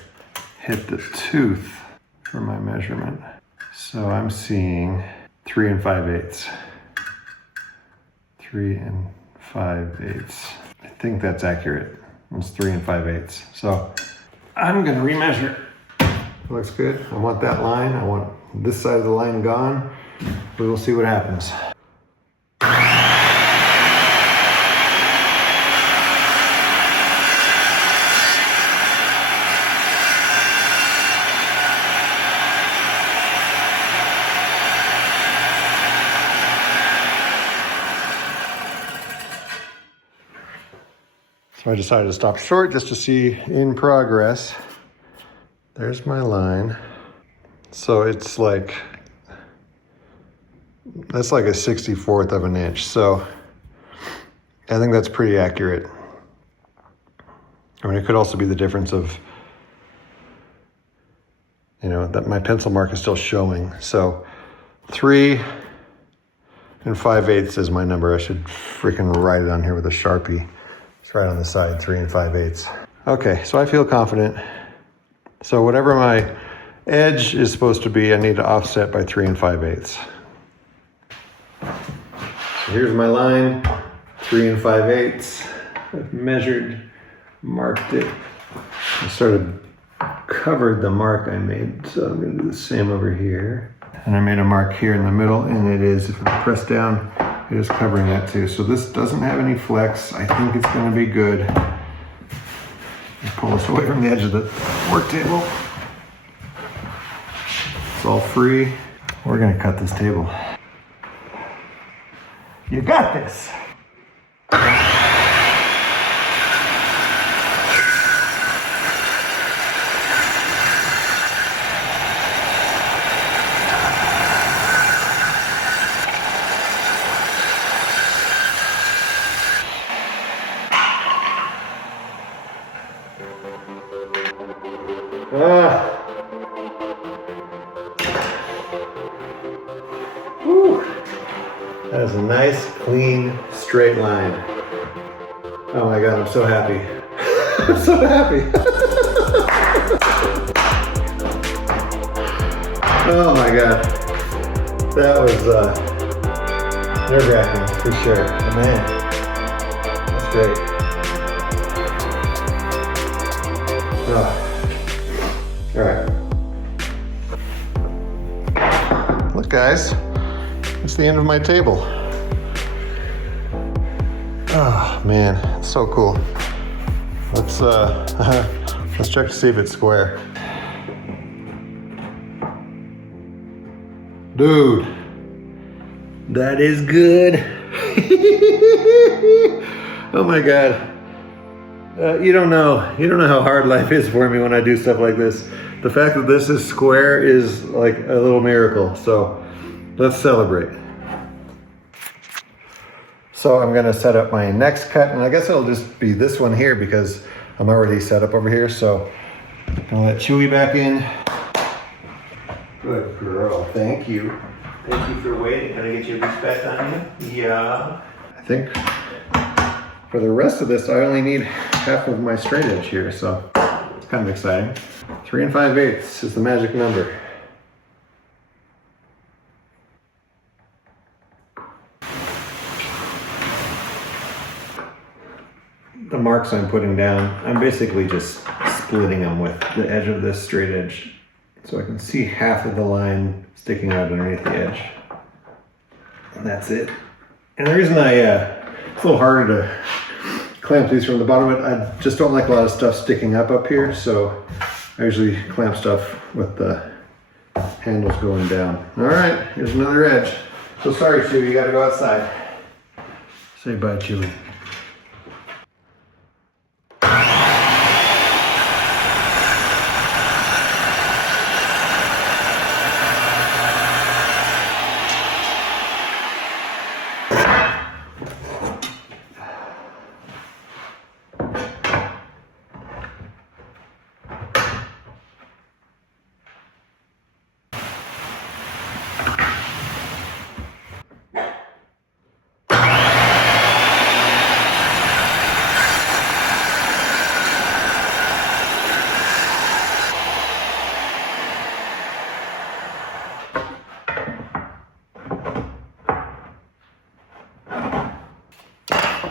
hit the tooth for my measurement. So I'm seeing 3 5/8. 3 5/8. I think that's accurate. It's 3 5/8. So I'm gonna remeasure. Looks good. I want that line. I want this side of the line gone. We will see what happens. So I decided to stop short just to see in progress. There's my line. So it's like, that's like a 64th of an inch. So I think that's pretty accurate. I mean, it could also be the difference of, you know, that my pencil mark is still showing. So 3 5/8 is my number. I should freaking write it on here with a Sharpie. It's right on the side, 3 5/8. Okay, so I feel confident. So whatever my edge is supposed to be, I need to offset by 3 5/8. So here's my line, 3 5/8. I've measured, marked it. I sort of covered the mark I made, so I'm gonna do the same over here. And I made a mark here in the middle, and it is, if I press down, it is covering that too. So this doesn't have any flex. I think it's gonna be good. I'll pull this away from the edge of the work table. It's all free. We're gonna cut this table. You got this. Whew. That is a nice, clean, straight line. Oh my God, I'm so happy. I'm so happy. Oh my God. That was nerve-wracking for sure. Oh, man, that's great. Oh. All right. Look, guys, it's the end of my table. Oh man, it's so cool. Let's check to see if it's square. Dude, that is good. Oh my God. You don't know how hard life is for me when I do stuff like this. The fact that this is square is like a little miracle. So let's celebrate. So I'm gonna set up my next cut, and I guess it'll just be this one here because I'm already set up over here. So I'm gonna let Chewy back in. Good girl, thank you. Thank you for waiting. Can I get your respect on you? Yeah. I think for the rest of this, I only need half of my straight edge here, so it's kind of exciting. 3 5/8 is the magic number. The marks I'm putting down, I'm basically just splitting them with the edge of this straight edge, so I can see half of the line sticking out underneath the edge. And that's it. And the reason it's a little harder to clamp these from the bottom of it, I just don't like a lot of stuff sticking up here, so I usually clamp stuff with the handles going down. All right, here's another edge. So sorry, Chewy, you gotta go outside. Say bye, Chewy.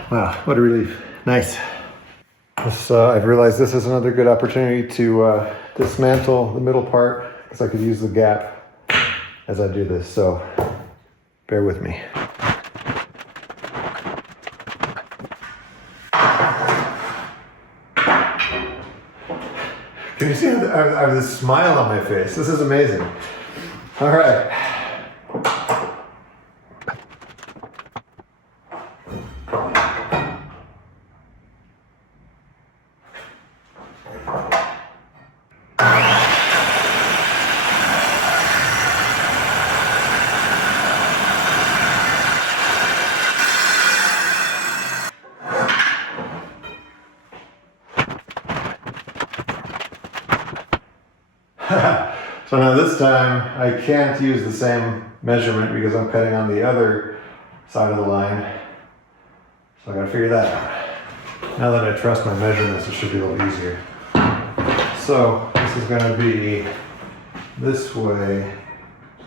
Wow, what a relief. Nice. This, I've realized this is another good opportunity to dismantle the middle part because I could use the gap as I do this, so bear with me. Can you see I have this smile on my face? This is amazing. All right. So now this time I can't use the same measurement because I'm cutting on the other side of the line. So I gotta figure that out. Now that I trust my measurements, it should be a little easier. So this is gonna be this way,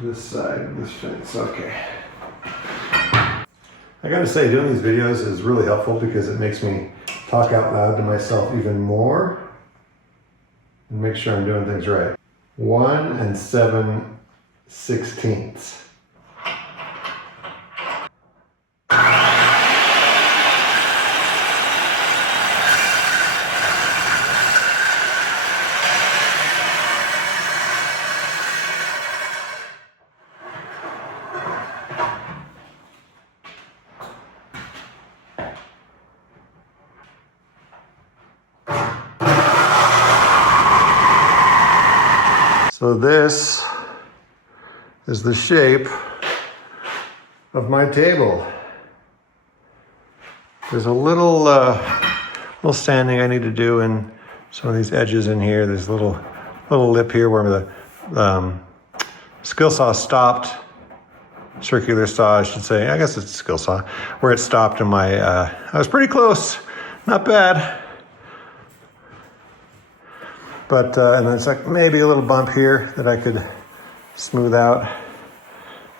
this side, this fits, okay. I gotta say, doing these videos is really helpful because it makes me talk out loud to myself even more and make sure I'm doing things right. 1 7/16. So this is the shape of my table. There's a little sanding I need to do in some of these edges in here. There's a little lip here where the skill saw stopped. Circular saw, I should say. I guess it's a skill saw. Where it stopped, and I was pretty close. Not bad. But, and then it's like maybe a little bump here that I could smooth out.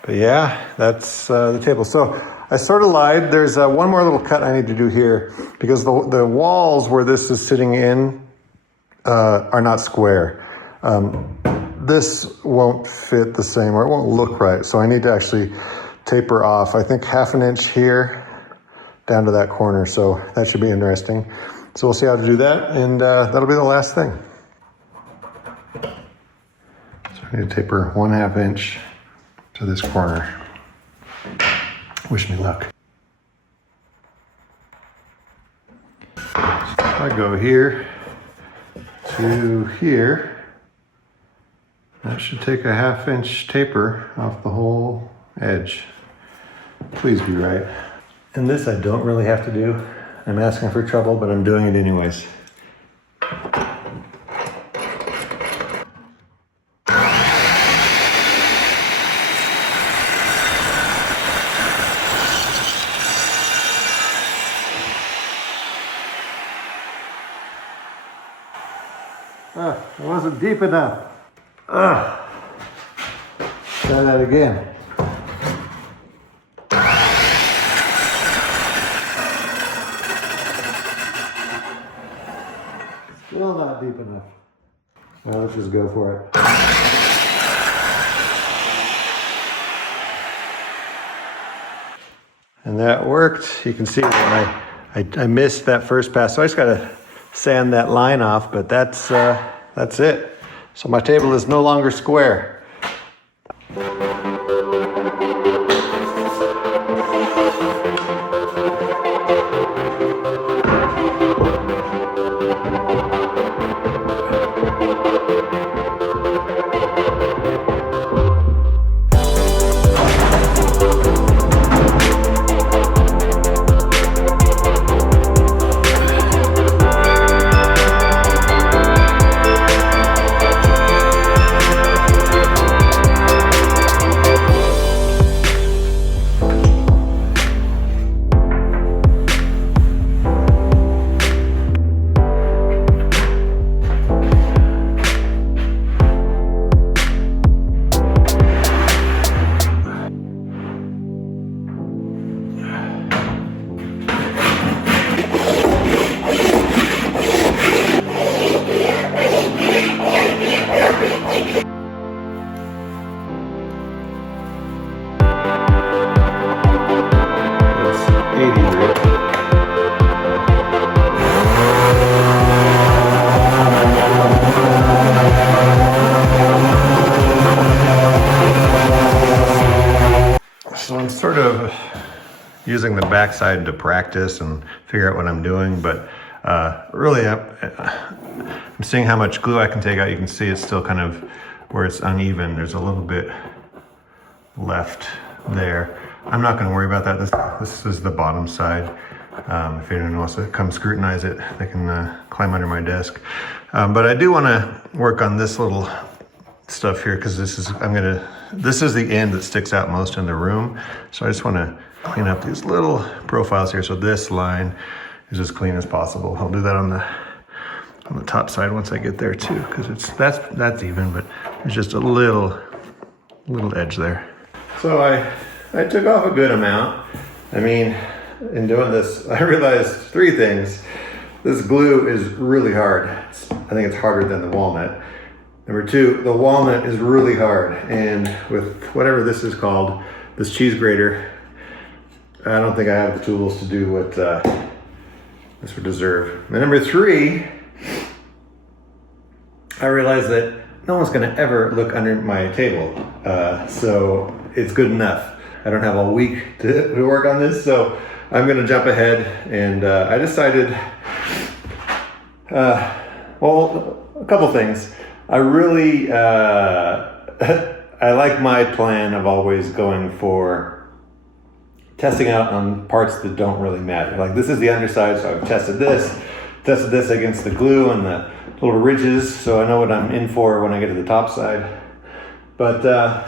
But yeah, that's the table. So I sort of lied. There's one more little cut I need to do here because the walls where this is sitting in are not square. This won't fit the same, or it won't look right. So I need to actually taper off, I think 1/2 inch here down to that corner. So that should be interesting. So we'll see how to do that. And that'll be the last thing. I need to taper 1/2 inch to this corner. Wish me luck. So if I go here to here, that should take a 1/2 inch taper off the whole edge. Please be right. And this I don't really have to do. I'm asking for trouble, but I'm doing it anyways. It wasn't deep enough. Try that again. Still not deep enough. Well, let's just go for it. And that worked. You can see that I missed that first pass, so I just gotta sand that line off, but that's it. So my table is no longer square. using the backside to practice and figure out what I'm doing, but really I'm seeing how much glue I can take out. You can see it's still kind of where it's uneven. There's a little bit left there. I'm not going to worry about that. This is the bottom side. If anyone wants to come scrutinize it, they can climb under my desk. But I do want to work on this little stuff here because this is the end that sticks out most in the room. So I just want to clean up these little profiles here so this line is as clean as possible. I'll do that on the top side once I get there too, because that's even, but there's just a little edge there. So I took off a good amount. I mean, in doing this, I realized 3 things. This glue is really hard. I think it's harder than the walnut. Number 2, the walnut is really hard, and with whatever this is called, this cheese grater, I don't think I have the tools to do what this would deserve. And number 3, I realized that no one's gonna ever look under my table, so it's good enough. I don't have all week to work on this, so I'm gonna jump ahead, and I decided, well, a couple things. I really, I like my plan of always going for testing out on parts that don't really matter. Like this is the underside, so I've tested this against the glue and the little ridges, so I know what I'm in for when I get to the top side. But,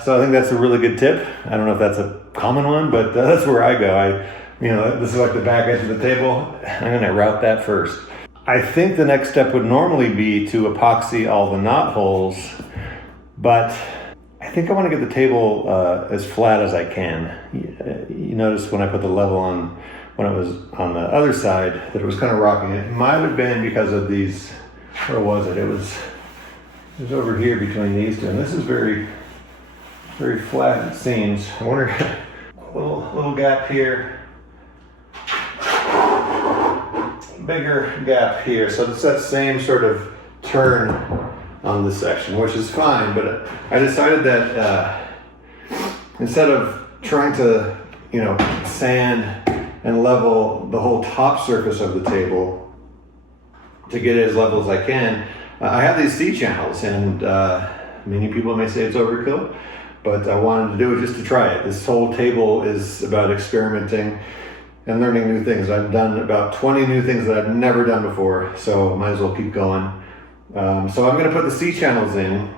so I think that's a really good tip. I don't know if that's a common one, but that's where I go. This is like the back edge of the table. I'm gonna route that first. I think the next step would normally be to epoxy all the knot holes, but I think I want to get the table as flat as I can. You notice when I put the level on, when it was on the other side, that it was kind of rocking. It might have been because of these, where was it? It was over here between these two, and this is very, very flat it seems. I wonder, a little gap here. Bigger gap here, so it's that same sort of turn on this section, which is fine, but I decided that instead of trying to, sand and level the whole top surface of the table to get it as level as I can, I have these C-channels, and many people may say it's overkill, but I wanted to do it just to try it. This whole table is about experimenting and learning new things. I've done about 20 new things that I've never done before, so might as well keep going. So I'm gonna put the C-channels in,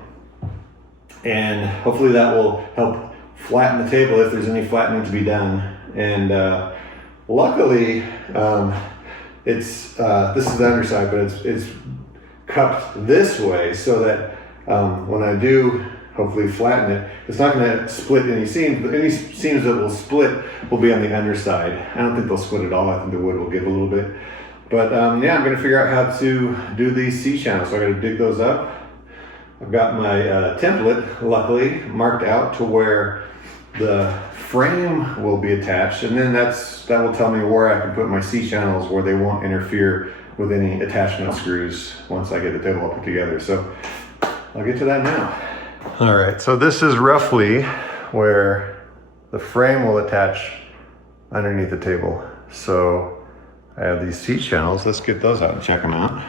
and hopefully that will help flatten the table if there's any flattening to be done. And luckily, this is the underside, but it's cupped this way so that when I do hopefully flatten it, it's not going to split any seams, but any seams that will split will be on the underside. I don't think they'll split at all. I think the wood will give a little bit. But yeah, I'm going to figure out how to do these C-channels. So I got to dig those up. I've got my template, luckily, marked out to where the frame will be attached, and then that will tell me where I can put my C-channels where they won't interfere with any attachment screws once I get the table all put together. So I'll get to that now. All right, so this is roughly where the frame will attach underneath the table. So I have these C-channels. Let's get those out and check them out.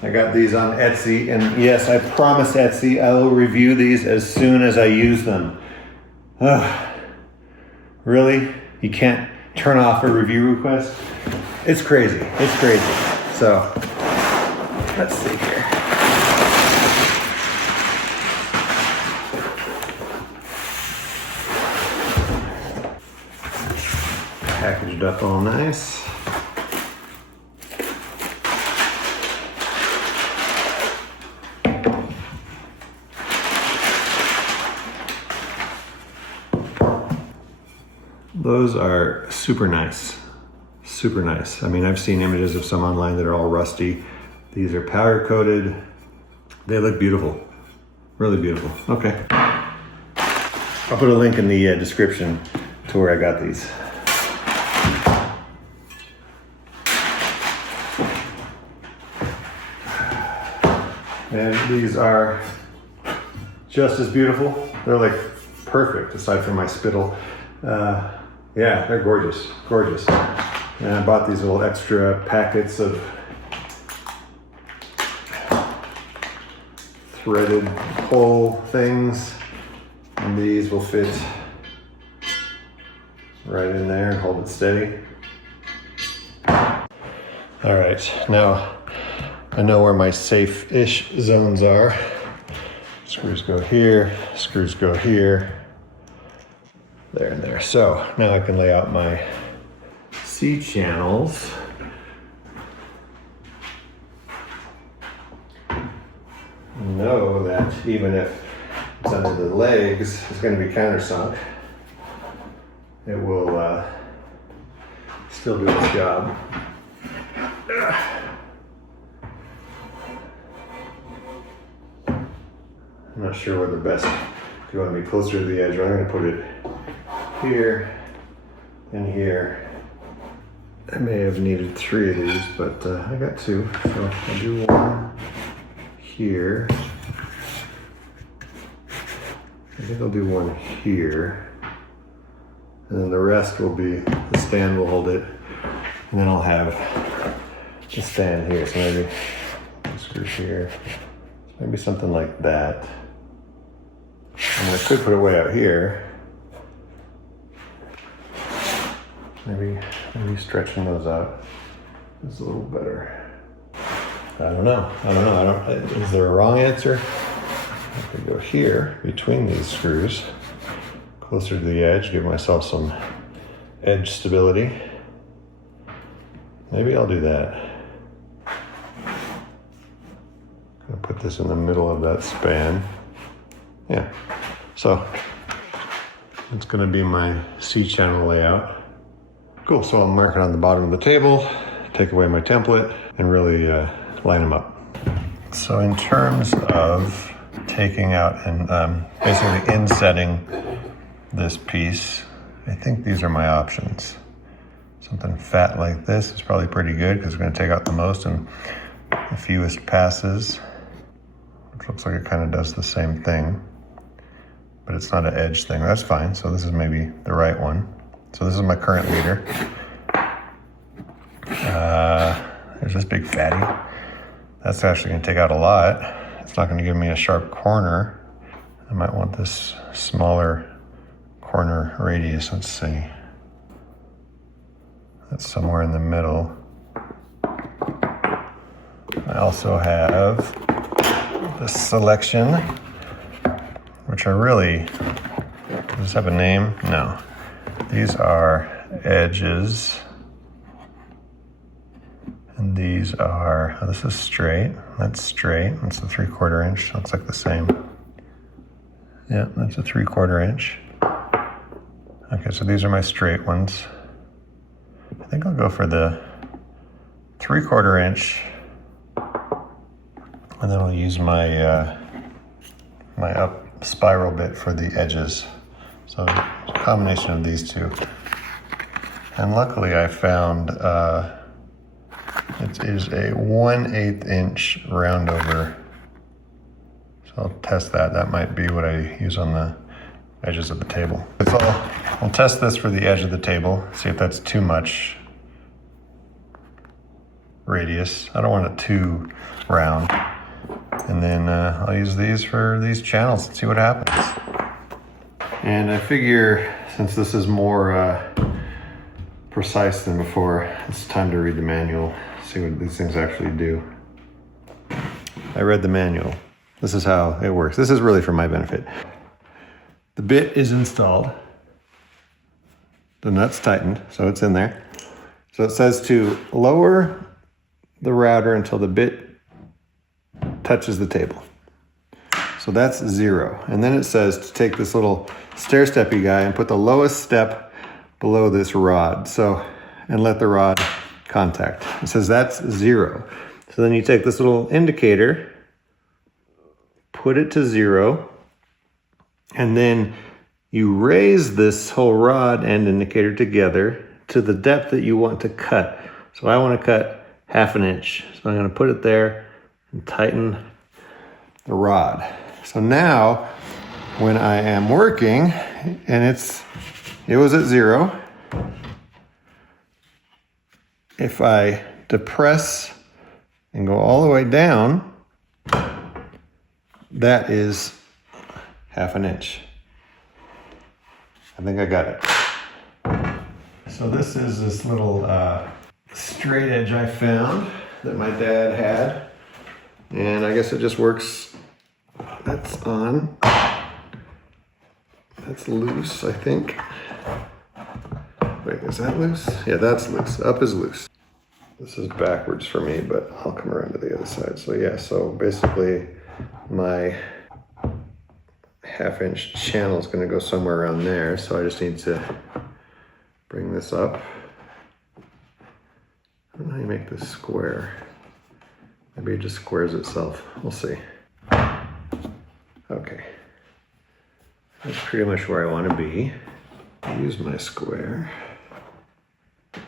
I got these on Etsy, and yes, I promise Etsy I will review these as soon as I use them. Really? You can't turn off a review request? It's crazy. It's crazy. So let's see here. Packaged up all nice. Those are super nice. Super nice. I mean, I've seen images of some online that are all rusty. These are powder coated. They look beautiful. Really beautiful. Okay. I'll put a link in the description to where I got these. And these are just as beautiful. They're like perfect, aside from my spittle. Yeah, they're gorgeous, gorgeous. And I bought these little extra packets of threaded pole things, and these will fit right in there and hold it steady. All right, now I know where my safe-ish zones are. Screws go here, screws go here, there and there. So now I can lay out my C-channels. Know that even if it's under the legs, it's going to be countersunk. It will still do its job. I'm not sure where the best, if you want to be closer to the edge, I'm going to put it here and here. I may have needed 3 of these, but I got 2. So I'll do one here. I think I'll do one here. And then the rest will be, the stand will hold it. And then I'll have the stand here. So maybe screw here. Maybe something like that. And I could put it way out here. Maybe stretching those out is a little better. I don't know. Is there a wrong answer? I could go here between these screws, closer to the edge, give myself some edge stability. Maybe I'll do that. I'm gonna put this in the middle of that span. Yeah, so it's gonna be my C-channel layout. Cool, so I'll mark it on the bottom of the table, take away my template, and really line them up. So in terms of taking out and basically insetting this piece, I think these are my options. Something fat like this is probably pretty good because it's going to take out the most and the fewest passes, which looks like it kind of does the same thing, but it's not an edge thing. That's fine. So this is maybe the right one. So this is my current leader. There's this big fatty. That's actually going to take out a lot. It's not going to give me a sharp corner. I might want this smaller corner radius. Let's see. That's somewhere in the middle. I also have this selection, which are really, does this have a name? No. These are edges. And these are, oh, this is straight. That's straight. That's a 3/4 inch. Looks like the same. Yeah, that's a 3/4 inch. Okay, so these are my straight ones. I think I'll go for the 3/4 inch. And then I'll use my my up spiral bit for the edges. So a combination of these two. And luckily I found it is a 1/8 inch round over. So I'll test that. That might be what I use on the edges of the table. So I'll test this for the edge of the table, see if that's too much radius. I don't want it too round. And then I'll use these for these channels and see what happens. And I figure since this is more precise than before, it's time to read the manual, see what these things actually do. I read the manual. This is how it works. This is really for my benefit. The bit is installed. The nut's tightened, so it's in there. So it says to lower the router until the bit touches the table. So that's 0. And then it says to take this little stair-steppy guy and put the lowest step below this rod. So, and let the rod contact. It says that's 0. So then you take this little indicator, put it to 0, and then you raise this whole rod and indicator together to the depth that you want to cut. So I want to cut 1/2 inch. So I'm going to put it there and tighten the rod. So now when I am working and it's it was at 0. If I depress and go all the way down, that is 1/2 inch. I think I got it. So this is this little straight edge I found that my dad had. And I guess it just works. That's on. That's loose, I think. Wait, is that loose? Yeah, that's loose. Up is loose. This is backwards for me, but I'll come around to the other side. So yeah, so basically my 1/2 inch channel is going to go somewhere around there. So I just need to bring this up. I don't know how you make this square. Maybe it just squares itself. We'll see. Okay. That's pretty much where I want to be. Use my square.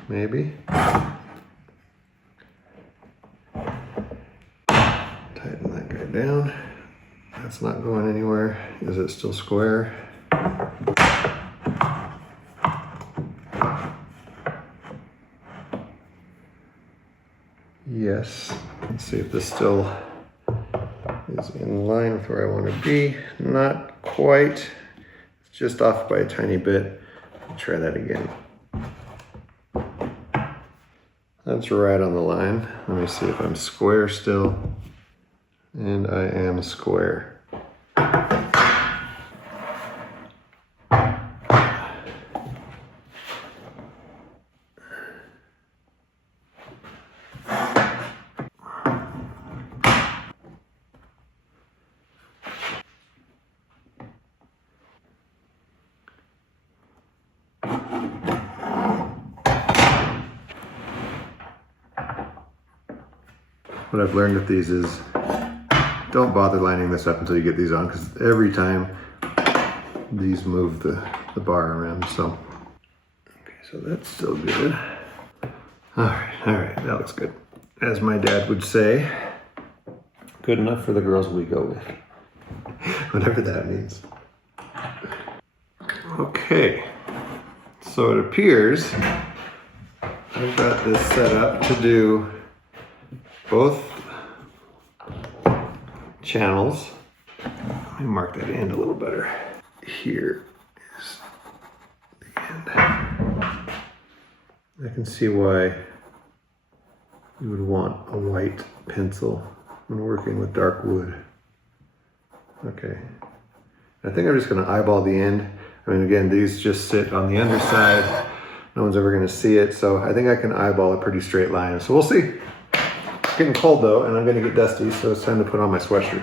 Maybe. Tighten that guy down. That's not going anywhere. Is it still square? Yes. Let's see if this still is in line with where I want to be. Not quite. It's just off by a tiny bit. I'll try that again. That's right on the line. Let me see if I'm square still. And I am square. What I've learned with these is don't bother lining this up until you get these on, because every time these move the bar around. So, okay, so that's still good. All right, that looks good. As my dad would say, good enough for the girls we go with. Whatever that means. Okay, so it appears I've got this set up to do both channels. Let me mark that end a little better. Here is the end. I can see why you would want a white pencil when working with dark wood. Okay. I think I'm just going to eyeball the end. I mean, again, these just sit on the underside. No one's ever going to see it, so I think I can eyeball a pretty straight line. So we'll see. It's getting cold though, and I'm going to get dusty, so it's time to put on my sweatshirt.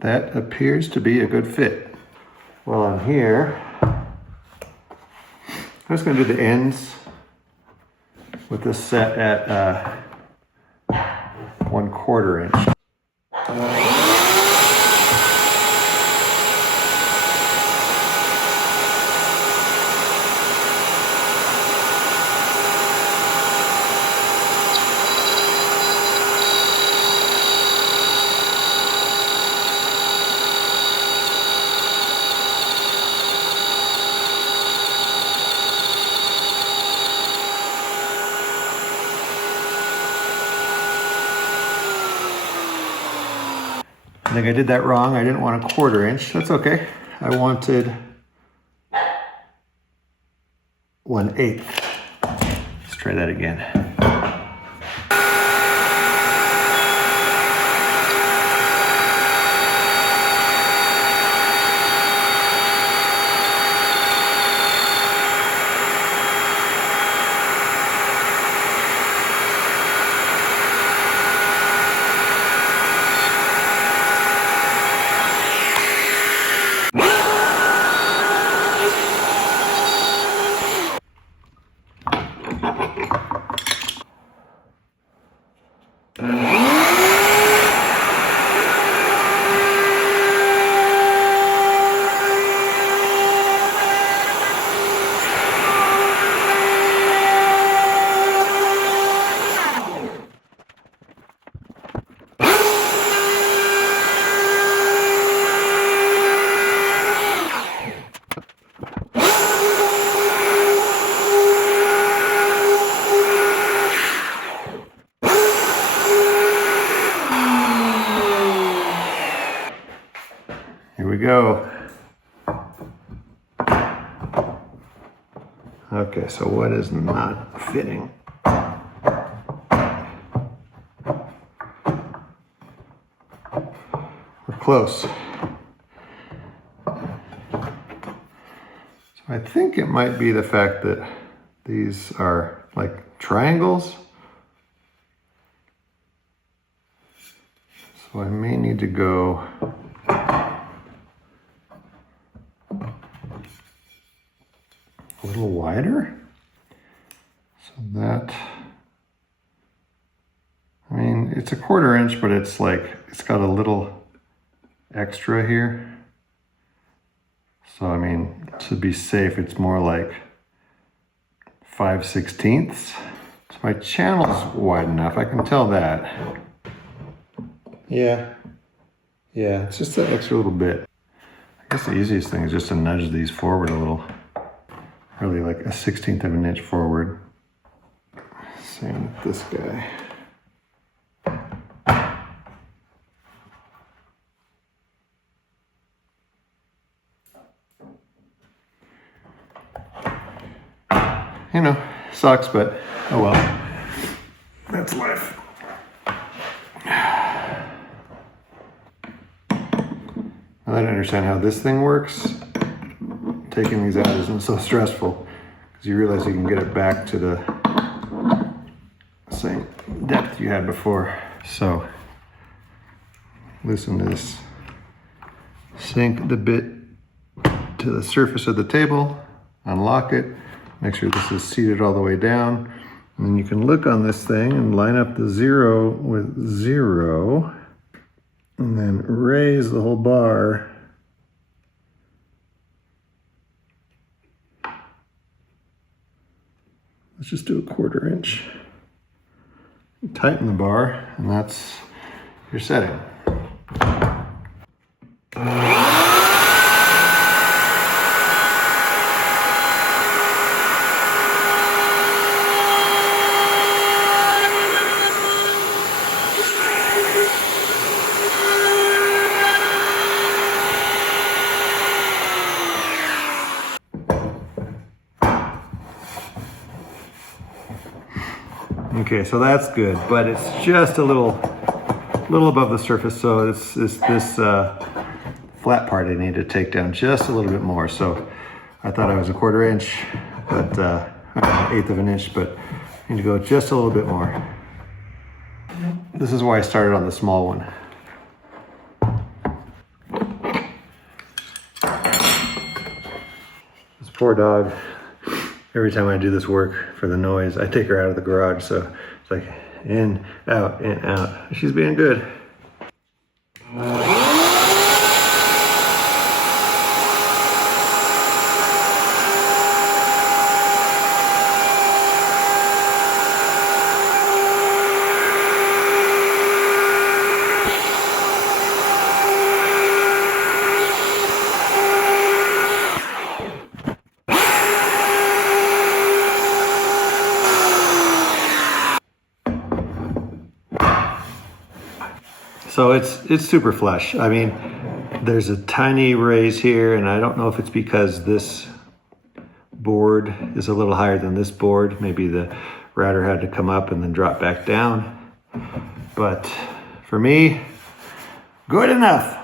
that appears to be a good fit. While I'm here, I'm just going to do the ends with this set at 1/4 inch. I think I did that wrong. I didn't want 1/4 inch. That's okay. I wanted 1/8. Let's try that again. Here we go. Okay, so what is not fitting? We're close. So I think it might be the fact that these are like triangles. So I may need to go a little wider. So that, I mean, it's 1/4 inch, but it's like, it's got a little extra here. So, I mean, to be safe, it's more like 5/16. So my channel's wide enough, I can tell that. Yeah, it's just that extra little bit. I guess the easiest thing is just to nudge these forward a little. Really like 1/16 of an inch forward. Same with this guy. You know, sucks, but oh well. That's life. I don't understand how this thing works. Taking these out isn't so stressful because you realize you can get it back to the same depth you had before. So loosen this, sink the bit to the surface of the table, unlock it, make sure this is seated all the way down, and then you can look on this thing and line up the 0 with 0 and then raise the whole bar. Let's just do 1/4 inch. Tighten the bar, and that's your setting. Okay, so that's good, but it's just a little above the surface, so it's this flat part I need to take down just a little bit more. So I thought I was 1/4 inch, but 1/8 of an inch, but I need to go just a little bit more. This is why I started on the small one. Poor dog. Every time I do this work for the noise, I take her out of the garage, so it's like in, out, in, out. She's being good. So it's super flush. I mean, there's a tiny raise here, and I don't know if it's because this board is a little higher than this board. Maybe the router had to come up and then drop back down. But for me, good enough.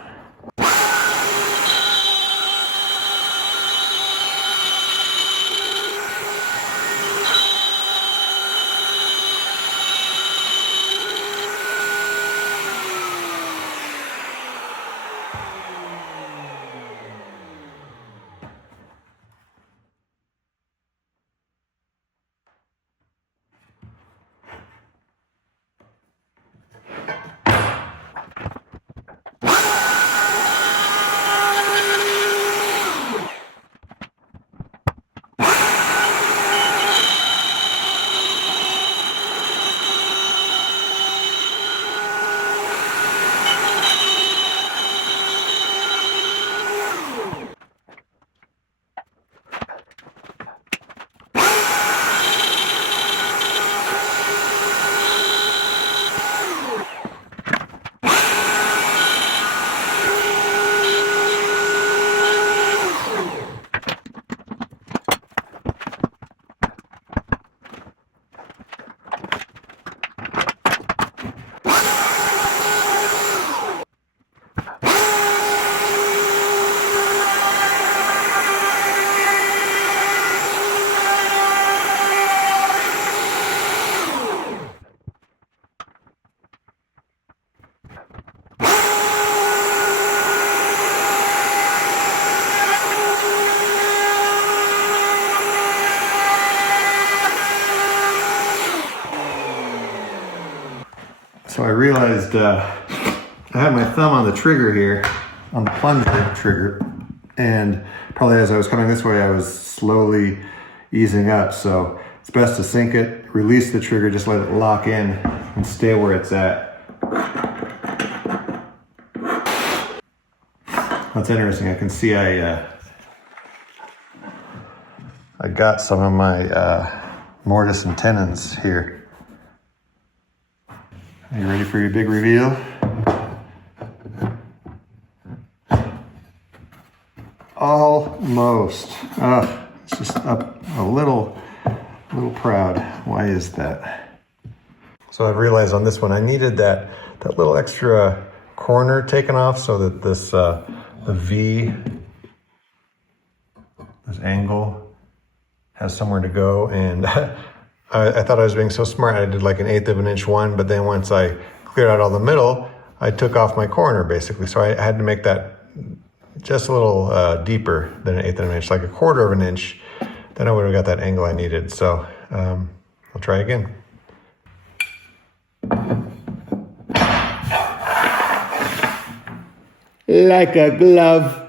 So I realized I had my thumb on the trigger here, on the plunger trigger, and probably as I was coming this way, I was slowly easing up. So it's best to sink it, release the trigger, just let it lock in and stay where it's at. That's interesting. I can see I got some of my mortise and tenons here. Are you ready for your big reveal? Almost. It's just up a little proud. Why is that? So I've realized on this one, I needed that little extra corner taken off so that this the V, this angle, has somewhere to go. And I thought I was being so smart. I did like 1/8 of an inch one, but then once I cleared out all the middle, I took off my corner basically. So I had to make that just a little deeper than 1/8 of an inch, like 1/4 of an inch. Then I would have got that angle I needed. So I'll try again. Like a glove.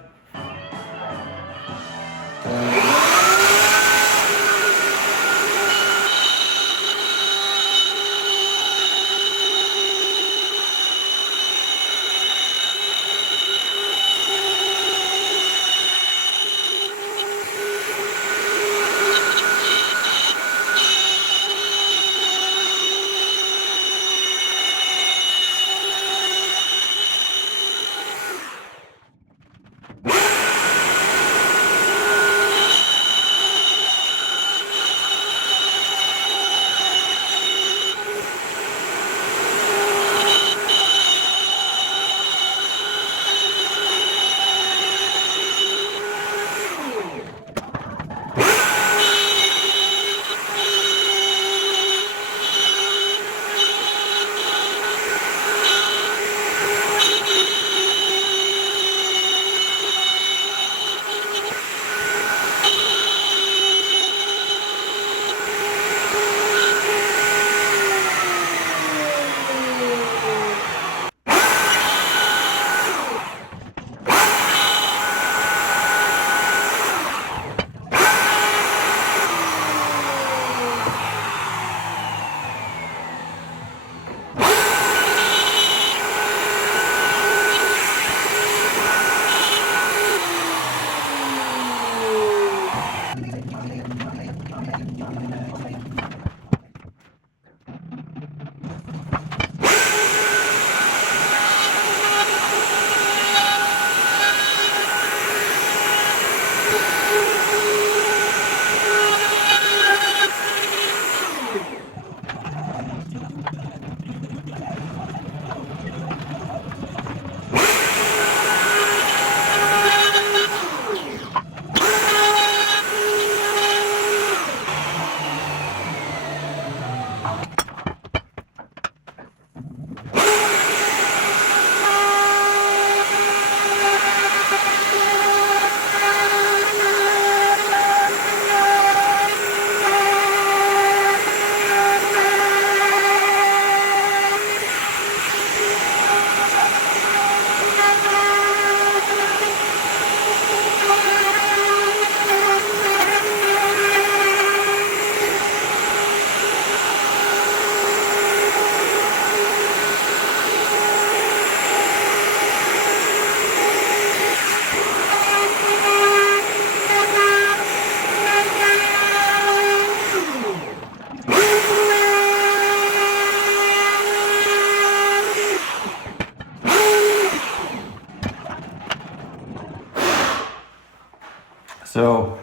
So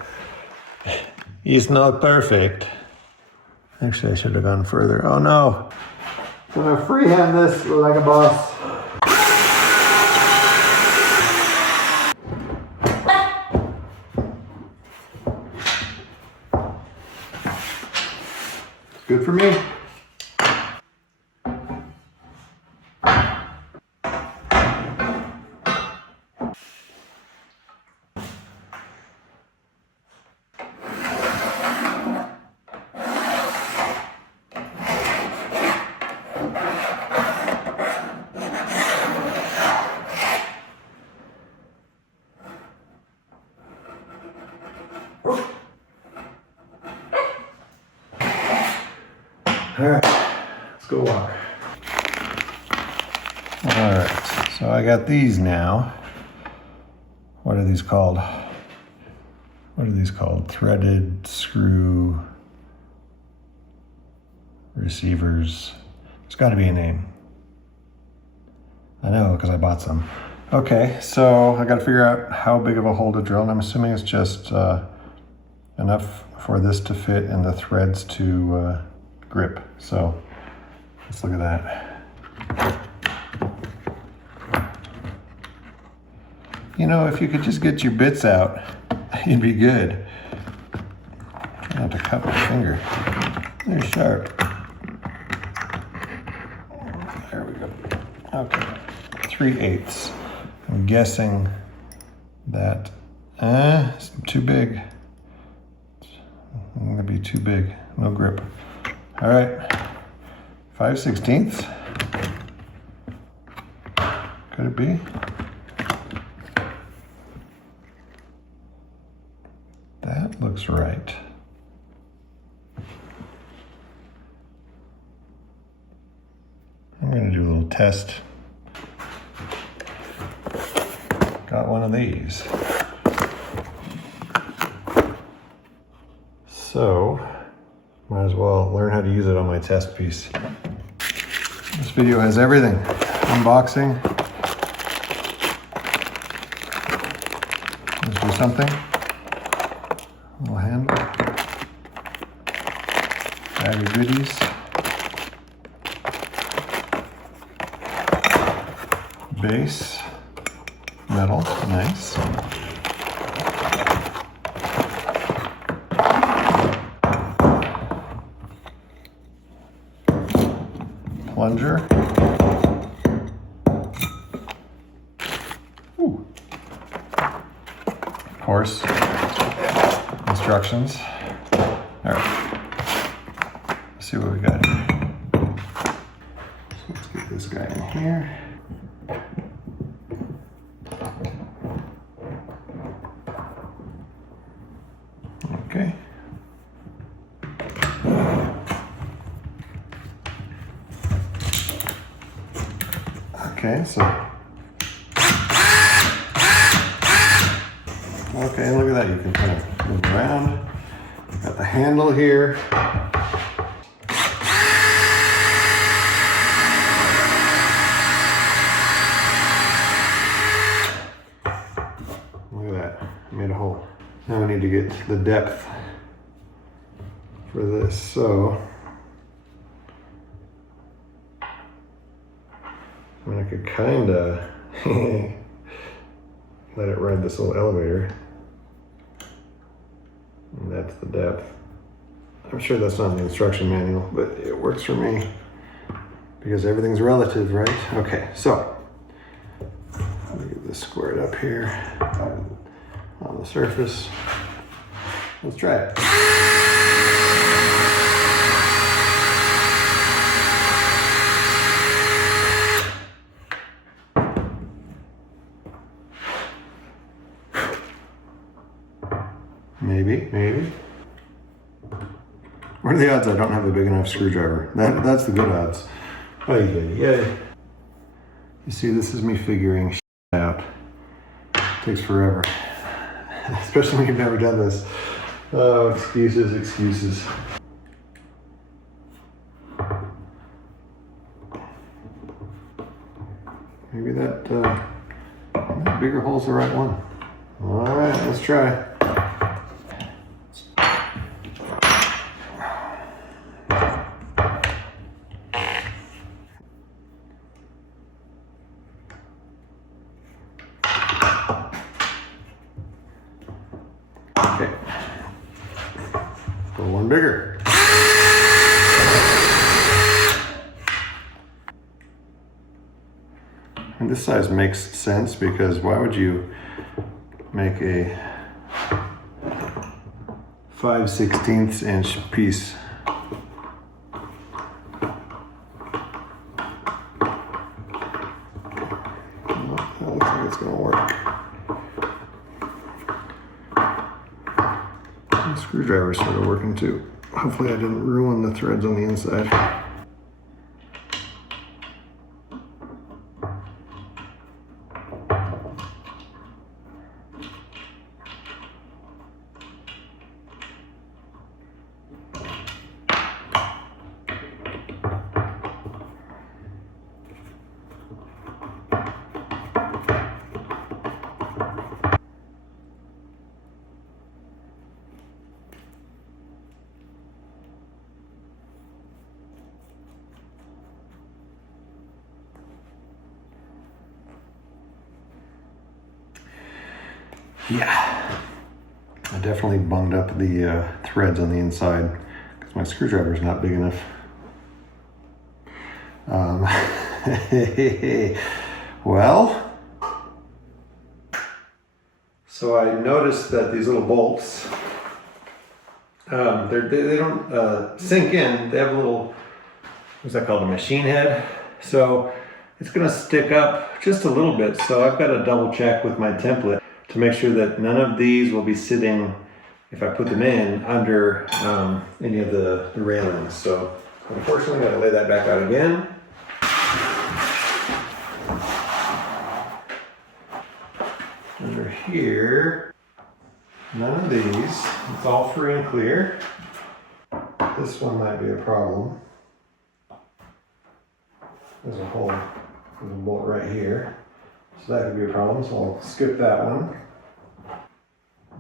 it's not perfect. Actually, I should have gone further. Oh no. I'm gonna freehand this like a boss. Good for me. All right, let's go walk. All right, so I got these now. What are these called? What are these called? Threaded screw receivers. There's got to be a name. I know, because I bought some. Okay, so I got to figure out how big of a hole to drill, and I'm assuming it's just enough for this to fit and the threads to grip. So let's look at that. You know, if you could just get your bits out, you'd be good. I have to cut my finger. They're sharp. There we go. Okay, 3/8. I'm guessing that it's too big. It's gonna be too big. No grip. All right, 5/16. Could it be? That looks right. I'm gonna do a little test. Got one of these. So, might as well learn how to use it on my test piece. This video has everything. Unboxing. Let's do something. A little handle. Bag of goodies. Base. Metal. Nice. Plunger. Ooh. Of course, instructions. All right, let's see what we got here. So let's get this guy in here. Okay. Okay, so. Okay, look at that. You can kind of move around. Got the handle here. Look at that. I made a hole. Now I need to get the depth for this. So. I mean, I could kind of let it ride this little elevator. And that's the depth. I'm sure that's not in the instruction manual, but it works for me because everything's relative, right? Okay, so let me get this squared up here on the surface. Let's try it. Maybe. What are the odds I don't have a big enough screwdriver? That's the good odds. Oh yeah. You see, this is me figuring shit out. It takes forever. Especially when you've never done this. Oh, excuses. Maybe that bigger hole's the right one. All right, let's try. one bigger. And this size makes sense because why would you make a 5/16 inch piece? Well, that looks like it's gonna work. The screwdriver's sort of working too. Hopefully I didn't ruin the threads on the inside. Yeah, I definitely bunged up the threads on the inside because my screwdriver is not big enough. Well, so I noticed that these little bolts, they don't sink in. They have a little, what's that called, a machine head. So it's gonna stick up just a little bit. So I've got to double check with my template to make sure that none of these will be sitting, if I put them in, under any of the railings. So unfortunately, I gotta lay that back out again. Under here, none of these, it's all free and clear. This one might be a problem. There's a hole, there's a bolt right here. So that could be a problem, so I'll skip that one.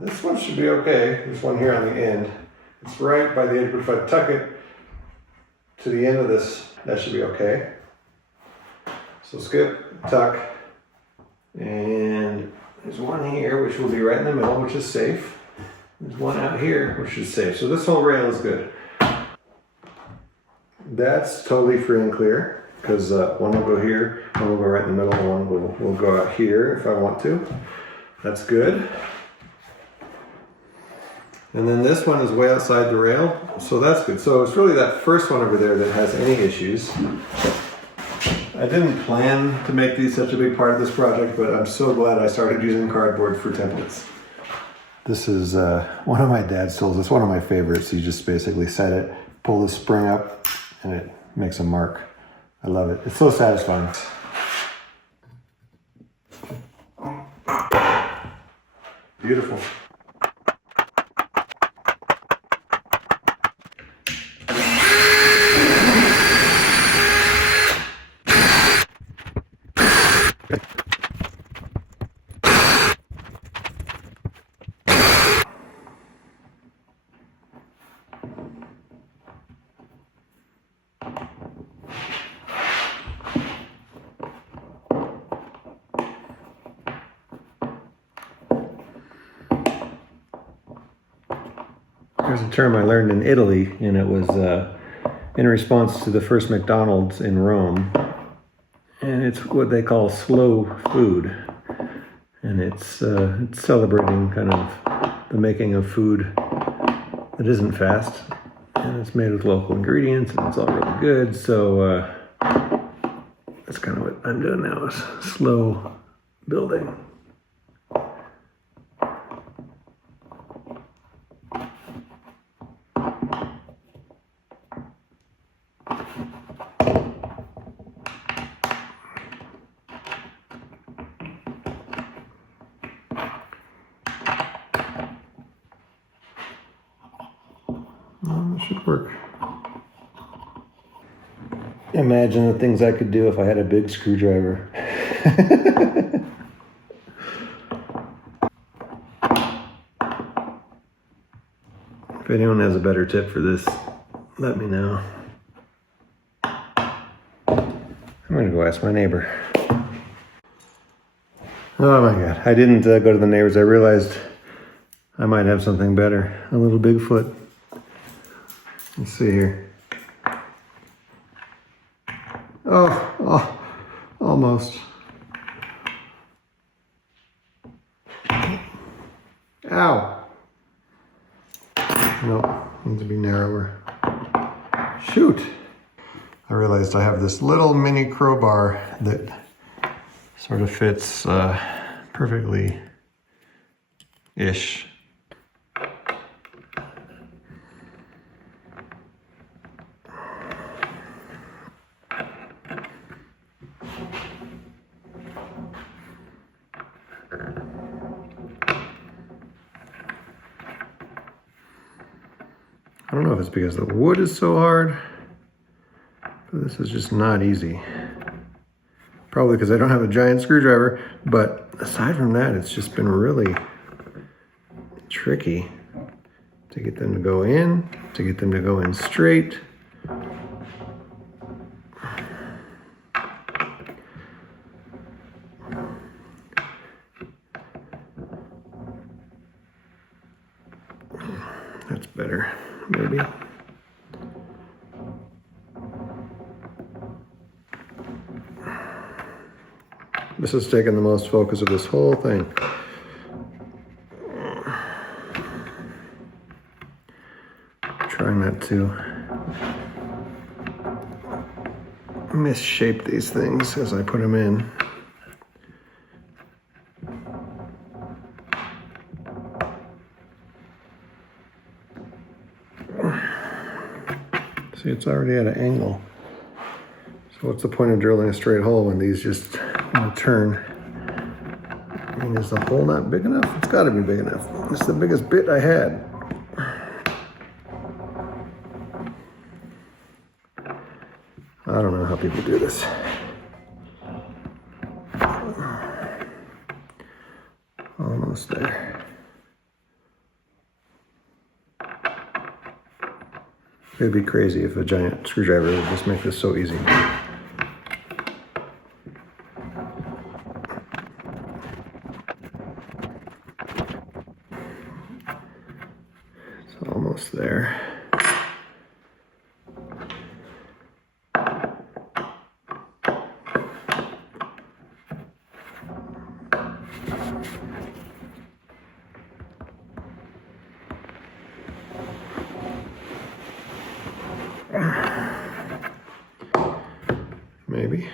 This one should be okay, this one here on the end. It's right by the edge, but if I tuck it to the end of this, that should be okay. So skip, tuck, and there's one here, which will be right in the middle, which is safe. There's one out here, which is safe. So this whole rail is good. That's totally free and clear, because one will go here, one will go right in the middle, one will go out here if I want to. That's good. And then this one is way outside the rail, so that's good. So it's really that first one over there that has any issues. I didn't plan to make these such a big part of this project, but I'm so glad I started using cardboard for templates. This is one of my dad's tools. It's one of my favorites. You just basically set it, pull the spring up, and it makes a mark. I love it. It's so satisfying. Beautiful. There's a term I learned in Italy, and it was in response to the first McDonald's in Rome. And it's what they call slow food. And it's celebrating kind of the making of food that isn't fast. And it's made with local ingredients, and it's all really good. So that's kind of what I'm doing now, is slow building. That should work. Imagine the things I could do if I had a big screwdriver. If anyone has a better tip for this, let me know. I'm gonna go ask my neighbor. Oh my God, I didn't go to the neighbors. I realized I might have something better. A little Bigfoot. Let's see here. Oh, almost. Ow. Nope, needs to be narrower. Shoot. I realized I have this little mini crowbar that sort of fits perfectly-ish. I don't know if it's because the wood is so hard, but this is just not easy. Probably because I don't have a giant screwdriver, but aside from that, it's just been really tricky to get them to go in, to get them to go in straight. That's better, maybe. This has taken the most focus of this whole thing. Trying not to misshape these things as I put them in. See, it's already at an angle. So what's the point of drilling a straight hole when these just won't turn? I mean, is the hole not big enough? It's got to be big enough. It's the biggest bit I had. I don't know how people do this. Almost there. It'd be crazy if a giant screwdriver would just make this so easy. It's almost there. Maybe.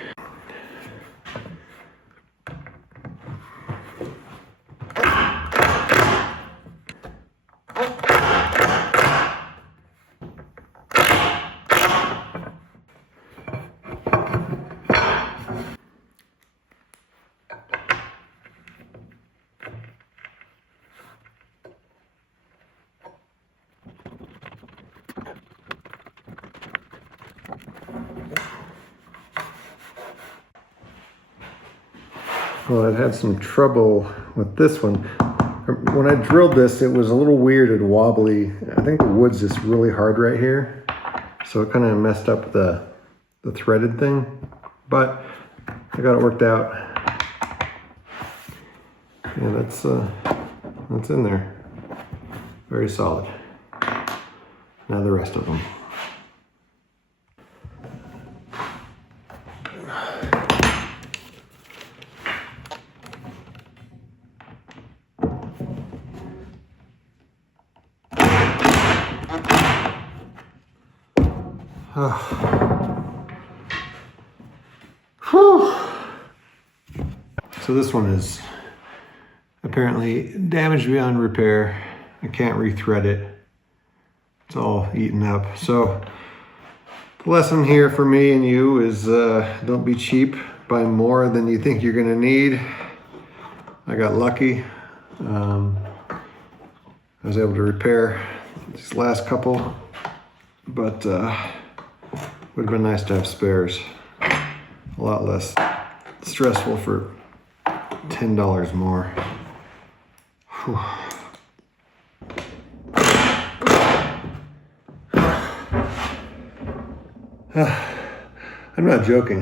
Well, I've had some trouble with this one. When I drilled this, it was a little weird and wobbly. I think the wood's just really hard right here. So it kind of messed up the threaded thing, but I got it worked out. Yeah, that's in there. Very solid. Now the rest of them. So this one is apparently damaged beyond repair. I can't rethread it. It's all eaten up. So the lesson here for me and you is don't be cheap. Buy more than you think you're gonna need. I got lucky. I was able to repair these last couple, but would have been nice to have spares. A lot less stressful for $10 more. Whew. I'm not joking.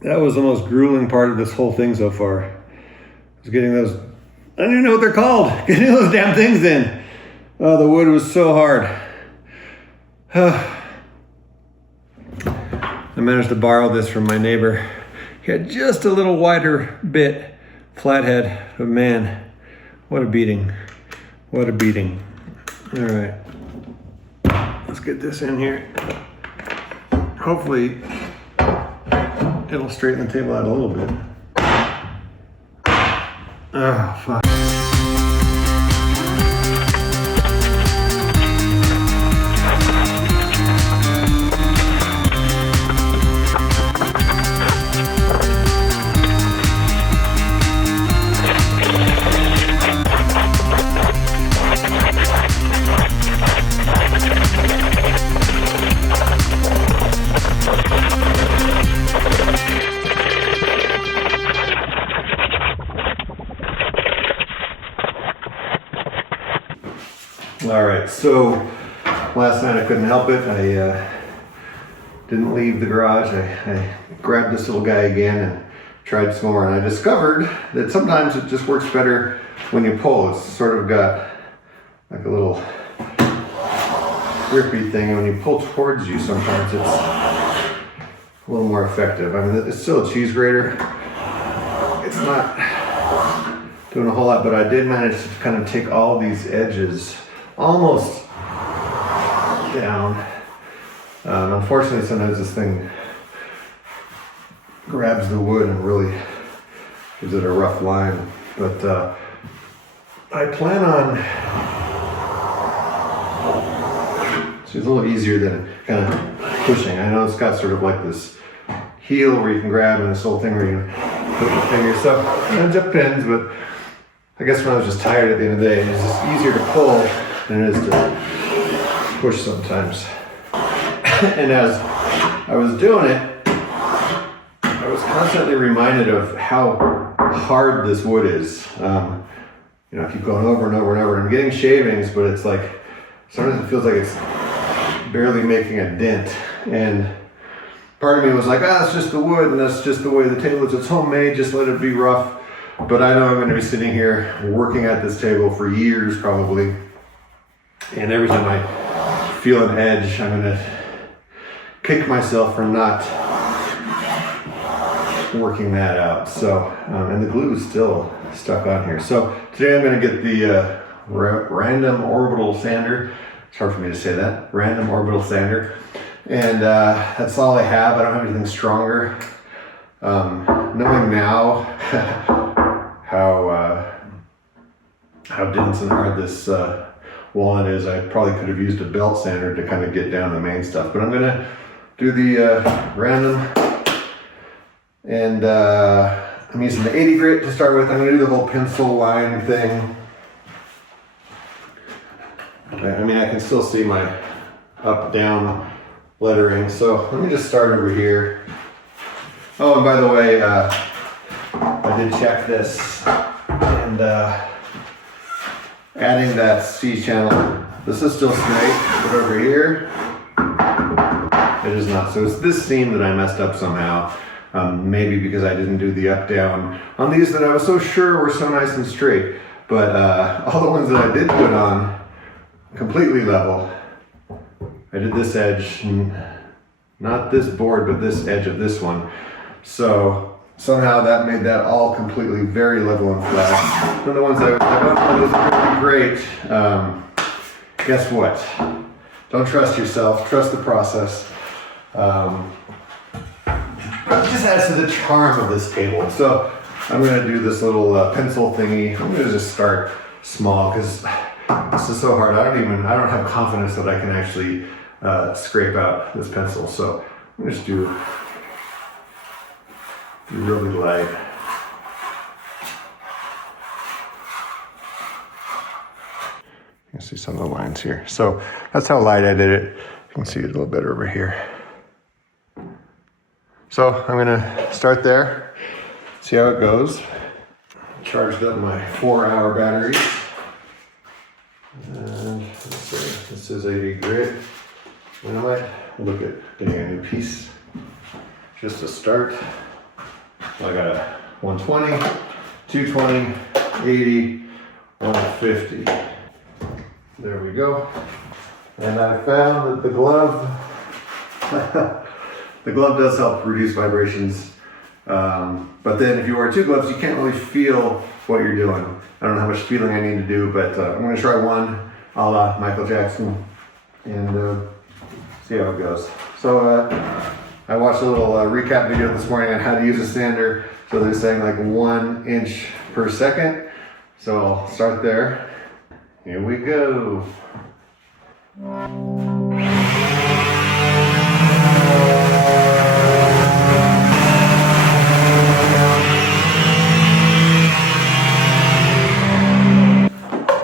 That was the most grueling part of this whole thing so far. Was getting those, I don't even know what they're called, getting those damn things in. Oh, the wood was so hard. I managed to borrow this from my neighbor. He had just a little wider bit, flathead, but man, what a beating. What a beating. All right, let's get this in here. Hopefully it'll straighten the table out a little bit. Oh, fuck. All right, so last night I couldn't help it. I didn't leave the garage. I grabbed this little guy again and tried some more, and I discovered that sometimes it just works better when you pull. It's sort of got like a little grippy thing, and when you pull towards you, sometimes it's a little more effective. I mean, it's still a cheese grater. It's not doing a whole lot, but I did manage to kind of take all these edges almost down. Unfortunately, sometimes this thing grabs the wood and really gives it a rough line. But I plan on, so it's a little easier than kind of pushing. I know it's got sort of like this heel where you can grab and this little thing where you can put your finger. So it depends, but I guess when I was just tired at the end of the day, it's just easier to pull than it is to push sometimes. And as I was doing it, I was constantly reminded of how hard this wood is. You know, I keep going over and over and over. I'm getting shavings, but it's like, sometimes it feels like it's barely making a dent. And part of me was like, it's just the wood, and that's just the way the table is. It's homemade, just let it be rough. But I know I'm gonna be sitting here working at this table for years probably. And every time I feel an edge, I'm gonna kick myself for not working that out. So, and the glue is still stuck on here. So today I'm gonna get the random orbital sander. It's hard for me to say that, random orbital sander. And that's all I have. I don't have anything stronger. Knowing now how dense and hard this walnut is, I probably could have used a belt sander to kind of get down the main stuff. But I'm gonna do the random, and I'm using the 80 grit to start with. I'm gonna do the whole pencil line thing. I mean, I can still see my up-down lettering, so let me just start over here. Oh, and by the way, I did check this, and adding that C-channel, this is still straight, but over here, it is not. So it's this seam that I messed up somehow, maybe because I didn't do the up-down on these that I was so sure were so nice and straight, but all the ones that I did put on completely level. I did this edge, not this board, but this edge of this one. So somehow that made that all completely very level and flat. Then the ones that I those are really great. Guess what? Don't trust yourself, trust the process. It just adds to the charm of this table. So I'm gonna do this little pencil thingy. I'm gonna just start small because this is so hard. I don't have confidence that I can actually scrape out this pencil. So I'm gonna just do really light. You can see some of the lines here. So that's how light I did it. You can see it a little bit over here. So I'm gonna start there, see how it goes. Charged up my 4-hour battery. And let's see, this is 80 grit. And I might look at getting a new piece just to start. So I got a 120, 220, 80, 150. There we go. And I found that the glove, the glove does help reduce vibrations. But then if you wear two gloves, you can't really feel what you're doing. I don't know how much feeling I need to do, but I'm gonna try one a la Michael Jackson and see how it goes. So I watched a little recap video this morning on how to use a sander. So they're saying like 1 inch per second. So I'll start there. Here we go.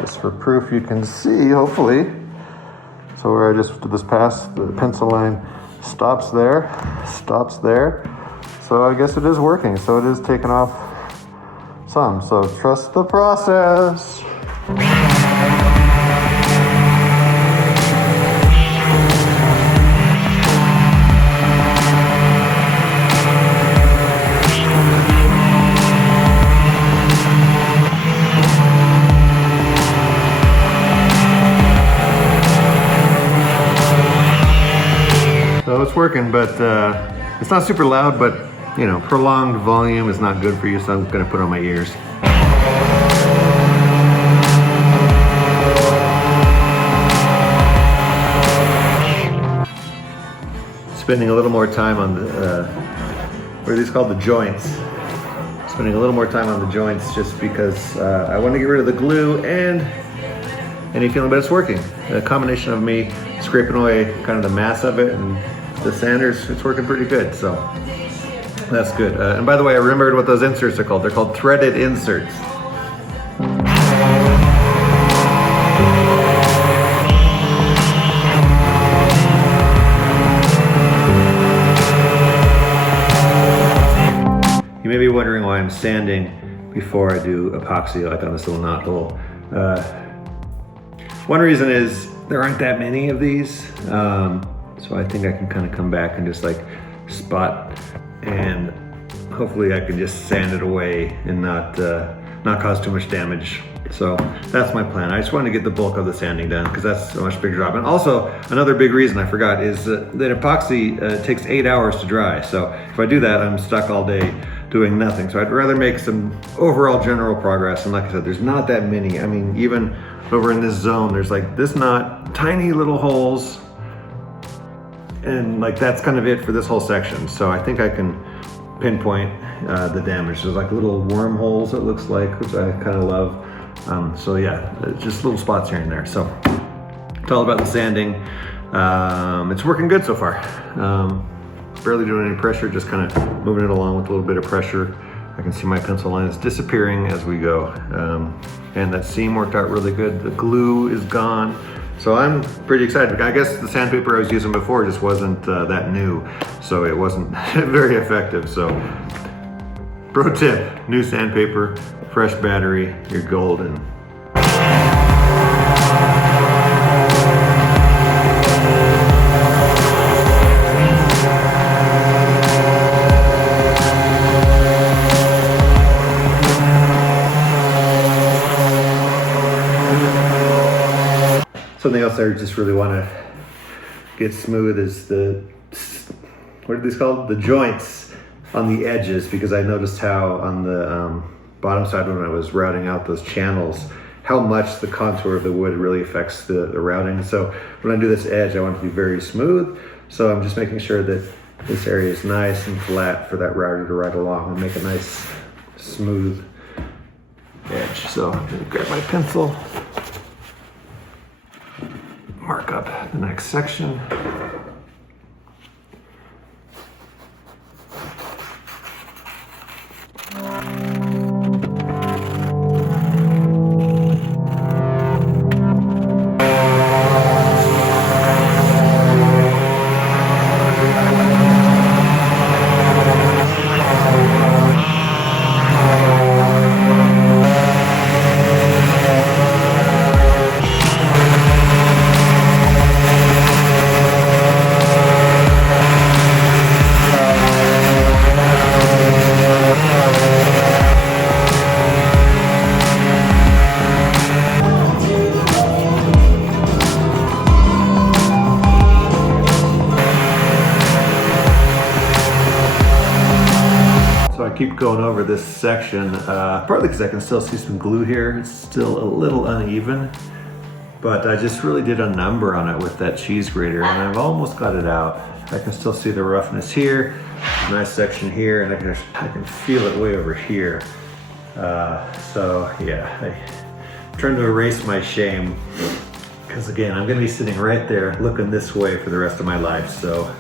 Just for proof you can see, hopefully. So where I just did this pass, the pencil line stops there. So I guess it is working. So it is taking off some. So trust the process. So it's working, but it's not super loud, but you know, prolonged volume is not good for you, so I'm gonna put it on my ears. Spending a little more time on the, what are these called? The joints. Spending a little more time on the joints just because I want to get rid of the glue and any feeling, but it's working. A combination of me scraping away kind of the mass of it and the sanders, it's working pretty good, so that's good. And by the way, I remembered what those inserts are called. They're called threaded inserts. You may be wondering why I'm sanding before I do epoxy, like on this little knot hole. One reason is there aren't that many of these, so I think I can kind of come back and just like spot, and hopefully I can just sand it away and not cause too much damage. So that's my plan. I just want to get the bulk of the sanding done because that's a much bigger job. And also another big reason I forgot is that epoxy takes 8 hours to dry. So if I do that, I'm stuck all day doing nothing. So I'd rather make some overall general progress. And like I said, there's not that many. I mean, even over in this zone, there's like this knot, tiny little holes, and like that's kind of it for this whole section. So I think I can pinpoint the damage. There's like little wormholes, it looks like, which I kind of love. So yeah, just little spots here and there. So it's all about the sanding. It's working good so far. Barely doing any pressure, just kind of moving it along with a little bit of pressure. I can see my pencil line is disappearing as we go. And that seam worked out really good. The glue is gone. So I'm pretty excited. I guess the sandpaper I was using before just wasn't that new, so it wasn't very effective. So pro tip, new sandpaper, fresh battery, you're golden. Something else I just really want to get smooth is the, what are these called? The joints on the edges, because I noticed how on the bottom side when I was routing out those channels, how much the contour of the wood really affects the routing. So when I do this edge, I want it to be very smooth. So I'm just making sure that this area is nice and flat for that router to ride along and make a nice smooth edge. So I'm gonna grab my pencil, mark up the next section. keep going over this section, partly because I can still see some glue here. It's still a little uneven, but I just really did a number on it with that cheese grater, and I've almost got it out. I can still see the roughness here, nice section here, and I can feel it way over here. So yeah, I'm trying to erase my shame, because again, I'm gonna be sitting right there looking this way for the rest of my life, so.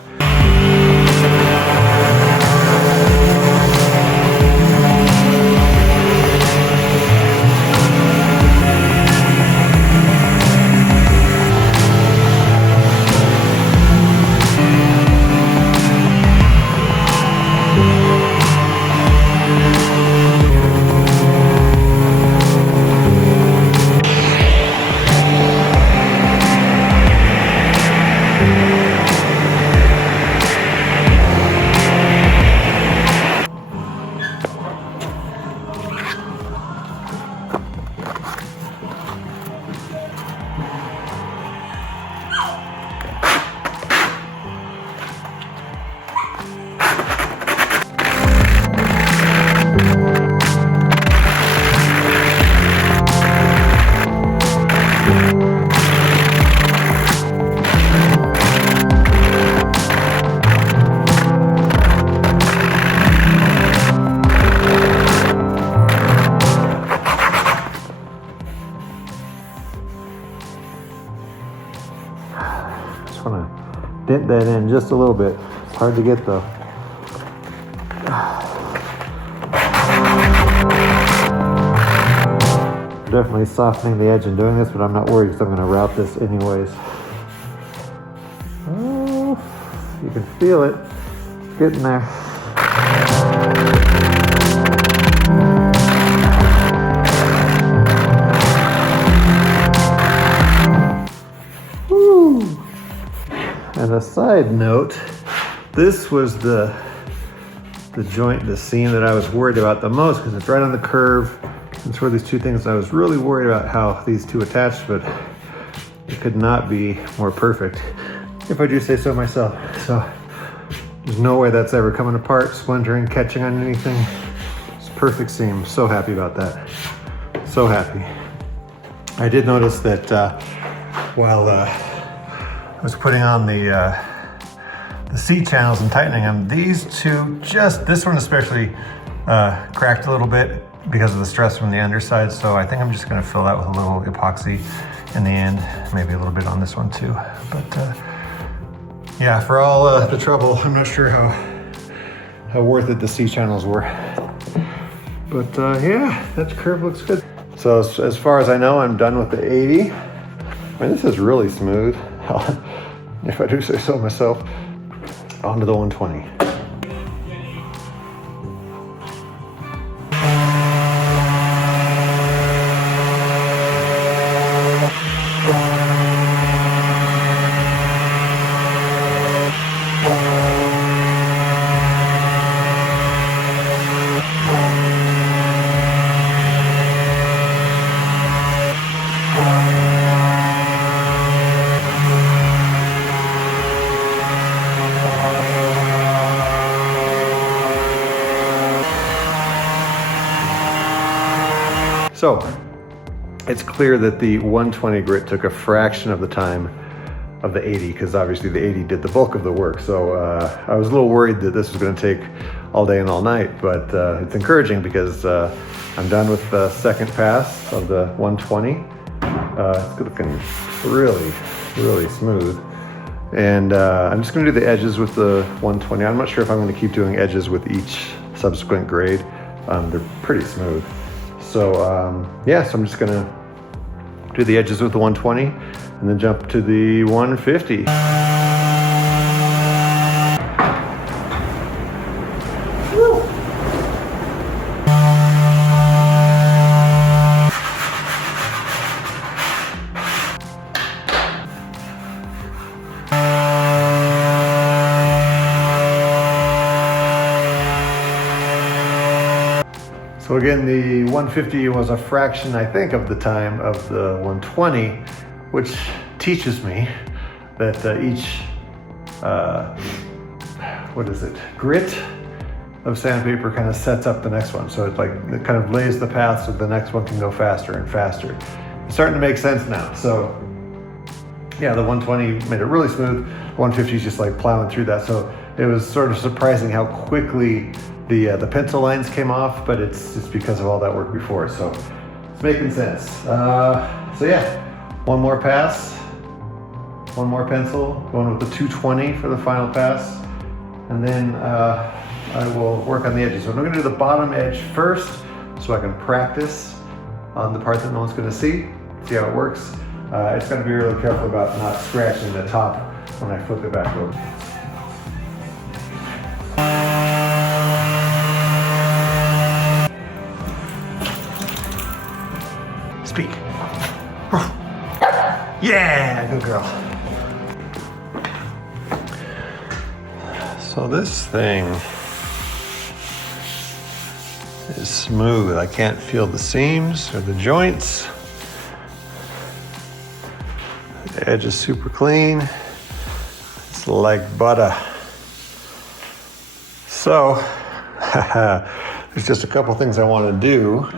Dent that in just a little bit. It's hard to get though. Definitely softening the edge and doing this, but I'm not worried because I'm going to route this anyways. Oh, you can feel it. It's getting there. And a side note, this was the joint, the seam that I was worried about the most, because it's right on the curve. It's where these two things, I was really worried about how these two attached, but it could not be more perfect, if I do say so myself. So there's no way that's ever coming apart, splintering, catching on anything. It's perfect seam. So happy about that. So happy. I did notice that while I was putting on the seat channels and tightening them, these two, this one especially cracked a little bit because of the stress from the underside. So I think I'm just gonna fill that with a little epoxy in the end, maybe a little bit on this one too. But yeah, for all the trouble, I'm not sure how worth it the seat channels were. But yeah, that curve looks good. So as far as I know, I'm done with the 80. I mean, this is really smooth. If I do say so myself, onto the 120. So it's clear that the 120 grit took a fraction of the time of the 80, because obviously the 80 did the bulk of the work. So I was a little worried that this was going to take all day and all night, but it's encouraging because I'm done with the second pass of the 120. It's looking really, really smooth. And I'm just going to do the edges with the 120. I'm not sure if I'm going to keep doing edges with each subsequent grade. They're pretty smooth. So yeah, so I'm just gonna do the edges with the 120 and then jump to the 150. So again, the 150 was a fraction, I think, of the time of the 120, which teaches me that each, grit of sandpaper kind of sets up the next one. So it kind of lays the path so the next one can go faster and faster. It's starting to make sense now. So yeah, the 120 made it really smooth. 150 is just like plowing through that. So it was sort of surprising how quickly the pencil lines came off, but it's just because of all that work before. So it's making sense. So yeah, one more pass, one more pencil, going with the 220 for the final pass. And then I will work on the edges. So I'm gonna do the bottom edge first so I can practice on the part that no one's gonna see how it works. I just gotta be really careful about not scratching the top when I flip it back over. Speak. Yeah, good girl. So this thing is smooth. I can't feel the seams or the joints. The edge is super clean. It's like butter. So, there's just a couple things I want to do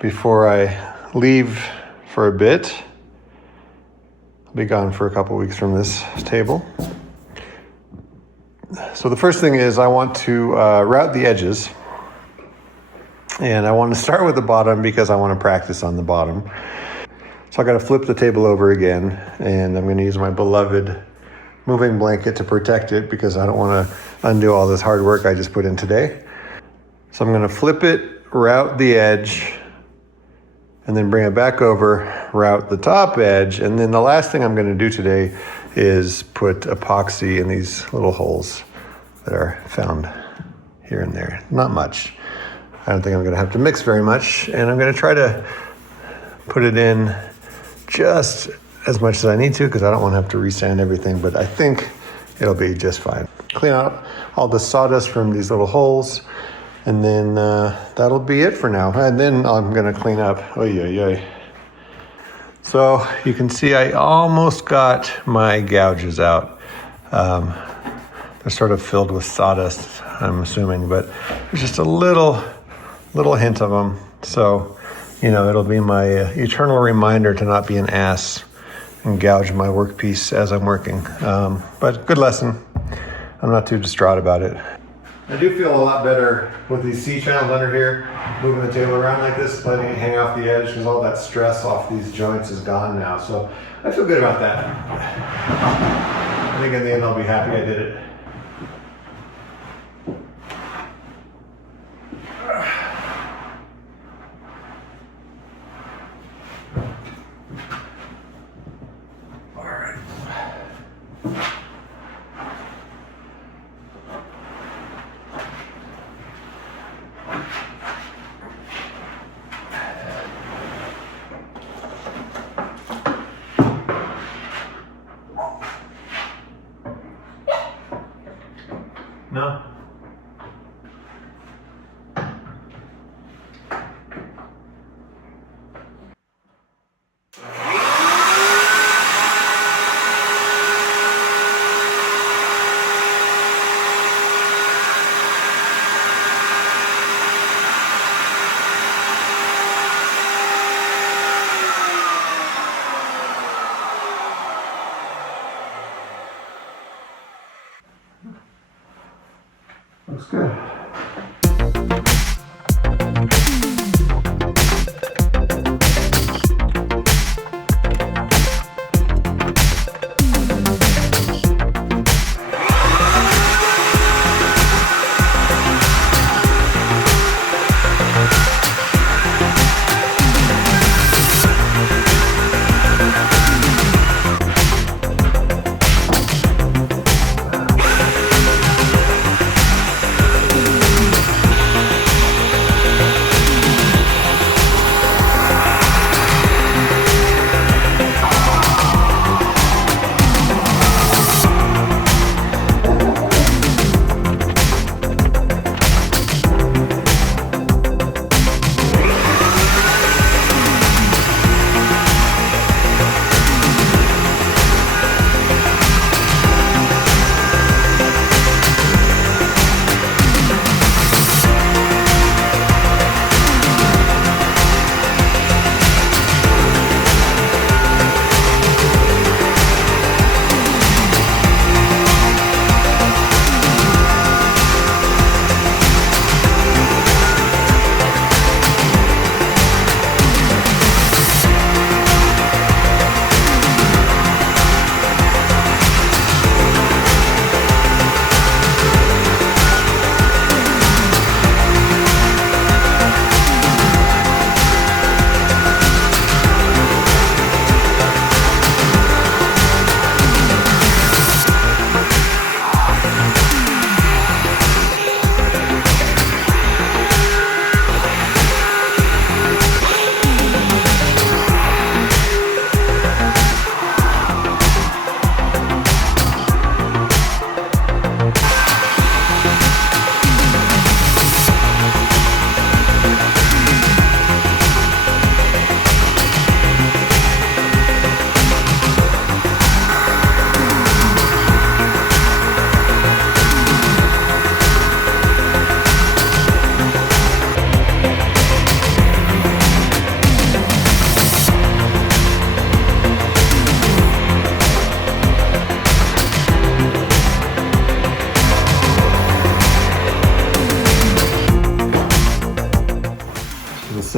before I leave for a bit. I'll be gone for a couple weeks from this table. So the first thing is I want to route the edges, and I want to start with the bottom because I want to practice on the bottom. So I got to flip the table over again, and I'm going to use my beloved moving blanket to protect it because I don't want to undo all this hard work I just put in today. So I'm going to flip it, route the edge, and then bring it back over, route the top edge, and then the last thing I'm going to do today is put epoxy in these little holes that are found here and there. Not much. I don't think I'm going to have to mix very much, and I'm going to try to put it in just as much as I need to because I don't want to have to resand everything, but I think it'll be just fine. Clean out all the sawdust from these little holes, and then that'll be it for now. And then I'm going to clean up. Oy, oy, oy. So you can see I almost got my gouges out. They're sort of filled with sawdust, I'm assuming, but there's just a little hint of them. So, you know, it'll be my eternal reminder to not be an ass and gouge my workpiece as I'm working. But good lesson. I'm not too distraught about it. I do feel a lot better with these C-channels under here, moving the table around like this, letting it hang off the edge, because all that stress off these joints is gone now. So I feel good about that. I think in the end I'll be happy I did it. No. Looks good.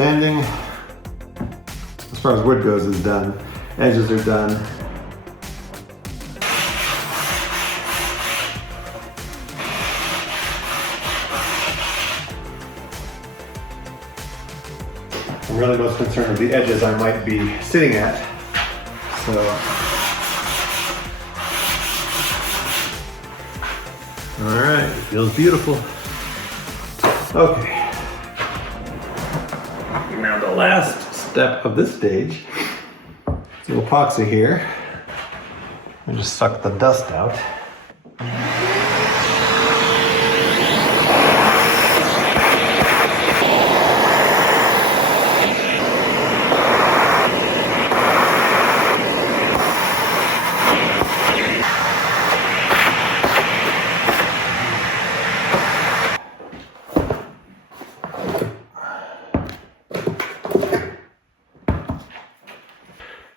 Sanding, as far as wood goes, is done. Edges are done. I'm really most concerned with the edges I might be sitting at. So, all right, it feels beautiful. Okay. Now the last step of this stage is the epoxy here. I just suck the dust out.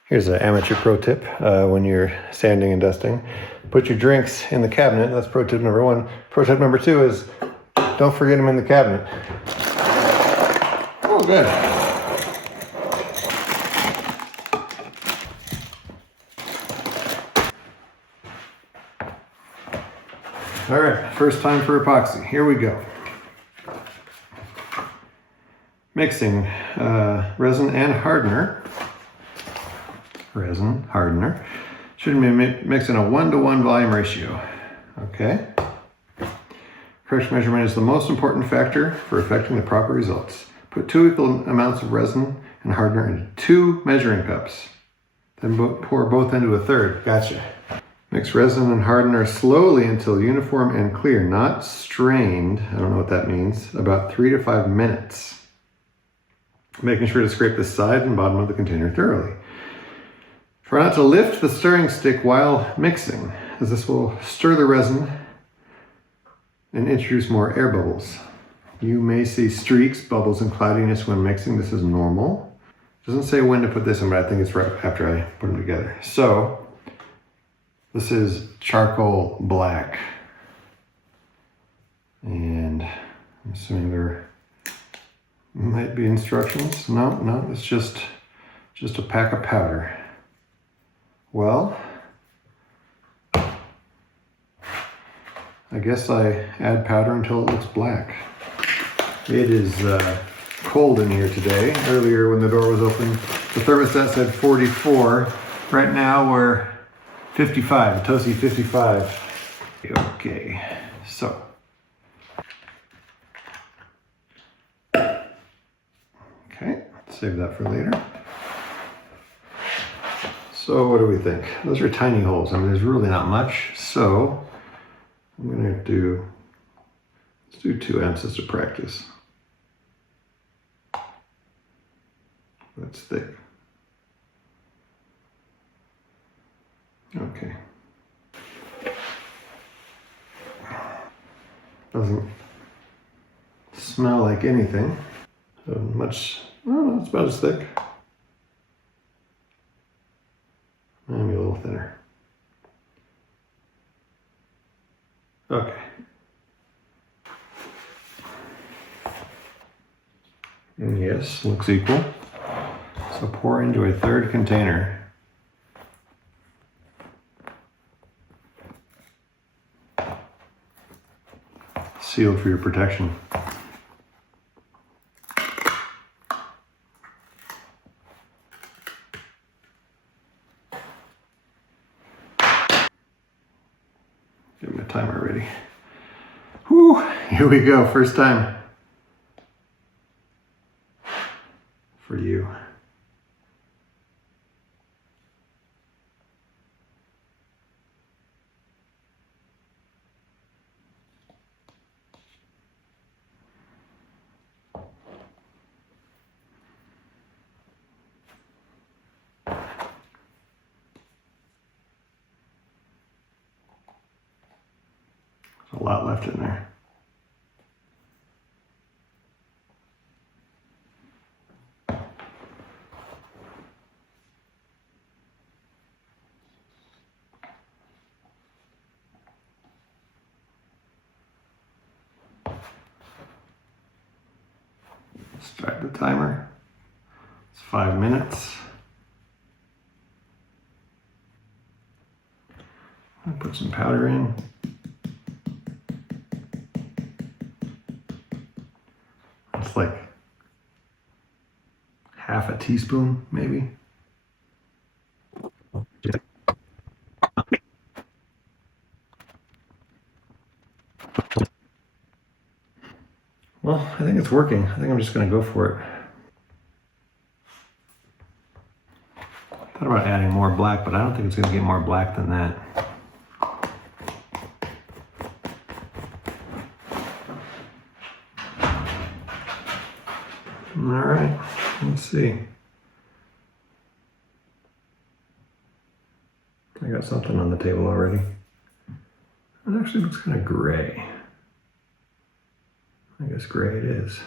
Here's an amateur pro tip when you're sanding and dusting. Put your drinks in the cabinet. That's pro tip number one. Pro tip number two is don't forget them in the cabinet. Oh, good. All right, first time for epoxy. Here we go. Mixing resin and hardener. Resin hardener should be mixed in a 1-to-1 volume ratio. Okay. Correct measurement is the most important factor for affecting the proper results. Put 2 equal amounts of resin and hardener into 2 measuring cups. Then pour both into a third. Gotcha. Mix resin and hardener slowly until uniform and clear, not strained. I don't know what that means. About 3 to 5 minutes. Making sure to scrape the side and bottom of the container thoroughly. Try not to lift the stirring stick while mixing, as this will stir the resin and introduce more air bubbles. You may see streaks, bubbles, and cloudiness when mixing. This is normal. It doesn't say when to put this in, but I think it's right after I put them together. So, this is charcoal black. And I'm assuming there might be instructions. No, it's just a pack of powder. Well, I guess I add powder until it looks black. It is cold in here today. Earlier when the door was open, the thermostat said 44. Right now we're 55, toasty 55. Okay, so. Okay, save that for later. So what do we think? Those are tiny holes. I mean, there's really not much. So I'm gonna let's do 2 ounces to practice. That's thick. Okay. Doesn't smell like anything. So much, well, it's about as thick. Maybe a little thinner. Okay. And yes, looks equal. So pour into a 3rd container. Sealed for your protection. Get my timer ready. Whew, here we go, first time. For you. A lot left in there. Start the timer. 5 minutes. I'll put some powder in. It's like half a teaspoon, maybe. Well, I think it's working. I think I'm just going to go for it. I thought about adding more black, but I don't think it's going to get more black than that. All right, let's see. I got something on the table already. It actually looks kind of gray. I guess gray it is.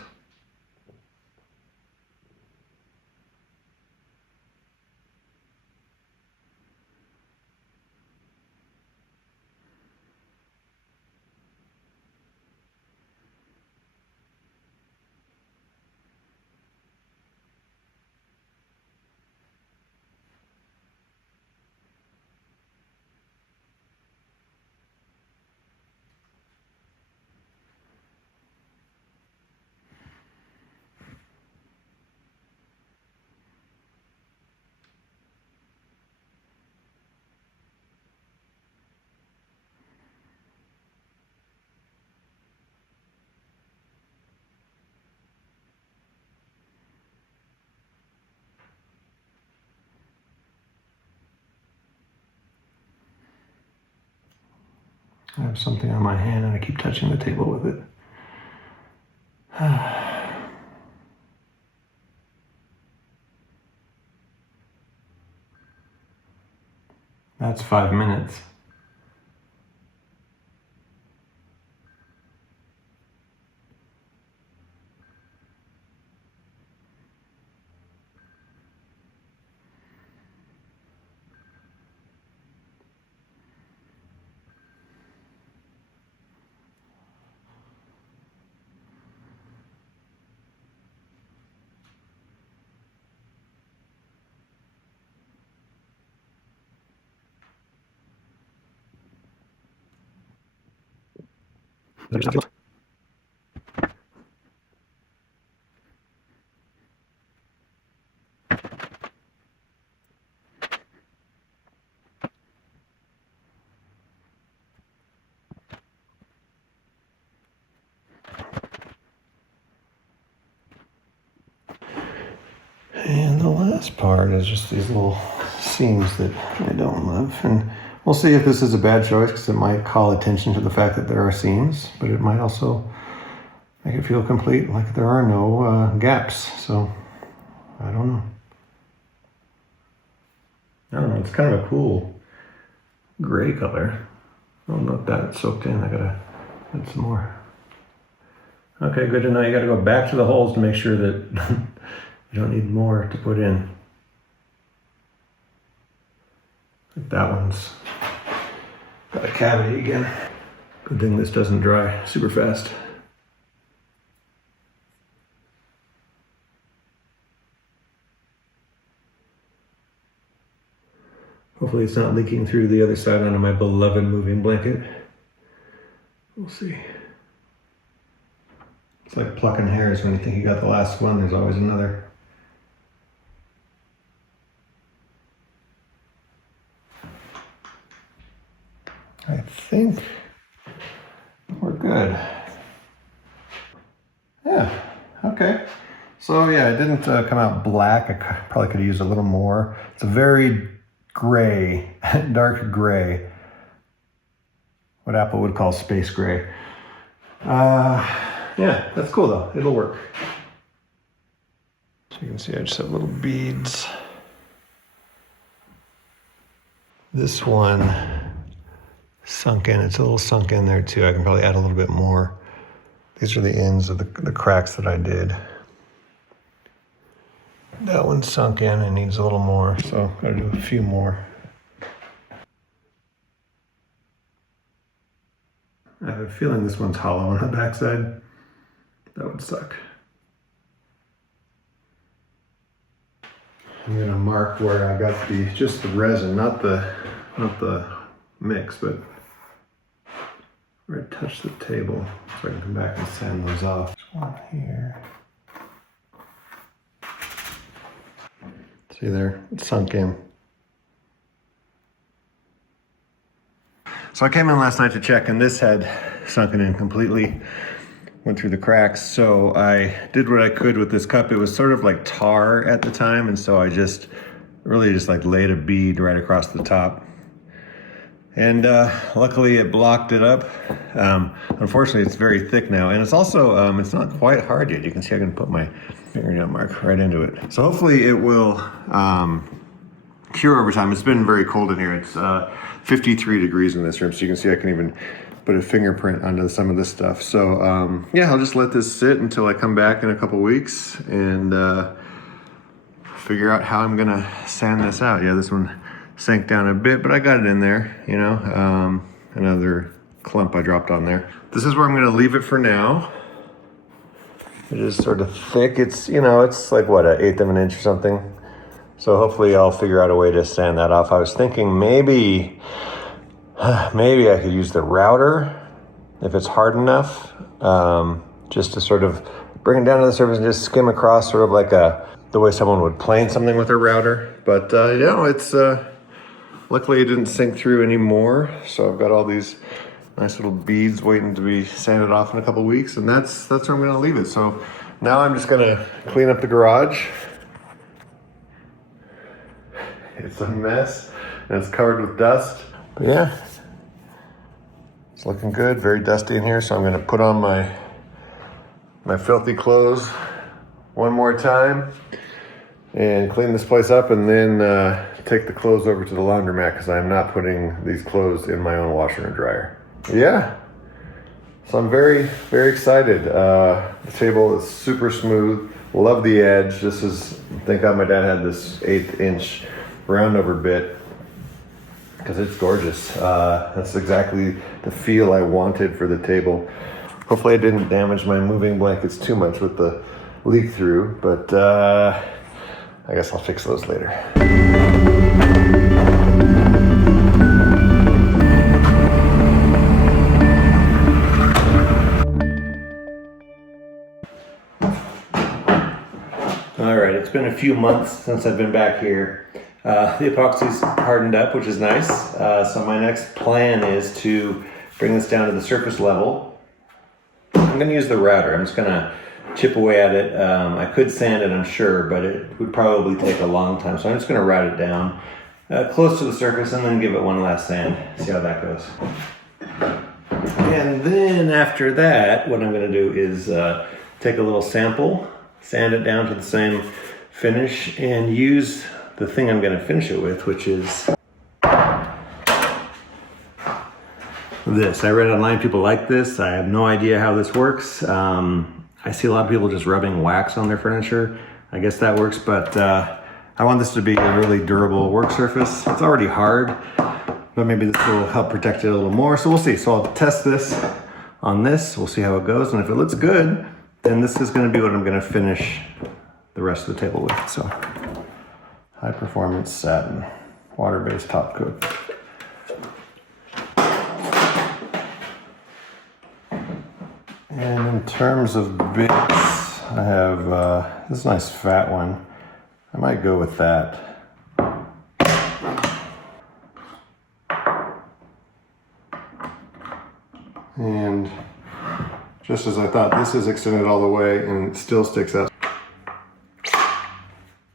I have something on my hand and I keep touching the table with it. That's 5 minutes. And the last part is just these little seams that I don't love. And we'll see if this is a bad choice because it might call attention to the fact that there are seams, but it might also make it feel complete, like there are no gaps. So I don't know. I don't know, it's kind of a cool gray color. I don't know if that's soaked in. I gotta add some more. Okay, good to know. You gotta go back to the holes to make sure that you don't need more to put in. That one's got a cavity again. Good thing this doesn't dry super fast. Hopefully it's not leaking through to the other side onto my beloved moving blanket. We'll see. It's like plucking hairs. When you think you got the last one, there's always another. I think we're good. Yeah, okay. So yeah, it didn't come out black. I probably could have used a little more. It's a very gray, dark gray. What Apple would call space gray. Yeah, that's cool though. It'll work. So you can see I just have little beads. This one sunk in. It's a little sunk in there too. I can probably add a little bit more. These are the ends of the cracks that I did. That one's sunk in and needs a little more, so I'll do a few more. I have a feeling this one's hollow on the backside. That would suck. I'm gonna mark where I got just the resin, not the mix, but where I touched the table, so I can come back and sand those off. There's one here. See there, it's sunk in. So I came in last night to check, and this had sunken in completely, went through the cracks. So I did what I could with this cup. It was sort of like tar at the time, and so I really just like laid a bead right across the top. And luckily it blocked it up. Unfortunately, it's very thick now, and it's also, it's not quite hard yet. You can see I can put my fingernail mark right into it. So hopefully it will cure over time. It's been very cold in here. It's 53 degrees in this room, so you can see I can even put a fingerprint onto some of this stuff. So yeah, I'll just let this sit until I come back in a couple weeks and figure out how I'm gonna sand this out. Yeah, this one sank down a bit, but I got it in there, you know. Another clump I dropped on there. This is where I'm gonna leave it for now. It is sort of thick. It's, you know, it's like what, 1/8 of an inch or something. So hopefully I'll figure out a way to sand that off. I was thinking maybe I could use the router if it's hard enough, just to sort of bring it down to the surface and just skim across, sort of like the way someone would plane something with a router. But you know, it's luckily it didn't sink through anymore. So I've got all these nice little beads waiting to be sanded off in a couple weeks, and that's where I'm gonna leave it. So now I'm just gonna clean up the garage. It's a mess and it's covered with dust. But yeah, it's looking good, very dusty in here. So I'm gonna put on my filthy clothes one more time and clean this place up, and then take the clothes over to the laundromat, because I'm not putting these clothes in my own washer and dryer. Yeah, so I'm very, very excited. The table is super smooth. Love the edge. This is, thank God my dad had this 1/8 inch round over bit, because it's gorgeous. That's exactly the feel I wanted for the table. Hopefully I didn't damage my moving blankets too much with the leak through, but I guess I'll fix those later. All right, it's been a few months since I've been back here. The epoxy's hardened up, which is nice. So my next plan is to bring this down to the surface level. I'm gonna use the router. I'm just gonna chip away at it. I could sand it, I'm sure, but it would probably take a long time. So I'm just gonna route it down close to the surface and then give it one last sand. See how that goes. And then after that, what I'm gonna do is take a little sample, sand it down to the same finish, and use the thing I'm gonna finish it with, which is this. I read online people like this. I have no idea how this works. I see a lot of people just rubbing wax on their furniture. I guess that works, but I want this to be a really durable work surface. It's already hard, but maybe this will help protect it a little more. So we'll see. So I'll test this on this. We'll see how it goes. And if it looks good, then this is gonna be what I'm gonna finish the rest of the table with. So high performance satin, water-based top coat. And in terms of bits, I have this nice fat one. I might go with that. And just as I thought, this is extended all the way and it still sticks out.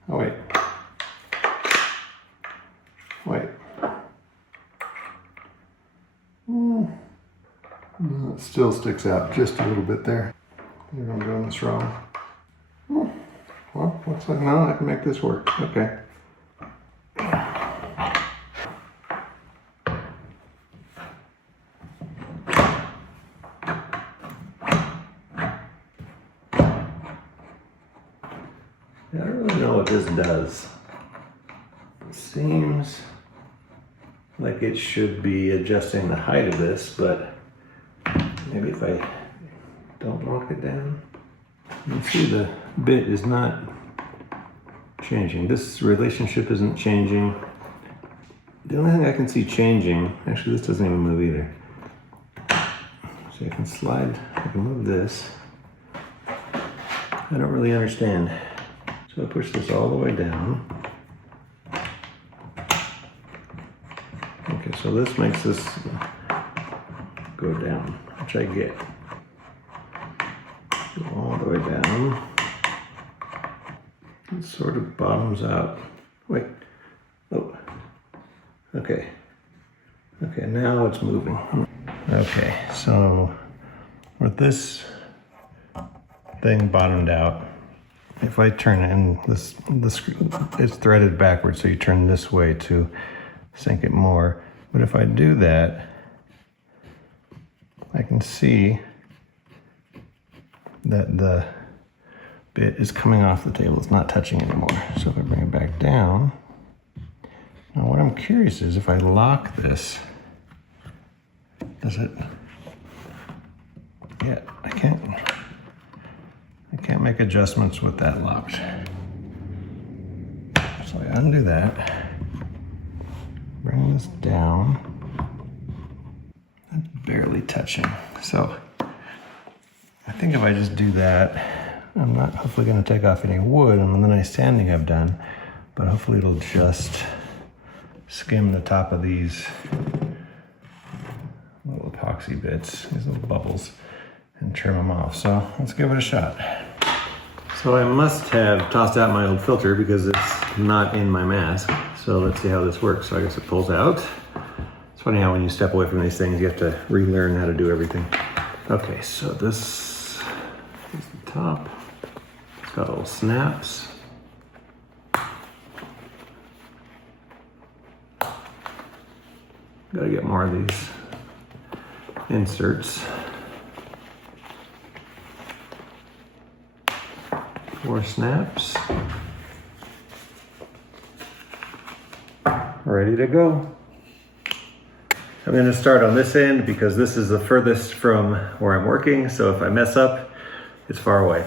Oh wait. Wait. It still sticks out just a little bit there. Maybe I'm doing this wrong. Well, looks like now I can make this work. Okay. I don't really know what this does. It seems like it should be adjusting the height of this, but maybe if I don't lock it down. You can see the bit is not changing. This relationship isn't changing. The only thing I can see changing, actually this doesn't even move either. So I can slide, I can move this. I don't really understand. So I push this all the way down. Okay, so this makes this go down, which I get. Go all the way down. It sort of bottoms out. Wait. Oh. Okay. Okay, now it's moving. Okay, so with this thing bottomed out, if I turn it, and this it's threaded backwards, so you turn this way to sink it more. But if I do that, I can see that the bit is coming off the table. It's not touching anymore. So if I bring it back down, now what I'm curious is if I lock this, does it, yeah, I can't make adjustments with that locked. So I undo that, bring this down, that's barely touching. So I think if I just do that, I'm not hopefully going to take off any wood on the nice sanding I've done, but hopefully it'll just skim the top of these little epoxy bits, these little bubbles, and trim them off. So let's give it a shot. So I must have tossed out my old filter because it's not in my mask. So let's see how this works. So I guess it pulls out. It's funny how when you step away from these things, you have to relearn how to do everything. Okay, so this is the top. It's got little snaps. Gotta get more of these inserts. 4 snaps. Ready to go. I'm going to start on this end because this is the furthest from where I'm working, so if I mess up, it's far away.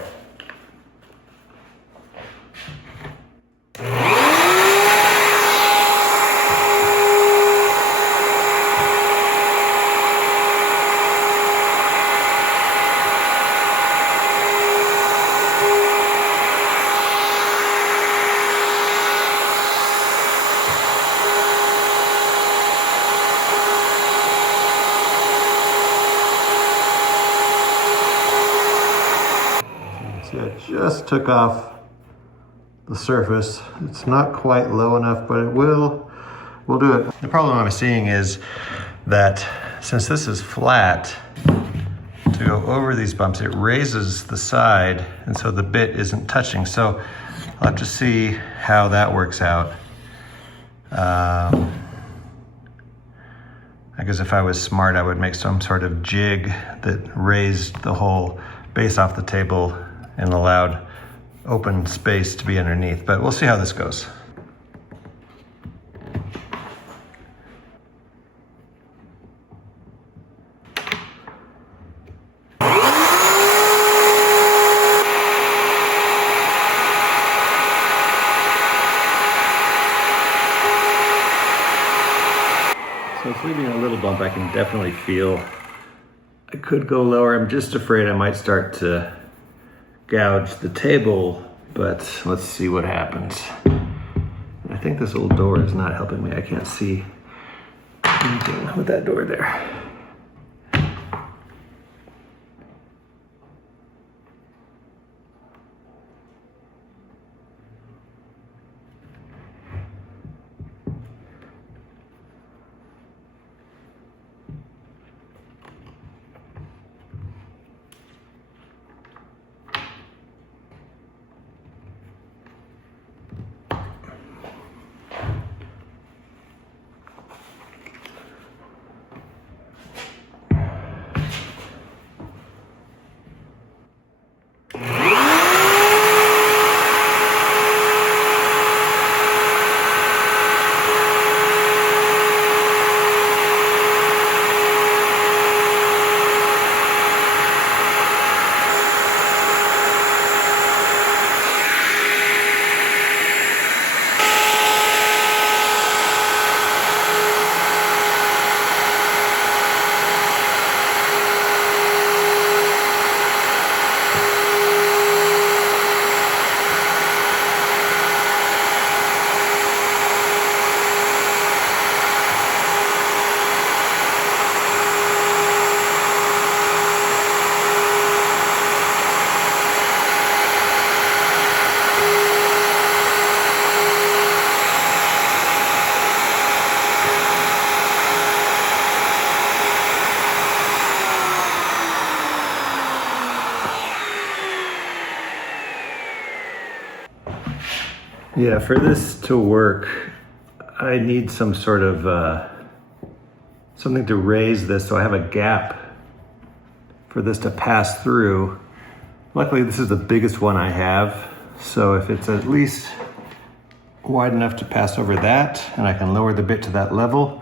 See, I just took off the surface. It's not quite low enough, but we'll do it. The problem I'm seeing is that since this is flat, to go over these bumps, it raises the side, and so the bit isn't touching. So I'll have to see how that works out. I guess if I was smart, I would make some sort of jig that raised the whole base off the table and allowed open space to be underneath, but we'll see how this goes. So it's leaving a little bump. I can definitely feel I could go lower. I'm just afraid I might start to gouge the table, but let's see what happens. I think this little door is not helping me. I can't see anything with that door there. Yeah, for this to work, I need some sort of something to raise this so I have a gap for this to pass through. Luckily, this is the biggest one I have, so if it's at least wide enough to pass over that and I can lower the bit to that level,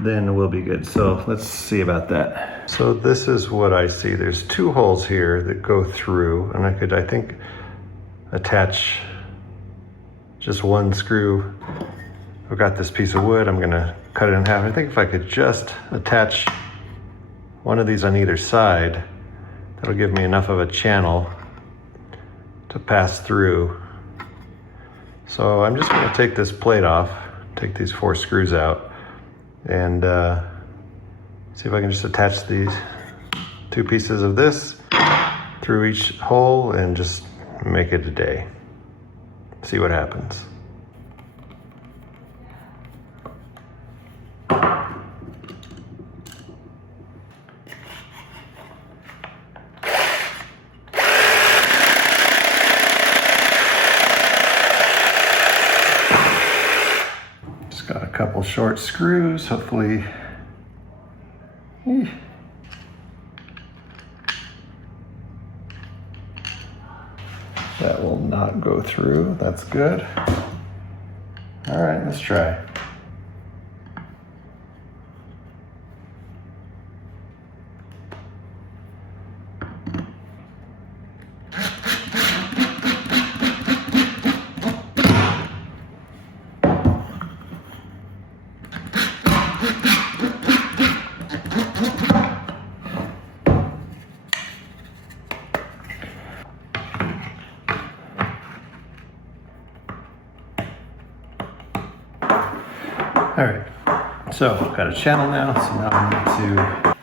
then we'll be good. So let's see about that. So this is what I see. There's 2 holes here that go through, and I could, I think, attach just 1 screw. I've got this piece of wood, I'm gonna cut it in half. I think if I could just attach one of these on either side, that'll give me enough of a channel to pass through. So I'm just gonna take this plate off, take these 4 screws out, and see if I can just attach these 2 pieces of this through each hole and just make it a day. See what happens. Got a couple short screws, hopefully. That will not go through, that's good. All right, let's try. All right, so I've got a channel now, so now I need to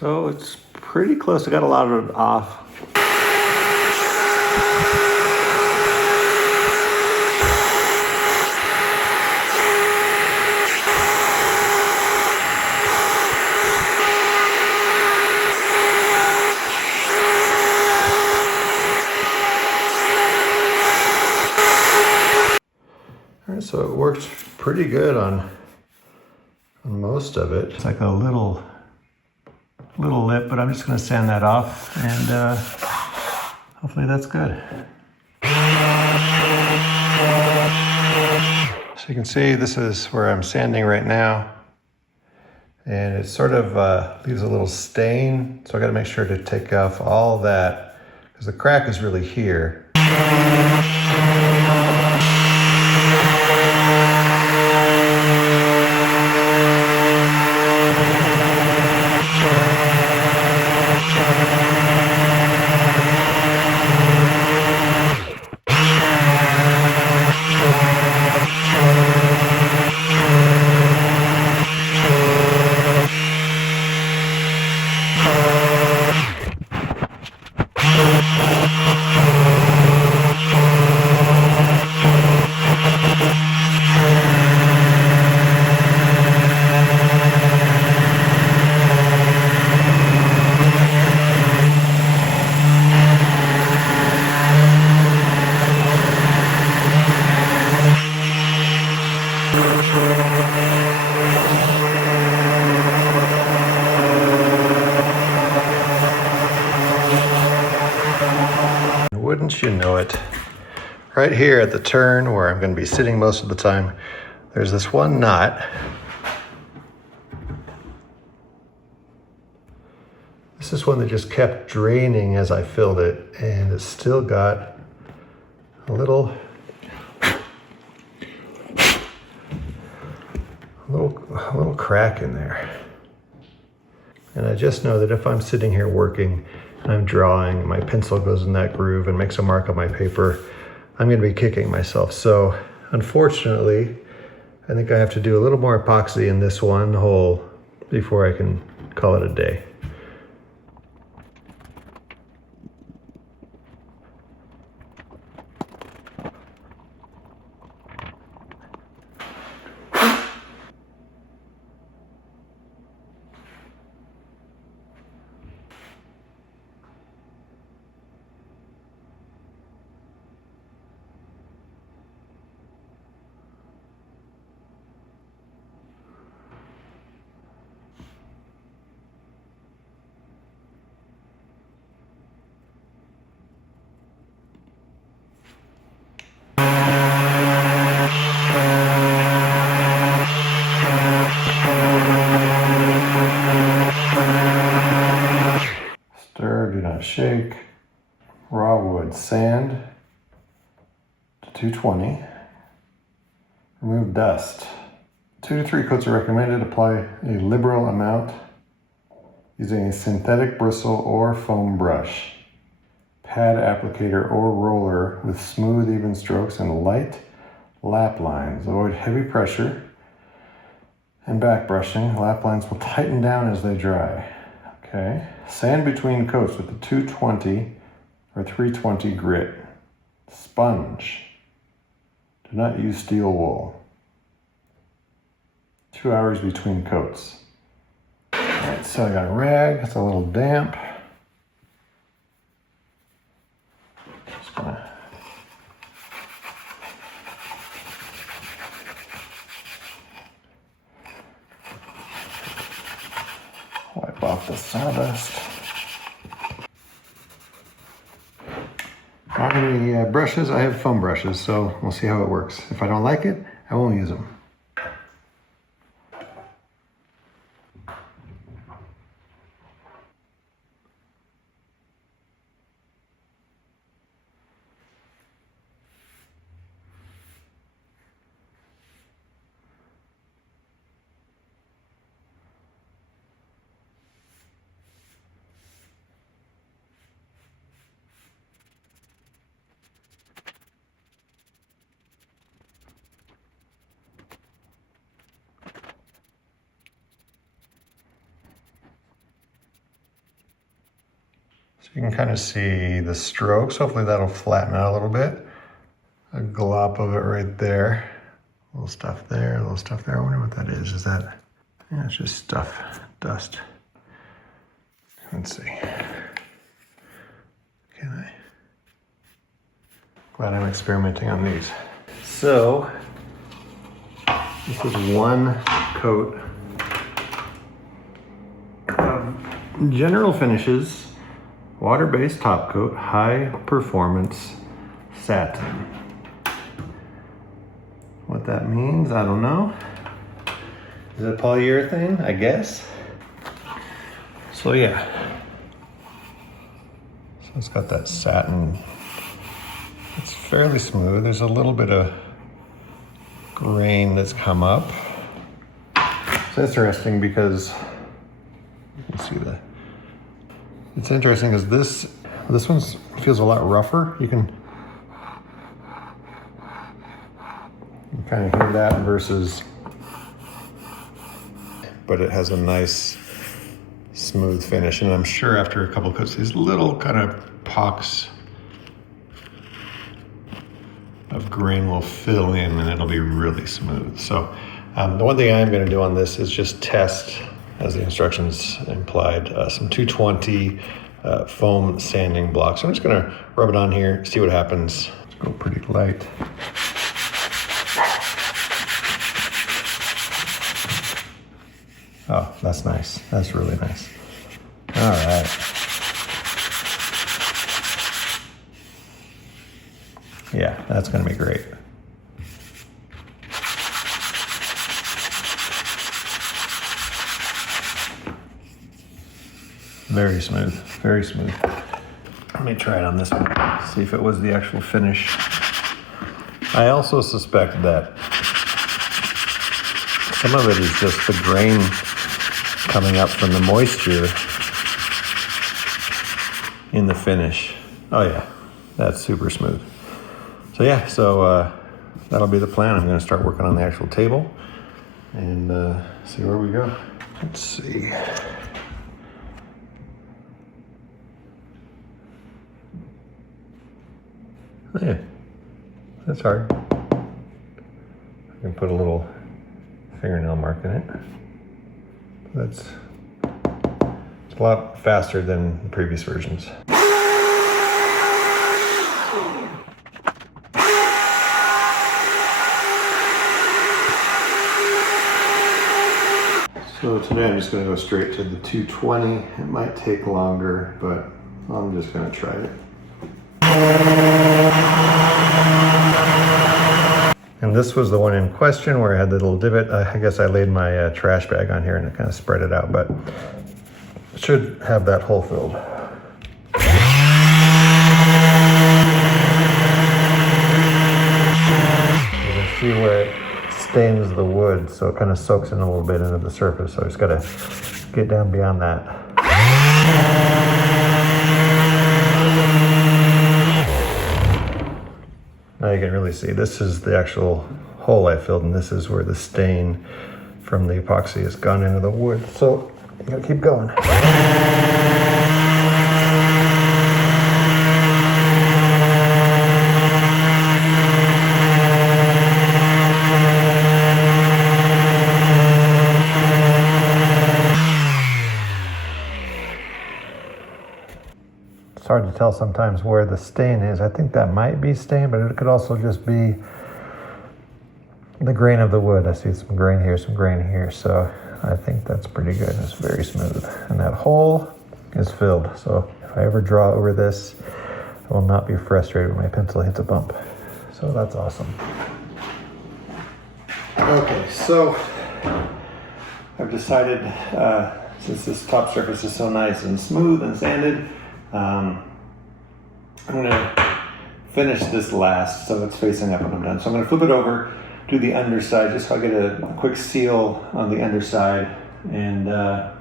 So it's pretty close. I got a lot of it off. All right, so it worked pretty good on most of it. It's like a little lip, but I'm just going to sand that off, and hopefully that's good. So you can see this is where I'm sanding right now, and it sort of leaves a little stain, so I got to make sure to take off all that because the crack is really here. Wouldn't you know it, right here at the turn where I'm going to be sitting most of the time, there's this one knot. This is one that just kept draining as I filled it, and it's still got a little crack in there. And I just know that if I'm sitting here working and I'm drawing, my pencil goes in that groove and makes a mark on my paper, I'm going to be kicking myself. So unfortunately, I think I have to do a little more epoxy in this one hole before I can call it a day. Stir, do not shake. Raw wood, sand to 220. Remove dust. 2 to 3 coats are recommended. Apply a liberal amount using a synthetic bristle or foam brush. Pad applicator or roller with smooth, even strokes and light lap lines. Avoid heavy pressure and back brushing. Lap lines will tighten down as they dry. Okay. Sand between coats with the 220 or 320 grit. Sponge. Do not use steel wool. 2 hours between coats. All right, so I got a rag. It's a little damp. Just gonna wipe off the sawdust. Not any brushes. I have foam brushes, so we'll see how it works. If I don't like it, I won't use them. So you can kind of see the strokes. Hopefully that'll flatten out a little bit. A glop of it right there. A little stuff there, a little stuff there. I wonder what that is. Is that, yeah, it's just stuff, dust. Let's see. Can I? Glad I'm experimenting on these. So, this is one coat of General Finishes water-based top coat, high performance satin. What that means, I don't know. Is it polyurethane? I guess. So yeah. So it's got that satin. It's fairly smooth. There's a little bit of grain that's come up. So that's interesting because you can see that. It's interesting because this one feels a lot rougher. You can kind of hear that versus, but it has a nice smooth finish. And I'm sure after a couple of coats, these little kind of pocks of grain will fill in and it'll be really smooth. So the one thing I'm going to do on this is just test, as the instructions implied, some 220 foam sanding blocks. So I'm just going to rub it on here, see what happens. Let's go pretty light. Oh, that's nice. That's really nice. All right. Yeah. That's gonna be great. Very smooth, very smooth. Let me try it on this one, see if it was the actual finish. I also suspect that some of it is just the grain coming up from the moisture in the finish. Oh yeah, that's super smooth. So yeah, that'll be the plan. I'm gonna start working on the actual table and see where we go. Let's see. Yeah, that's hard. I can put a little fingernail mark in it. It's a lot faster than the previous versions. So today I'm just going to go straight to the 220. It might take longer, but I'm just going to try it. And this was the one in question where I had the little divot. I guess I laid my trash bag on here and it kind of spread it out, but it should have that hole filled. You can see where it stains the wood, so it kind of soaks in a little bit into the surface. So I just got to get down beyond that. Now you can really see this is the actual hole I filled, and this is where the stain from the epoxy has gone into the wood. So you gotta keep going. It's hard to tell sometimes where the stain is. I think that might be stain, but it could also just be the grain of the wood. I see some grain here, some grain here, so I think that's pretty good. It's very smooth. And that hole is filled, so if I ever draw over this, I will not be frustrated when my pencil hits a bump. So that's awesome. Okay, so I've decided, since this top surface is so nice and smooth and sanded, I'm gonna finish this last so it's facing up when I'm done. So I'm gonna flip it over, do the underside just so I get a quick seal on the underside, and then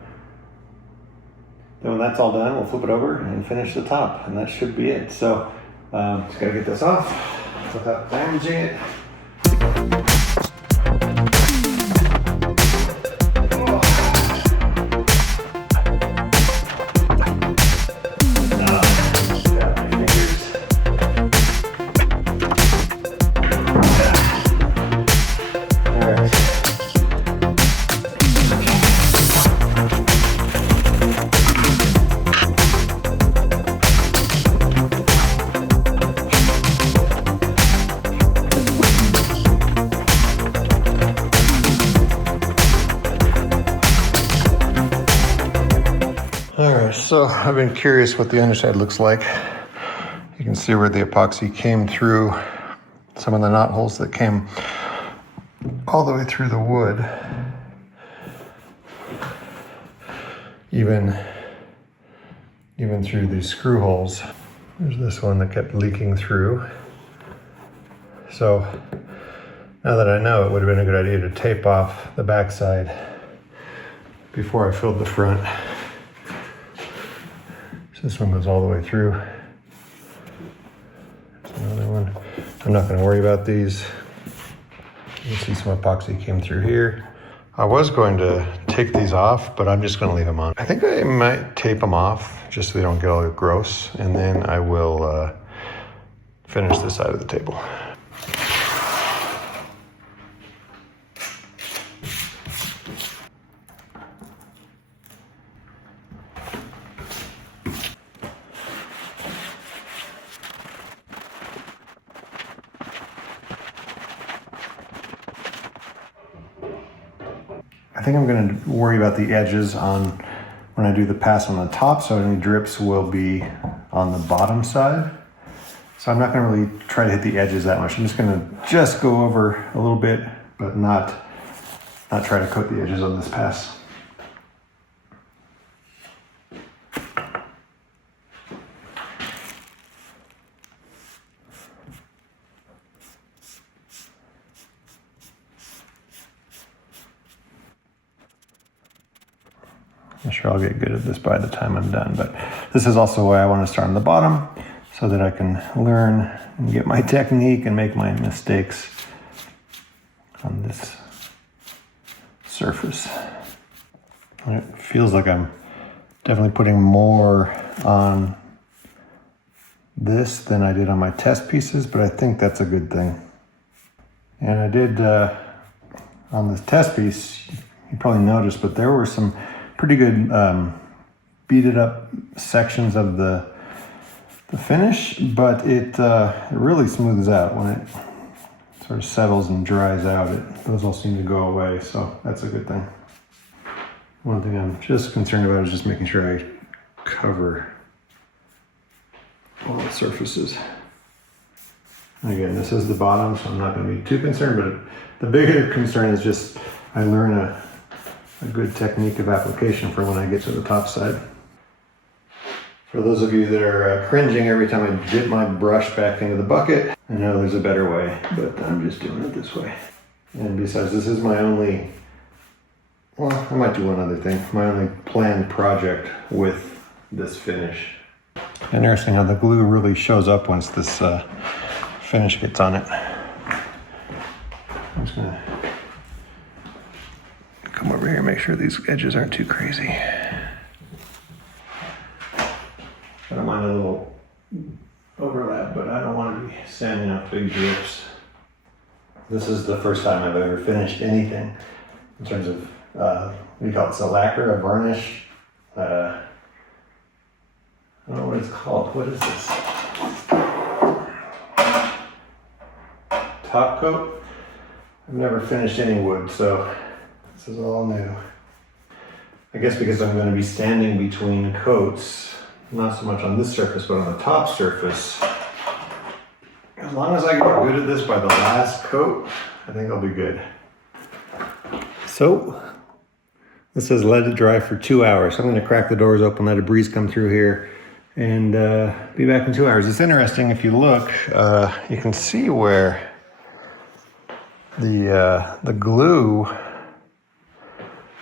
when that's all done, we'll flip it over and finish the top, and that should be it. So just gotta get this off without damaging it. So I've been curious what the underside looks like. You can see where the epoxy came through some of the knot holes that came all the way through the wood. Even through these screw holes. There's this one that kept leaking through. So now that I know, it would have been a good idea to tape off the backside before I filled the front. So this one goes all the way through. There's another one. I'm not going to worry about these. You can see some epoxy came through here. I was going to take these off, but I'm just going to leave them on. I think I might tape them off just so they don't get all gross, and then I will finish this side of the table. I think I'm going to worry about the edges on when I do the pass on the top, so any drips will be on the bottom side. So I'm not gonna really try to hit the edges that much. I'm just gonna go over a little bit, but not try to coat the edges on this pass. I'm sure I'll get good at this by the time I'm done, but this is also why I want to start on the bottom so that I can learn and get my technique and make my mistakes on this surface. And it feels like I'm definitely putting more on this than I did on my test pieces, but I think that's a good thing. And I did, on this test piece, you probably noticed, but there were some pretty good beaded up sections of the finish, but it really smooths out when it sort of settles and dries out. Those all seem to go away, so that's a good thing. One thing I'm just concerned about is just making sure I cover all the surfaces. And again, this is the bottom, so I'm not going to be too concerned, but the bigger concern is just I learn a good technique of application for when I get to the top side. For those of you that are cringing every time I dip my brush back into the bucket, I know there's a better way, but I'm just doing it this way. And besides, this is my only, well, I might do one other thing, my only planned project with this finish. Interesting how the glue really shows up once this finish gets on it. I'm just gonna come over here and make sure these edges aren't too crazy. I don't mind a little overlap, but I don't want to be sanding off big drips. This is the first time I've ever finished anything in terms of, what do you call it, it's a lacquer, a varnish, I don't know what it's called. What is this? Top coat? I've never finished any wood, so this is all new. I guess because I'm going to be standing between coats, not so much on this surface, but on the top surface. As long as I get good at this by the last coat, I think I'll be good. So, this says let it dry for 2 hours. So I'm going to crack the doors open, let a breeze come through here, and be back in 2 hours. It's interesting, if you look, you can see where the glue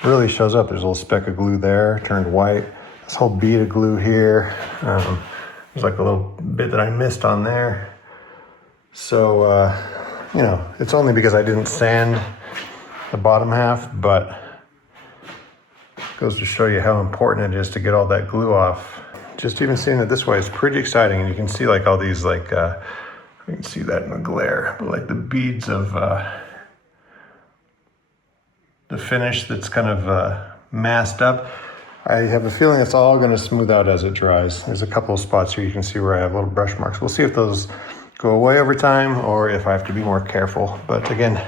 really shows up. There's a little speck of glue there, turned white. This whole bead of glue here. There's like a little bit that I missed on there. So, you know, it's only because I didn't sand the bottom half, but it goes to show you how important it is to get all that glue off. Just even seeing it this way is pretty exciting. And you can see like all these, like, you can see that in the glare, but like the beads of the finish that's kind of masked up. I have a feeling it's all going to smooth out as it dries. There's a couple of spots here you can see where I have little brush marks. We'll see if those go away over time or if I have to be more careful. But again,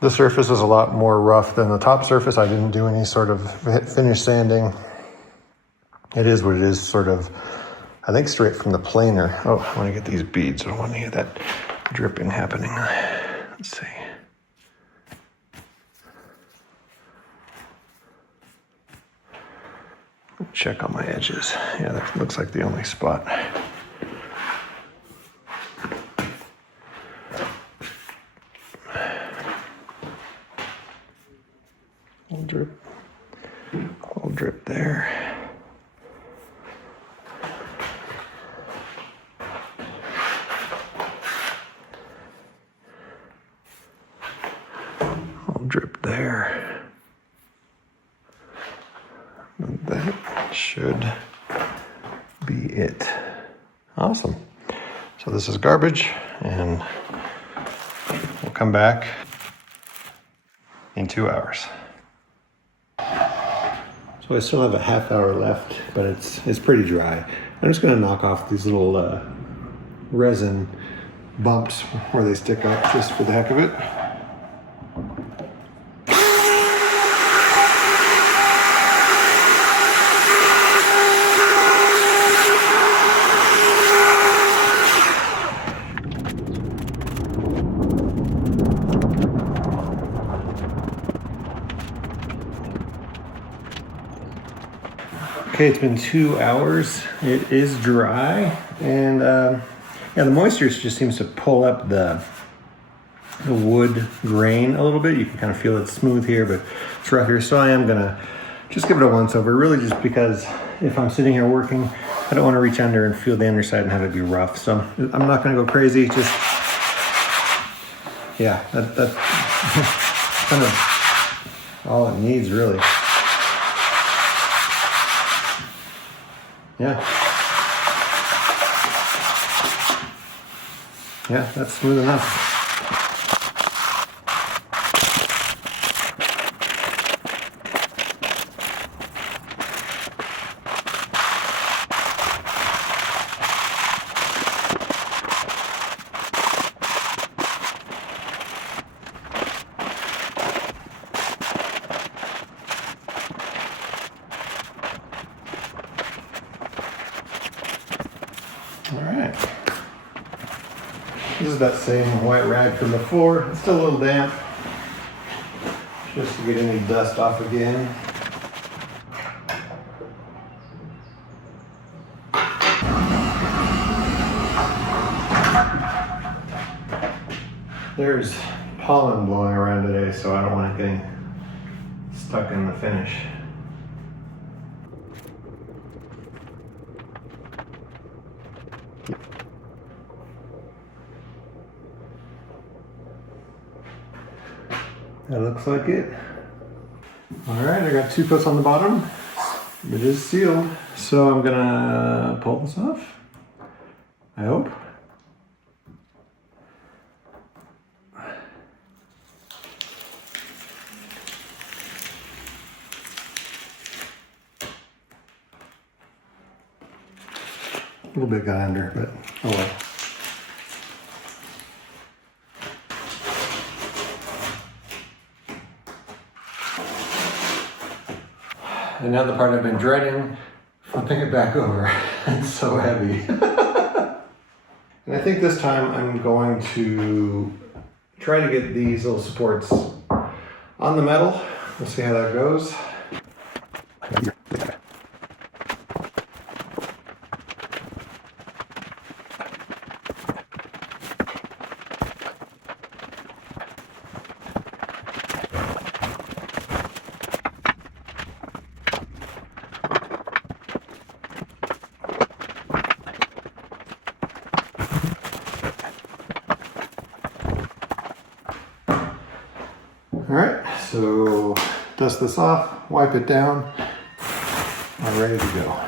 the surface is a lot more rough than the top surface. I didn't do any sort of finish sanding. It is what it is, sort of, I think, straight from the planer. Oh, I want to get these beads. I don't want to get that dripping happening. Let's see. Check on my edges. Yeah, that looks like the only spot. Little drip there. Little drip there. And that should be it. Awesome. So this is garbage, and we'll come back in 2 hours. So I still have a half hour left, but it's pretty dry. I'm just going to knock off these little resin bumps where they stick up just for the heck of it. Okay, it's been 2 hours. It is dry, and yeah, the moisture just seems to pull up the wood grain a little bit. You can kind of feel it smooth here, but it's rough here. So I am gonna just give it a once over, really just because if I'm sitting here working, I don't want to reach under and feel the underside and have it be rough. So I'm not gonna go crazy, just, yeah, that's kind of all it needs, really. Yeah. Yeah, that's smooth enough. All right. This is that same white rag from before. It's still a little damp, just to get any dust off again. There's pollen blowing around today, so I don't want it getting stuck in the finish. That looks like it. All right, I got 2 coats on the bottom. It is sealed. So I'm gonna pull this off, I hope. A little bit got under, but oh well. And now the part I've been dreading, flipping it back over. It's so heavy. And I think this time I'm going to try to get these little supports on the metal. We'll see how that goes. All right, so dust this off, wipe it down, I'm ready to go.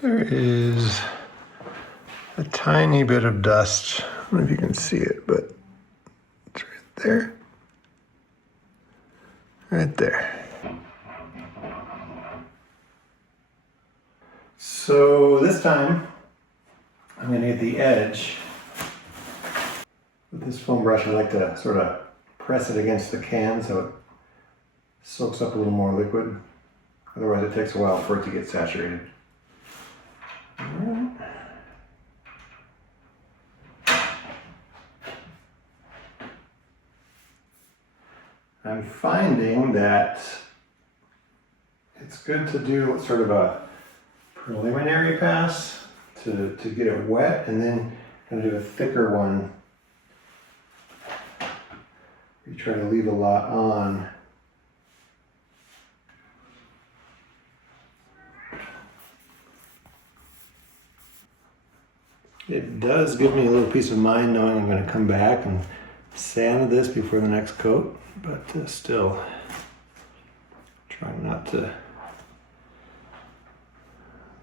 There is a tiny bit of dust. I don't know if you can see it, but it's right there. Right there. So this time, I'm gonna get the edge. With this foam brush, I like to sort of press it against the can so it soaks up a little more liquid. Otherwise it takes a while for it to get saturated. All right. I'm finding that it's good to do sort of a preliminary pass to get it wet, and then kind of do a thicker one. You try to leave a lot on. It does give me a little peace of mind knowing I'm going to come back and sand this before the next coat, but still trying not to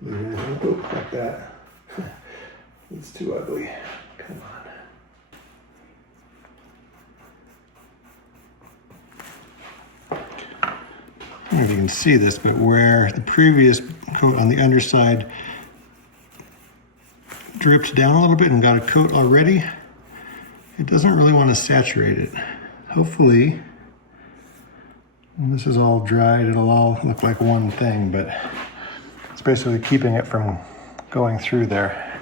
leave anything like that. It's too ugly. Come on. I don't know if you can see this, but where the previous coat on the underside dripped down a little bit and got a coat already, it doesn't really want to saturate it. Hopefully, when this is all dried, it'll all look like one thing, but it's It's basically keeping it from going through there.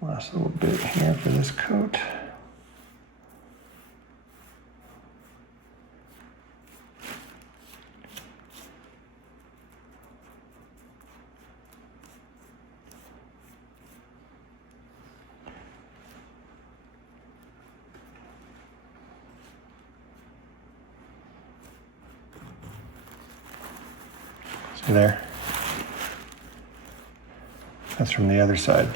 Last little bit here for this coat. See there? That's from the other side.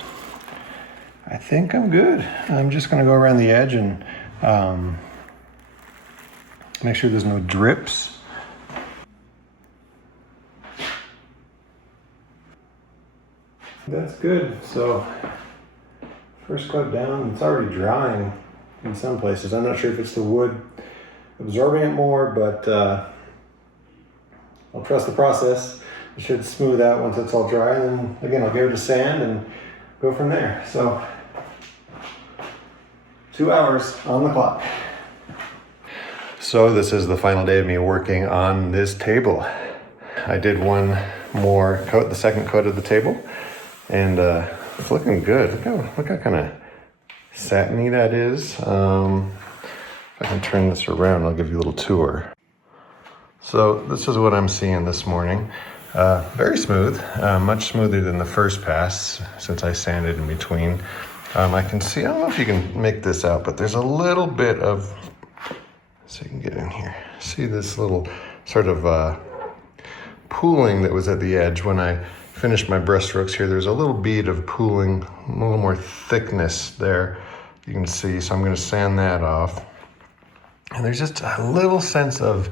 I think I'm good. I'm just gonna go around the edge and make sure there's no drips. That's good. So first coat down, it's already drying in some places. I'm not sure if it's the wood absorbing it more, but I'll trust the process. It should smooth out once it's all dry, and then again I'll give it a sand and go from there. So 2 hours on the clock. So this is the final day of me working on this table. I did one more coat, the second coat of the table, and it's looking good. Look how kind of satiny that is. If I can turn this around, I'll give you a little tour. So this is what I'm seeing this morning. Very smooth, much smoother than the first pass since I sanded in between. I can see, I don't know if you can make this out, but there's a little bit of, so you can get in here. See this little sort of pooling that was at the edge when I finished my brush strokes here. There's a little bead of pooling, a little more thickness there. You can see, so I'm gonna sand that off. And there's just a little sense of,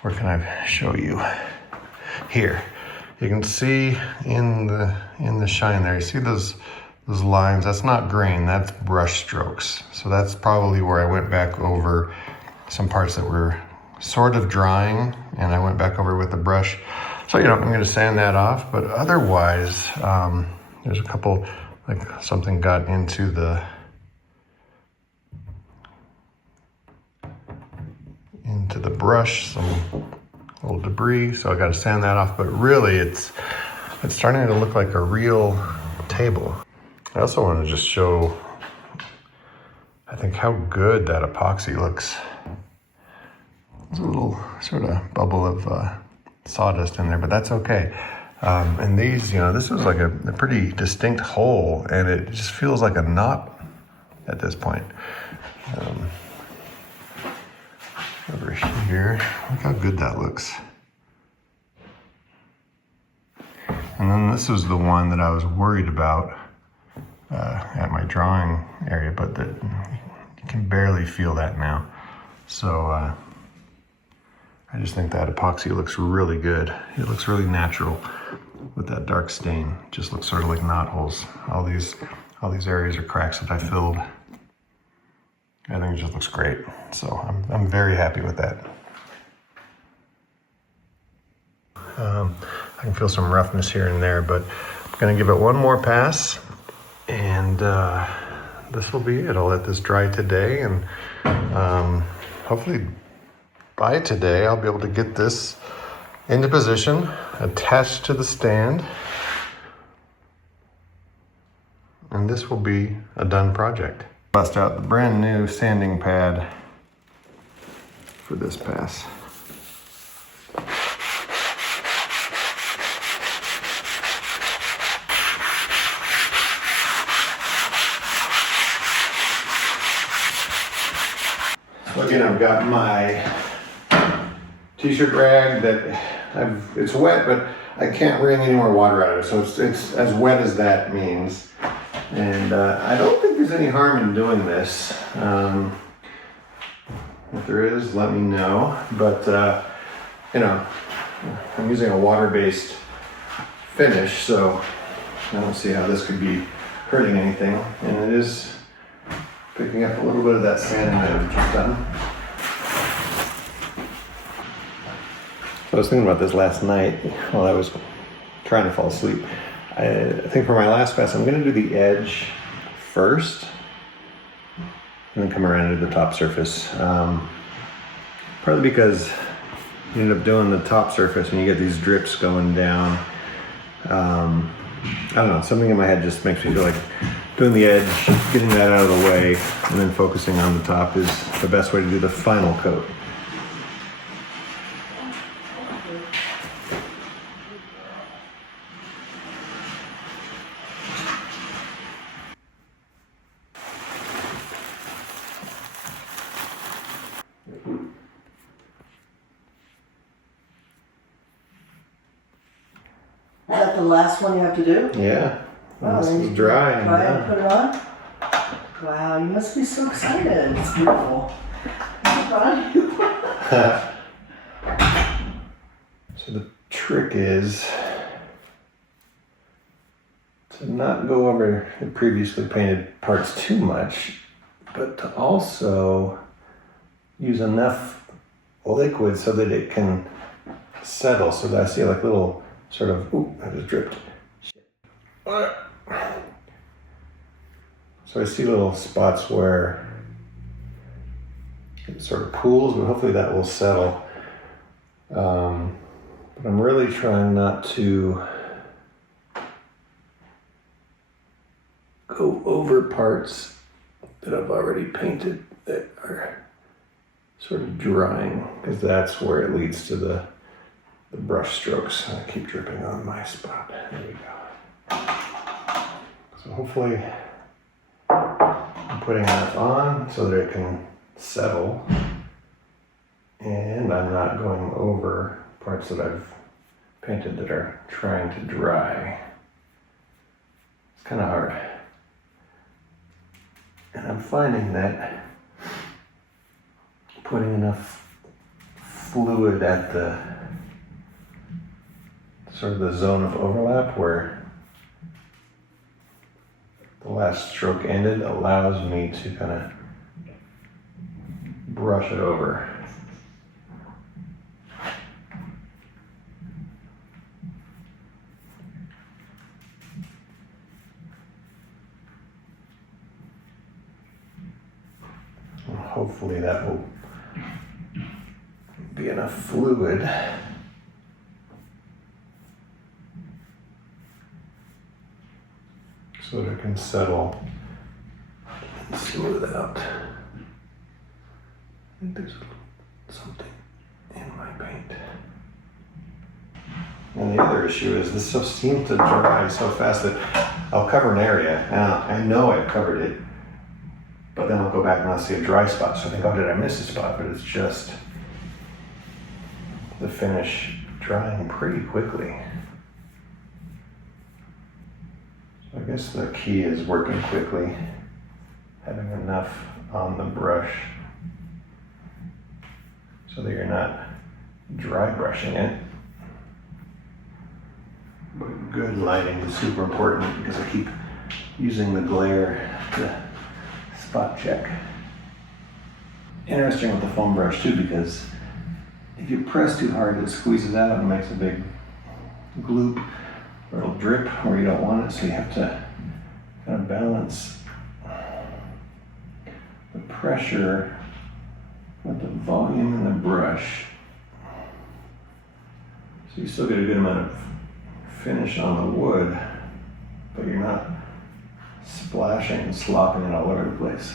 where can I show you? Here, you can see in the shine there, you see those lines, that's not grain, that's brush strokes. So that's probably where I went back over some parts that were sort of drying, and I went back over with the brush. So, you know, I'm gonna sand that off, but otherwise, there's a couple, like something got into the brush, some little debris, so I gotta sand that off, but really it's starting to look like a real table. I also want to just show, I think, how good that epoxy looks. There's a little sort of bubble of sawdust in there, but that's okay. And these, you know, this is like a pretty distinct hole, and it just feels like a knot at this point. Over here, look how good that looks. And then this was the one that I was worried about at my drawing area, but that you can barely feel that now. So I just think that epoxy looks really good. It looks really natural with that dark stain. It just looks sort of like knot holes. All these areas are cracks that I filled. I think it just looks great. So I'm very happy with that. I can feel some roughness here and there, but I'm gonna give it one more pass, and this will be it. I'll let this dry today, and hopefully by today I'll be able to get this into position, attached to the stand, and this will be a done project. Bust out the brand new sanding pad for this pass. So again, I've got my t-shirt rag that it's wet, but I can't wring any more water out of it. So it's as wet as that means. And I don't think there's any harm in doing this. If there is, let me know. But, you know, I'm using a water-based finish, so I don't see how this could be hurting anything. And it is picking up a little bit of that sand that I've just done. So I was thinking about this last night while I was trying to fall asleep. I think for my last pass, I'm gonna do the edge first. and then come around to the top surface. Partly because you end up doing the top surface and you get these drips going down. I don't know, something in my head just makes me feel like doing the edge, getting that out of the way, and then focusing on the top is the best way to do the final coat. Is that the last one you have to do? Yeah, Wow, this then is you dry and try and done. put it on? Wow, you must be so excited. It's beautiful. Proud of you. So the trick is to not go over the previously painted parts too much, but to also use enough liquid so that it can settle, so that I see like little sort of, ooh, I just dripped. So I see little spots where it sort of pools, but hopefully that will settle. But I'm really trying not to go over parts that I've already painted that are sort of drying, because that's where it leads to the brush strokes. I keep dripping on my spot. There we go. So hopefully I'm putting enough on so that it can settle, and I'm not going over parts that I've painted that are trying to dry. It's kind of hard. And I'm finding that putting enough fluid at the sort of the zone of overlap where the last stroke ended allows me to kind of brush it over. And hopefully that will be enough fluid so that it can settle and smooth out. I think there's something in my paint. And the other issue is this stuff seems to dry so fast that I'll cover an area and I know I've covered it, but then I'll go back and I'll see a dry spot. So I think, oh, did I miss a spot? But it's just the finish drying pretty quickly. So I guess the key is working quickly, having enough on the brush so that you're not dry brushing it. But good lighting is super important because I keep using the glare to spot check. Interesting with the foam brush too, because if you press too hard, it squeezes out and makes a big gloop, or it'll drip where you don't want it, so you have to kind of balance the pressure with the volume in the brush. So you still get a good amount of finish on the wood, but you're not splashing and slopping it all over the place.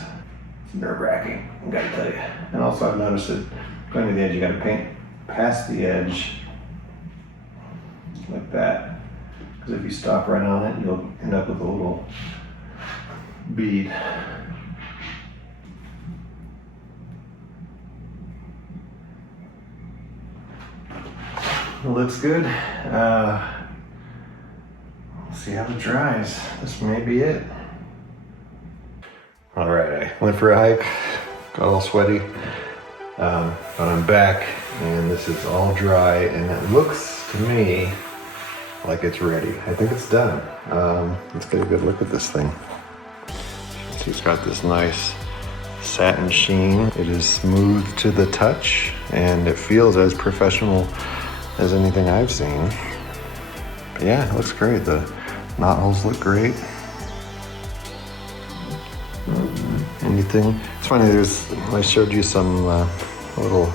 It's nerve-wracking, I gotta tell you. And also I've noticed that going to the edge, you gotta paint past the edge like that. Because if you stop right on it, you'll end up with a little bead. It looks good. We'll see how it dries. This may be it. All right, I went for a hike, got all sweaty, but I'm back and this is all dry and it looks to me like it's ready. I think it's done. Let's get a good look at this thing. So it's got this nice satin sheen. It is smooth to the touch and it feels as professional as anything I've seen. But yeah, it looks great. The knot holes look great. Anything venting. It's funny, I showed you some little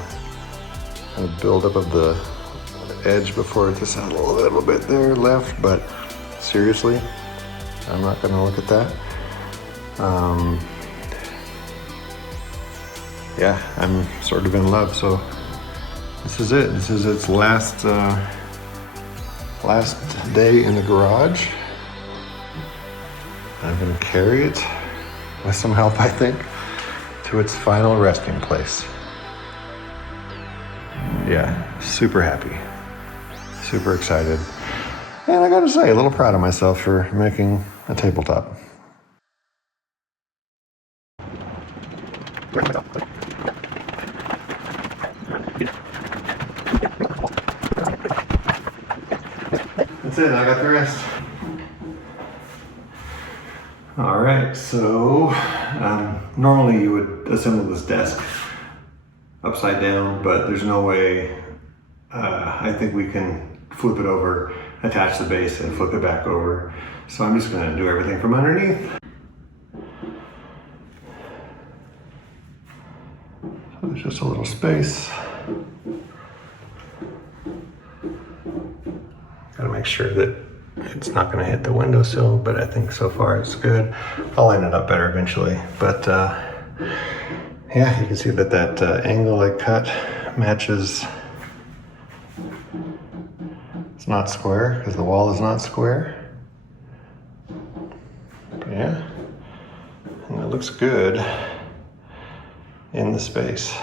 kind of buildup of the edge before. It just had a little bit there left, but seriously, I'm not gonna look at that. Yeah, I'm sort of in love, so this is it. This is its last day in the garage. I'm gonna carry it, with some help I think, to its final resting place. Yeah, super happy, super excited. And I gotta say, a little proud of myself for making a tabletop. That's it, I got the rest. All right, so normally you would assemble this desk upside down, but there's no way. I think we can flip it over, attach the base, and flip it back over. So I'm just gonna do everything from underneath. So there's just a little space. Gotta make sure that it's not gonna hit the windowsill, but I think so far it's good. I'll line it up better eventually, but yeah, you can see that angle I cut matches. It's not square because the wall is not square. But yeah, and it looks good in the space.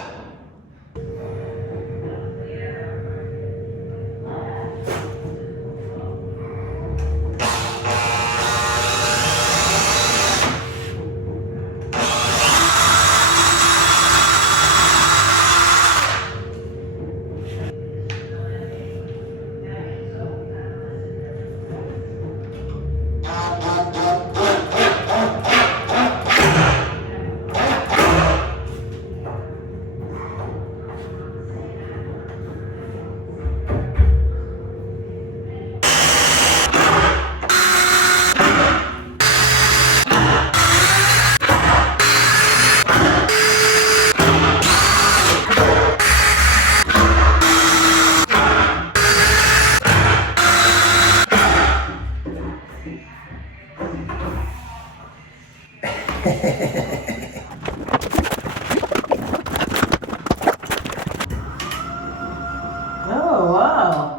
Oh, wow.